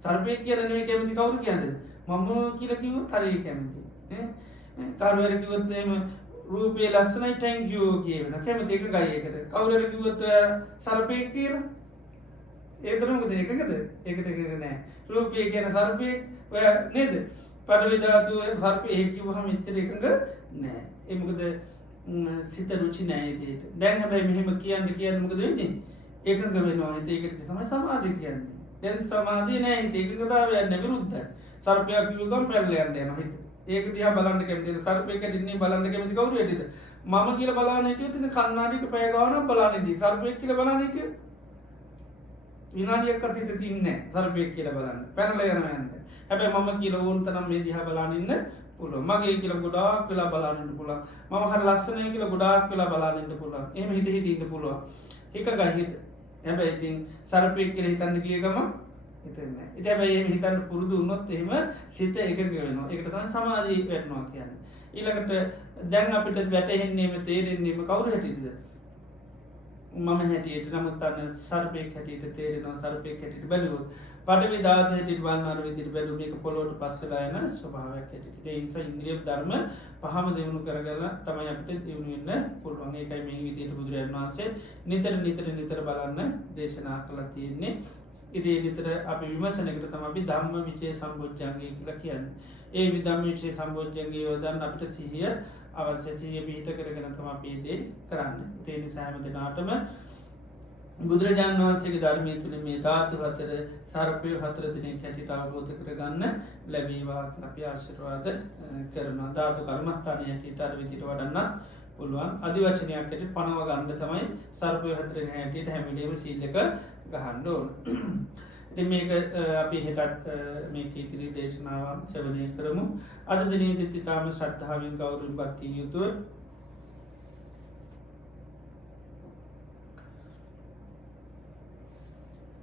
සර්පය කියලා නෙවෙයි කැමති කවුරු කියන්නේද? මම කියලා කිව්වොත් හරිය කැමති. කවුරු හරි කිව්වොත් එහෙම රූපේ ලස්සනයි thank you කියනවා. කැමති එක ගයි එකට. කවුරු හරි කිව්වොත් සර්පේ කියලා ඒතර මොකද එකකද? ඒකට එකක නෑ. රූපේ කියන සර්පේ ඔය නේද? පඨවි ධාතු සර්පේ කිව්වහම එච්චර එකක නෑ. ඒ මොකද සිත රුචි නෑ ඒකට. දැන් හැබැයි මෙහෙම කියන්නේ මොකද වෙන්නේ? එකඟ වෙනවා. ඒකට තමයි සමාධිය කියන්නේ. දැන් සමාධිය නෑ. ඒකකතාවය යන්නේ විරුද්ධයි. සර්පයා කිව්ව ගමන් පැනලා යනවා හිත. ඒක දිහා බලන්න කැමතිද? සර්පයෙක් දින්නේ බලන්න කැමති කවුරු ඇටිද? මම කියලා බලන්න හිටියොත් ඉතින් කන්නාඩියක පැය ගානක් බලන්න ඉදී. සර්පයෙක් කියලා බලන්න හිටියොත් විනාඩියක්වත් හිත තින්නේ නැහැ. සර්පයෙක් කියලා බලන්න. පැනලා යනවා යන්නේ. හැබැයි මම කියලා ඕන තරම් මේ දිහා බලන්න ඉන්න පුළුවන්. මගේ කියලා ගොඩාක් වෙලා බලන්න ඉන්න පුළුවන්. මම හරි ලස්සනයි කියලා ගොඩාක් වෙලා බලන්න ඉන්න පුළුවන්. එහෙම හිත ඉන්න පුළුවන්. එකගයි හිත. හැබැයි ඉතින් සර්පයෙක් කියලා හිතන්න ගිය ගමන් හිතන්නේ. ඉතින් හැබැයි එහෙම හිතන්න පුරුදු වුණොත් එහෙම සිත එකඟ වෙනවා. ඒකට තමයි සමාධිය වෙනවා කියන්නේ. ඊළඟට දැන් අපිට වැටෙන්නේම තේරෙන්නේම කවුරු හැටියටද? මම හැටියට. නමුත් අන්න සර්පයෙක් හැටියට තේරෙනවා. සර්පයෙක් හැටියට බැලුවොත් පඨවි ධාතු හැටියට බලන විදිහට බැලුවොත් මේක පොළොවට පස්සලා යන ස්වභාවයක් හැටියට. ඒ නිසා ඉන්ද්‍රිය ධර්ම පහම දිනු කරගලා තමයි අපිට දිනු වෙන්න පුළුවන්. ඒකයි මේ විදිහට බුදුරජාණන් වහන්සේ නිතර බලන්න දේශනා කළා තියෙන්නේ. ඉතින් නිතර අපි විමර්ශනයකට තමයි අපි ධම්ම විචේ සම්බොජ්ජංගය කියලා කියන්නේ. ඒ ධම්ම විචේ සම්බොජ්ජංගය යොදන්න අපිට සිහිය අවශ්‍ය. සිහිය පිහිට කරගෙන තමයි අපි මේ දේ කරන්නේ. ඒ නිසා හැම දිනාටම බුදුරජාණන් වහන්සේගේ ධර්මය තුළ මේ ධාතු හතර සර්පය හතර දිනය කැටිට අවබෝධ කරගන්න ලැබීවා අපි ආශිර්වාද කරනවා ධාතු කර්මස්ථානය හැටියට අර විදිහට වඩන්නත් පුළුවන් අදිවචනයක් ඇයට පනව ගන්න තමයි සර්පය හතර හැටියට හැමිලීම සීලක ගහන්න ඕන ඉති මේක අපි හෙටත් මේ කීතිරි දේශනාවන් සවනය කරමු අද දිනේ දිත්ති තාම ශ්‍රද්ධාවෙන් ගෞරුම් බත්තිය යුතුව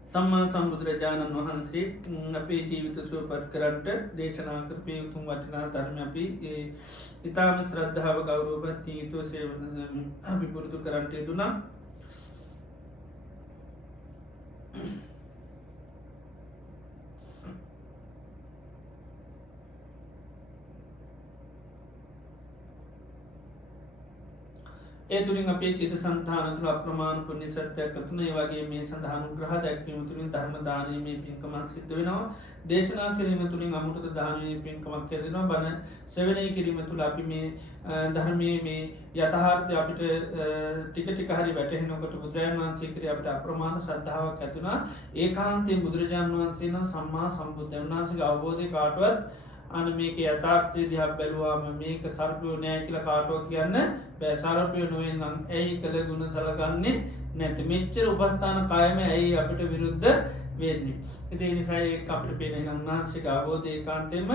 සම්මා සම්බුදුරජාණන් වහන්සේ අපේ ජීවිත සුවපත් කරන්ට දේශනා කරපය උතුම් වටිනා ධර්ම අපි ඉතාම ශ්‍රද්ධාව ගෞරෝපත් යුතුව සේවන අපි පුරුදු කරන්ට යුතුනා ඒ තුළින් අපේ චිත සන්තානතුළ අප්‍රමාණ පුුණ්‍ය සත්‍යයක් කතුන ඒවගේ මේ සඳහනු ග්‍රහ දැක්වීම තුළින් ධර්මදානය මේ පින්කමක් සිද්ධ වෙනවා දේශනා කිරීම තුළින් අමුට දානය පින්කමක් කෙරෙනවා බණ සෙවනය කිරීම තුළ අපි මේ ධර්මය මේ යතහාර්ථය අපිට ටිකටික හරි වැටහෙනකොට බුදුරජාන් වහන්සේ කර අපට අප්‍රමාණ සද්ධාවක් ඇතුනා ඒ කාන්තය බුදුරජාණන් වහන්සේ නම් සම්මා සම්බුද්ධ වන්නාන්සේ අවබෝධය කාටුවත් අන මේක යථාර්ථය දිහා බැලුවාම මේක සර්පයෝ නෑ කියල කාටුව කියන්න බෑ සරපය නොවෙන් නම් ඇයි කළ ගුණ සලගන්නේ නැති මෙච්චර උපස්ථාන කායම ඇයි අපිට විරුද්ධ වෙන්නේ. ඉති නිසායි අපිට පේනෙන උන්හන්සේ අවබෝධය කාන්තෙම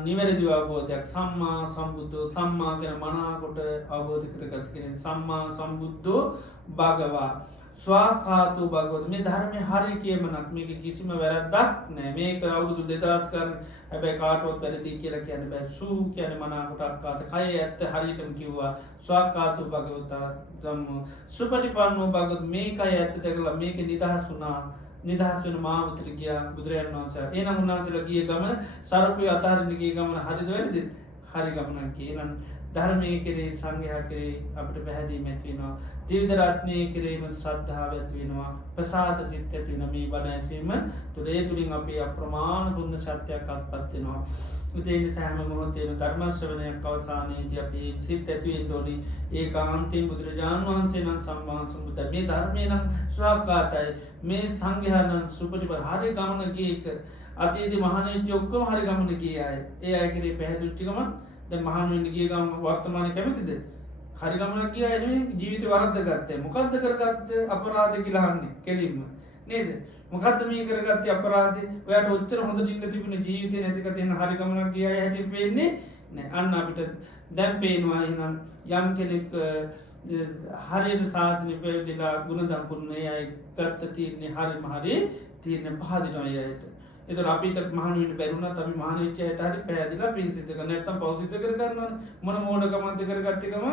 නිවැරදි අවබෝධයක් සම්මා සම්බුද්ධෝ සම්මා ගැන මනාකොට අවබෝධ කරගත් කෙන සම්මා සම්බුද්ධෝ භගවා. ස්වාකාතු භගවත මේ ධර්මය හරි කියමනක් මේක කිසිම වැරද්දක් නෑ මේක අවුරුදු දෙදස් කරන හැබැයි කාටුවත් වැරදි කියලා කියන බෑ සූ කියන මනාකොටක්කාට කය ඇත්ත හරිටම කිව්වා ස්වාකාතු භගවතා ගම්ම සුපටිපන්නෝ භගවත් මේකයි ඇත්ත දැකලා මේක නිදහස් වුණා නිදහස් වන මාවතර ගියා බුදුරජාණන් වහන්සේ එනම් උන්වහන්සේලා ගිය ගමන සරපය අතාරින්න ගිය ගමන හරිද වැරදිද හරි ගමනක් කියනන් ධර්මය කරේ සංඝයා කරේ අපට පැහැදී මැත්වෙනවා තිවිදරත්නය කිරීම ශ්‍රද්ධාව ඇත්වෙනවා ප්‍රසාද සිත් ඇතිවන මේ බණ ඇසීම තුළේ තුළින් අපේ අප්‍රමාණ පුුණ ශත්‍යයක් අත්පත්වෙනවා උදේන සෑම මොහොතේන ධර්මශ්‍රවනයක් අවසානයේද අපි සිත් ඇතිවෙන් ඩොලි ඒ කාන්තයෙන් බුදුරජාණන් වහන්සේ නම් සම්මාන් සම්බුද්ධ මේ ධර්මය නම් ස්වාකාතයි මේ සංඝයානන් සුපටිප හරි ගමනගේක අතේද මහනවිච්ච ඔක්කොම හරි ගමනගේ අය ඒ අයකරේ පැහැදුච්චිකම ද මහනුවෙන් ගිය ගම වර්තමාන කැමතිද හරි ගමනක් කිය අය ජීවිත වරද්ද ගත්තේ මොකක්ද කරගත්ත අපරාධ කියලාන්නේ කෙලින්ම නේද මොකක්ද මේ කරගත්ත අපරාධ ඔයට ඔච්චර හොඳ ටින්න තිබුණ ජීවිතය නැතික තියෙන හරි ගමනක් කිය හැටි වෙන්නේ නෑ අන්න අපිට දැම් පේනවා එනම් යම් කෙනෙක් හරියට ශාසනය පැවිදිලා ගුණ දම්පුන්නේ අයි ගත්ත තියන්නේ හරිම හරි තියන පහදිනොයට එත අපිට මහනුවට බැරුණ අපි මහනවිච්චයට හරි පැදිලා පින්සිතක නැත්තම් පෞසිත කරගන්න මොන මෝඩකමන්ත කරගත්තකම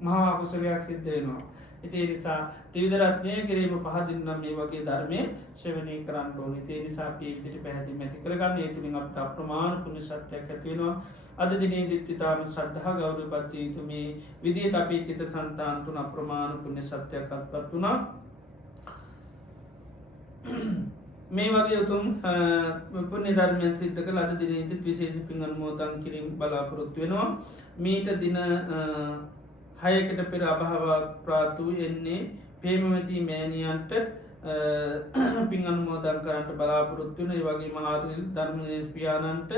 මහාකුසලයක් සිද්ධ වෙනවා. ඉතිේ නිසා තිවිදරත්නය කිරීම පහදින්නම් මේ වගේ ධර්මය ශ්‍රවනය කරන්න ඕන තේ නිසා පීවිදිට පැහැදිි මැති කරගන්න ඒ තුළින් අපට අප්‍රමාණ පුුණ සත්‍යයක් ඇතිවෙනවා අද දිනේ දිත්තිතාම ශ්‍රද්ධා ගෞර පත්ති යුතු මේ විදියට අපේ චිත සන්තාන්තුන අප්‍රමාණ පුුණ සත්‍යයක් අත්පත් වුණා මේ වගේ උතුම් පුුණ්‍ය ධර්මයන් සිද්ධ කළ අද දිනේති විශේෂ පිංගන් මෝතන් කිරීම බලාපොරොත්තු වෙනවා මීට දින හයකට පෙර අභාව ප්‍රාතු එන්නේ පේමවති මෑණියන්ට පින් අනුමෝදන් කරන්නට බලාපොරොත්තු වන වගේ මාරුල් ධර්මදේශ පියාණන්ට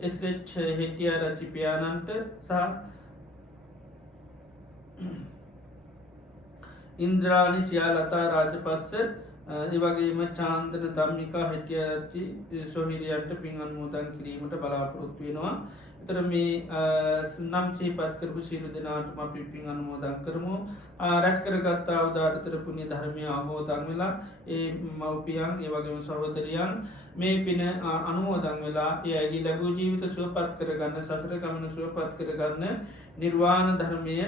එස්ච් හෙටිය රචි පියාණන්ට සහ ඉන්ද්‍රාණි සියාලතා රාජපස්ස ඒවගේම චාන්දන ධම්මිකා හිටියචි සොහිරියන්ට පින් අන්මෝදන් කිරීමට බලාපොරොත්තු වෙනවා එතර මේ නම් සීපත් කරපු සීරු දෙනාටම අපි පින් අනුමෝදන් කරමු රැස් කරගත්තා උදාරතර පුුණේ ධර්මය අමෝදන් වෙලා ඒ මව්පියන් ඒවගේම සහෝදරියන් මේ පින අනුමෝදන් වෙලා ඒගේ ලැබූ ජීවිත සුවපත් කරගන්න සසර ගමන සුවපත් කරගන්න නිර්වාණ ධර්මය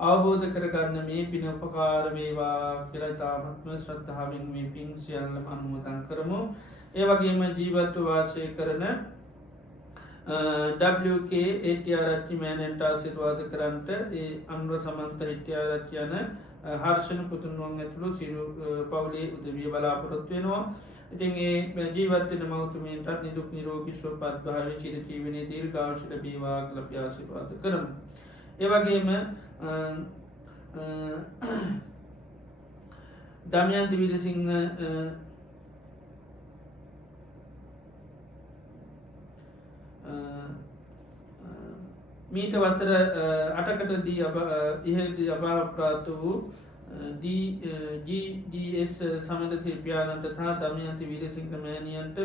අවබෝධ කරගන්න මේ පින උපකාර වේවා කියලා තාමත්ම ශ්‍රද්ධාවෙන් මේ පින් සියල්ලම අනුමෝදන් කරමු ඒවගේම ජීවත්ව වාසය කරන WK ඒටිආරච්චි මෑනැන්ට ආසිර්වාද කරන්නට ඒ අන්ව සමන්ත හිටියාරච්චි යන හර්ෂණ පුතුන්වන් ඇතුළු සිරු පවුලේ උදවිය බලාපොරොත්තු වෙනවා ඉතින් ඒ ජීවත්වන මෞතුමයන්ටත් නිදුක් නිරෝගි සුවපත් භාව චිර ජීවනයේ දීර් ගාශට බීවා කලප ආසිර්වාද කරමු ඒවගේම දමයන්ති විරසිංහ මීට වසර අටකටදී ඉහදී අභාප්‍රාත වූ DGDS සමඳ ශිල්පියානන්ට සහ දමයන්ති විරසිංහ මෑණියන්ට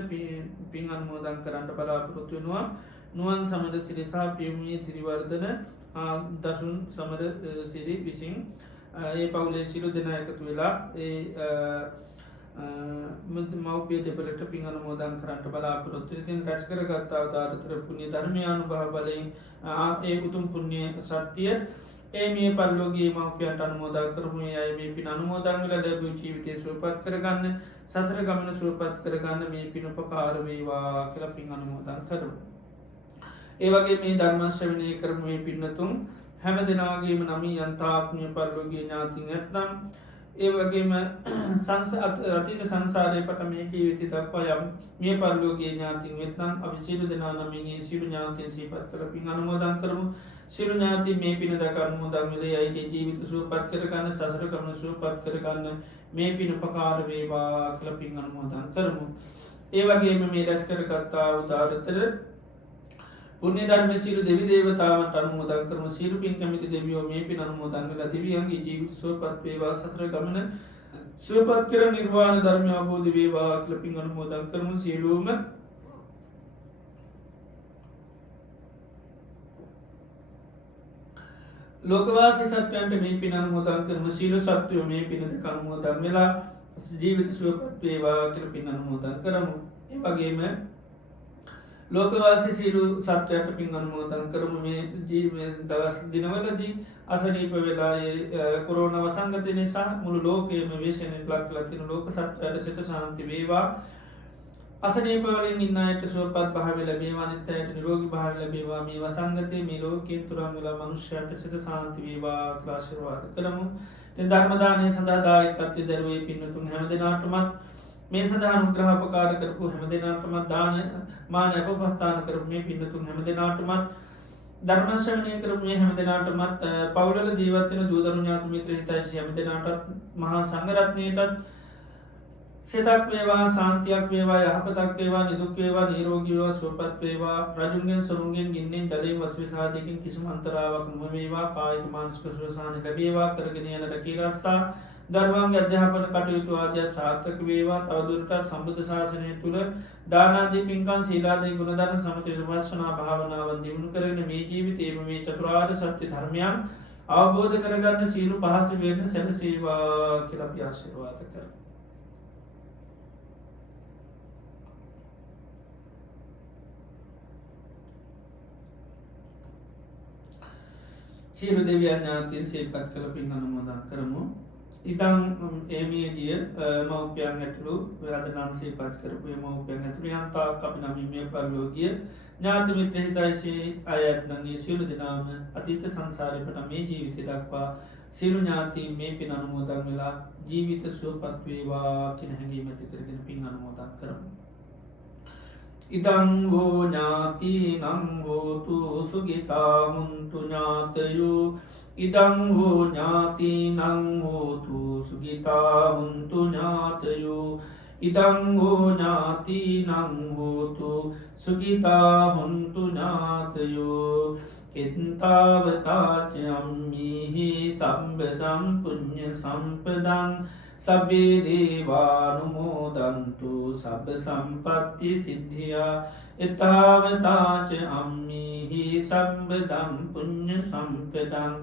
පින් අනුමෝදන් කරන්නට බලාපොරොත්තු වෙනවා. නුවන් සමඳ සිරි සහ පියමී සිරිවර්ධන දසුන් සමර සිරි විසින් ඒ පවුලේ සිරු දෙන එකතු වෙලා මවපිය දෙපලට පින් අනුමෝදන් කරන්නට බලාපොරොත්තු ඉතින් රැස් කරගත්තා දාරතර පුුණ්‍ය ධර්මයානුභව බලයෙන් ඒ උතුම් පුුණ්‍ය සත්‍යය ඒ මේ පල්ලෝගේ මවපියන්ට අනුමෝදන් කරමුේ අය මේ පින් අනුමෝදන් වල ලැබූ ජීවිතය සුවපත් කරගන්න සසර ගමන සුවපත් කරගන්න මේ පින උපකාරවේවා කියලා පින් අනුමෝදන් කරමු. ඒවගේ මේ ධර්මශ්‍රවනය කරම මේ පින්නතුන් හැම දෙනාගේම නමී යන්තාත්මය පරලෝගේ ඥාතින් ඇත්නම් ඒවගේම අතීත සංසාරය පට මේ ජීවිතය දක්වා යම් මේ පරලෝගේ ඥාතින් වෙත්නම් අපි සිරු දෙනා නමිගේ සිරු ඥාතින් සීපත් කළ පින් අනුමෝදන් කරමු. සිරු ඥාති මේ පින දකන්න මුදන්ගලේ අයිගේ ජීවිත සුවපත් කරගන්න සසර ගමන සුවපත් කරගන්න මේ පින උපකාරවේවා කළ පින් අනුමෝදන් කරමු. ඒවගේම මේ රැස් කරගත්තා උදාරතර පුුණ්‍ය ධර්ම සිරු දෙවි දේවතාවට අනුමෝදන් කරම සිරු පින් කැමිති දෙවියෝ මේ පින් අනුමෝදන්ගල දෙවියන්ගේ ජීවිත සුවපත් වේවා සසර ගමන සුවපත් කර නිර්වාණ ධර්මය අවබෝධ වේවා කියලා පින් අනුමෝදන් කරමු. සියලුම ලෝකවාසී සත්වයන්ට මේ පින් අනුමෝදන් කරමු. සියලු සත්වයෝ මේ පින දෙක අනුමෝදන් වෙලා ජීවිත සුවපත් වේවා කියලා පින් අනුමෝදන් කරමු. ඒ වගේම ලෝකවාසි සිරු සත්වයට පින් අනුමෝදන් කරම මේ ජීව දවස් දිනවලදී අසනීප වෙලා කොරෝන වසංගතය නිසා මුළු ලෝකයම වේශනය ලක් ලතින ලෝක සත්වයට සිත සාන්ති වේවා අසනීපවලින් ඉන්නයට සුවපත් භාව ලැබේවා නිත්තයට නිරෝගි භාව ලැබේවා මේ වසංගතය මේ ලෝකයෙන් තුරන් වෙලා මනුෂ්‍යයට සිත සාන්ති වේවා ක්ලාශිර්වාද කරමු. ධර්මදානය සඳහාදායකත්වය දරුවේ පින්නතුන් හැම දෙනාටමත් මේ සඳහා අනුග්‍රහපකාර කරපු හැම දෙනාටමත් දාන මාන අපපස්ථාන කරපු මේ පින්නතුන් හැම දෙනාටමත් ධර්මශ්‍රවණය කරපු මේ හැම දෙනාටමත් පවුලල ජීවත්වන දූදරු ඥාති මිත්‍ර හිතයිසි හැම දෙනාටත් මහා සංඝරත්නයටත් සිතක් වේවා සාන්තියක් වේවා යහපතක් වේවා නිදුක් වේවා නිරෝගී වේවා සුවපත් වේවා රජුන්ගෙන් සොරුන්ගෙන් ගින්නෙන් ජලයෙන් වස්විසාදයකින් කිසිම අන්තරාවක් නොවේවා කායික මානසික සුවසහන ලැබේවා කරගෙන යන රැකීරස්සා දරුවන්ගේ අධ්‍යාපන කටයුතු ආදියත් සාර්ථක වේවා. තවදුරටත් සම්බුද්ධ ශාසනය තුළ දානාදී පින්කම් සීලාදී ගුණධර්ම සමථ විපස්සනා භාවනාවන් දියුණු කරගෙන මේ ජීවිතයේම මේ චතුරාර්ය සත්‍ය ධර්මයන් අවබෝධ කරගන්න සීල පහසු වෙන්න සැලසේවා කියලා අපි ආශිර්වාද කරමු. සියලු දෙවියන් ඥාතීන් සිහිපත් කළ පින් අනුමෝදන් කරමු. ඉතන් ඒමියදිය මවපියන් ඇතුළු රාජනාන් සේපත් කරපු මවපියන් ඇතුළු යන්තා අපි නමිමය පරලෝගිය ඥාතිමිත්‍ර හිතයිසේ අයත්නගේ සියලු දෙනාම අතීත සංසාරයපට මේ ජීවිතය දක්වා සියලු ඥාතීන් මේ පින් අනුමෝදන් වෙලා ජීවිත සුවපත් වේවා කියන හැඟීම ඇති කරගෙන පින් අනුමෝදන් කරමු. ඉදං වූ ඥාතිනං හෝතු සුගිතා හුන්තු ඥාතයෝ ඉදං වූ ඥාතිනං හෝතු සුගිතා හුන්තු ඥාතයෝ ඉදං වූ ඥාතිනං හෝතු සුගිතා හුන්තු ඥාතයෝ එත්තාවතාචයම්මිහි සම්බදම් පුඤ්ඤ සම්පදං සබ්බේ දේවානුමෝදන්තු සබ්බ සම්පත්ති සිද්ධියා එතාවතාච අම්මිහි සම්බදම් පුඤ්ඤ සම්පදං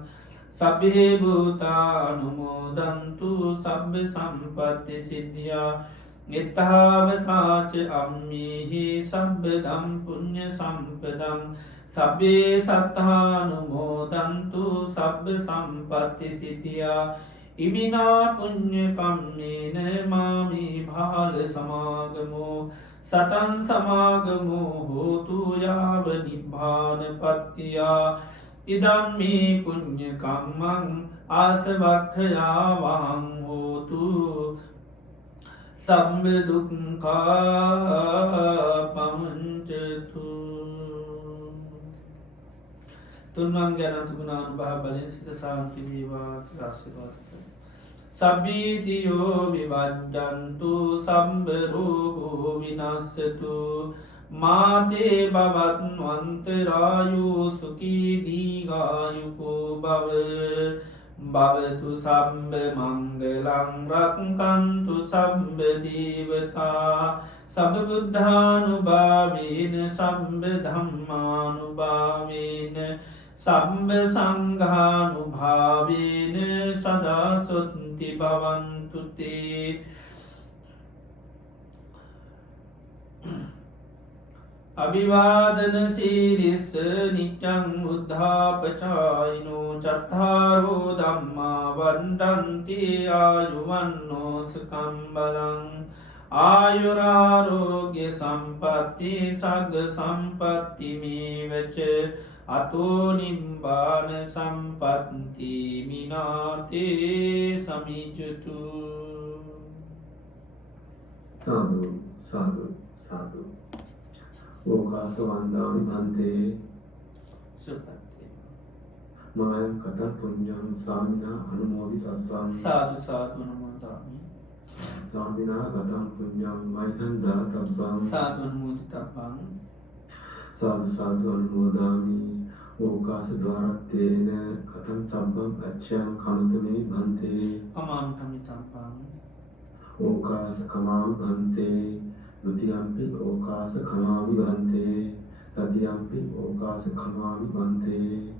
සබ්බේ භූතානුමෝදන්තු සබ්බ සම්පත්ති සිද්ධියා එතාවතාච අම්මිහි සම්බදම් පුඤ්ඤ සම්පදං සබ්බේ සත්තානුමෝදන්තු සබ්බ සම්පත්ති සිද්ධියා ඉමිනා පුඤ්ඤ කම්මේන මාමි භාල සමාගමෝ සතං සමාගමෝ හෝතු යාව නිබ්බාන පත්තියා ඉදම්මේ පුඤ්ඤ කම්මං ආසවක්ඛයා වහං හෝතු සම්බ දුක්ඛා පමුඤ්චතු. තුන්වන් ගැනතු ගුණානුභාව බලයෙන් සිත සාන්ති වේවා කියලා ආශිර්වාද කරමු. සබ්බීතියෝ විවජ්ජන්තු සම්බ රෝගෝ විනස්සතු මාතේ භවත්වන්තරායු සුඛී දීඝායුකෝ භව භවතු සම්බ මංගලං රක්ඛන්තු සම්බ දේවතා සබ්බ බුද්ධානුභාවේන සම්බ ධම්මානුභාවේන සම්බ සංඝානුභාවේන සදා සොත්ති භවන්තු තේ අභිවාදන සීලිස්ස නිච්ඡං බුද්ධාපචායිනෝ චත්තාරෝ ධම්මා වණ්ඩන්ති ආයුවන්නෝ සුඛං බලං ආයුරාරෝග්‍ය සම්පatti සග්ග සම්පatti මේවච අතෝ නිබ්බාන සම්පatti මිනාතේ සමිජ්ජතු සාදු සාදු සාදු ඕකාස වන්දාමි බන්තේ සුපත්ති මයං කතං පුඤ්ඤං සාමිනා අනුමෝදිතත්වං සාදු සාදු නමෝදාමි සාමිනා කතං පුඤ්ඤං මයිහං දාතබ්බං සාදු අනුමෝදිතබ්බං සාදු සාදු අනුමෝදාමි ඕකාස ద్వාරත්තේන කතං සම්බං අච්ඡං කමතමේ බන්තේ අමාං කමිතබ්බං ඕකාස කමාමි බන්තේ ဒုတိယံ පි ඕකාස කමාමි බන්තේ තතියම්පි ඕකාස කමාමි බන්තේ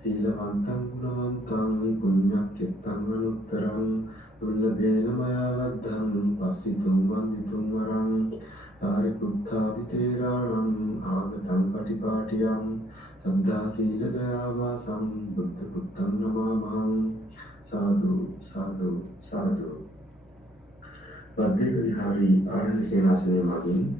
සීලවන්තං ගුණවන්තං පුඤ්ඤක්ඛෙත්තං අනුත්තරං දුර්ලභේන මයා ලද්දං පස්සිතුං වන්දිතුං වරං සාරිපුත්තාදි තේරාණං ආගතං පටිපාටියං සද්ධා සීල දයාවාසං බුද්ධ පුත්තං නමාමහං සාදු සාදු සාදු වද්දේක විහාරී ආරණ්‍ය සේනාසනය මගින්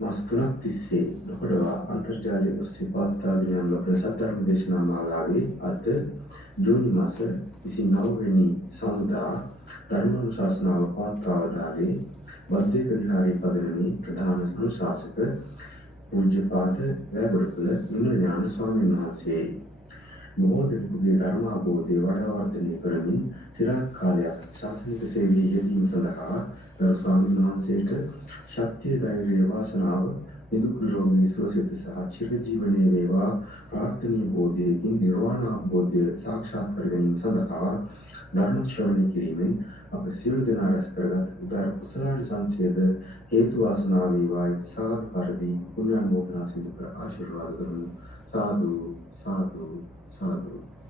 මාස 3ක් තිස්සේ නොකඩවා අන්තර්ජාලය ඔස්සේ පවත්වාගෙන යන ලබන සද්ධර්ම දේශනා මාලාවේ අද ජූනි මාස 29 වෙනි සඳුදා ධර්මානුශාසනාව පවත්වා වදාළේ වද්දේක විහාරී පදනමේ ප්‍රධාන අනුශාසක පූජ්‍යපාද වැගොඩපුල නිර්ඥාන ස්වාමීන් වහන්සේ බොහෝ දෙනෙකුගේ ධර්මාභෝධය වර්ධනය කරමින් চিරාත් කාලයක් ශාසනික සේවයේ යෙදීම සඳහා ගරු ස්වාමීන් වහන්සේට ශක්තිය ධෛර්යය වාසනාව නිදුක් නිරෝගී සුවසිත සහ චිරජීවනයේ වේවා ප්‍රාර්ථනීය බෝධියකින් නිර්වාණ අවබෝධය සාක්ෂාත් කර ගැනීම සඳහා ධර්ම ශ්‍රවණය කිරීමෙන් අප සියලු දෙනා රැස් කරගත් උදාර කුසලාදී සංචේද හේතු වාසනා වේවායි සාදු පරිදි පුණ්‍යානුමෝදනා සිදු කර ආශිර්වාද කරමු සාදු සාදු සාදු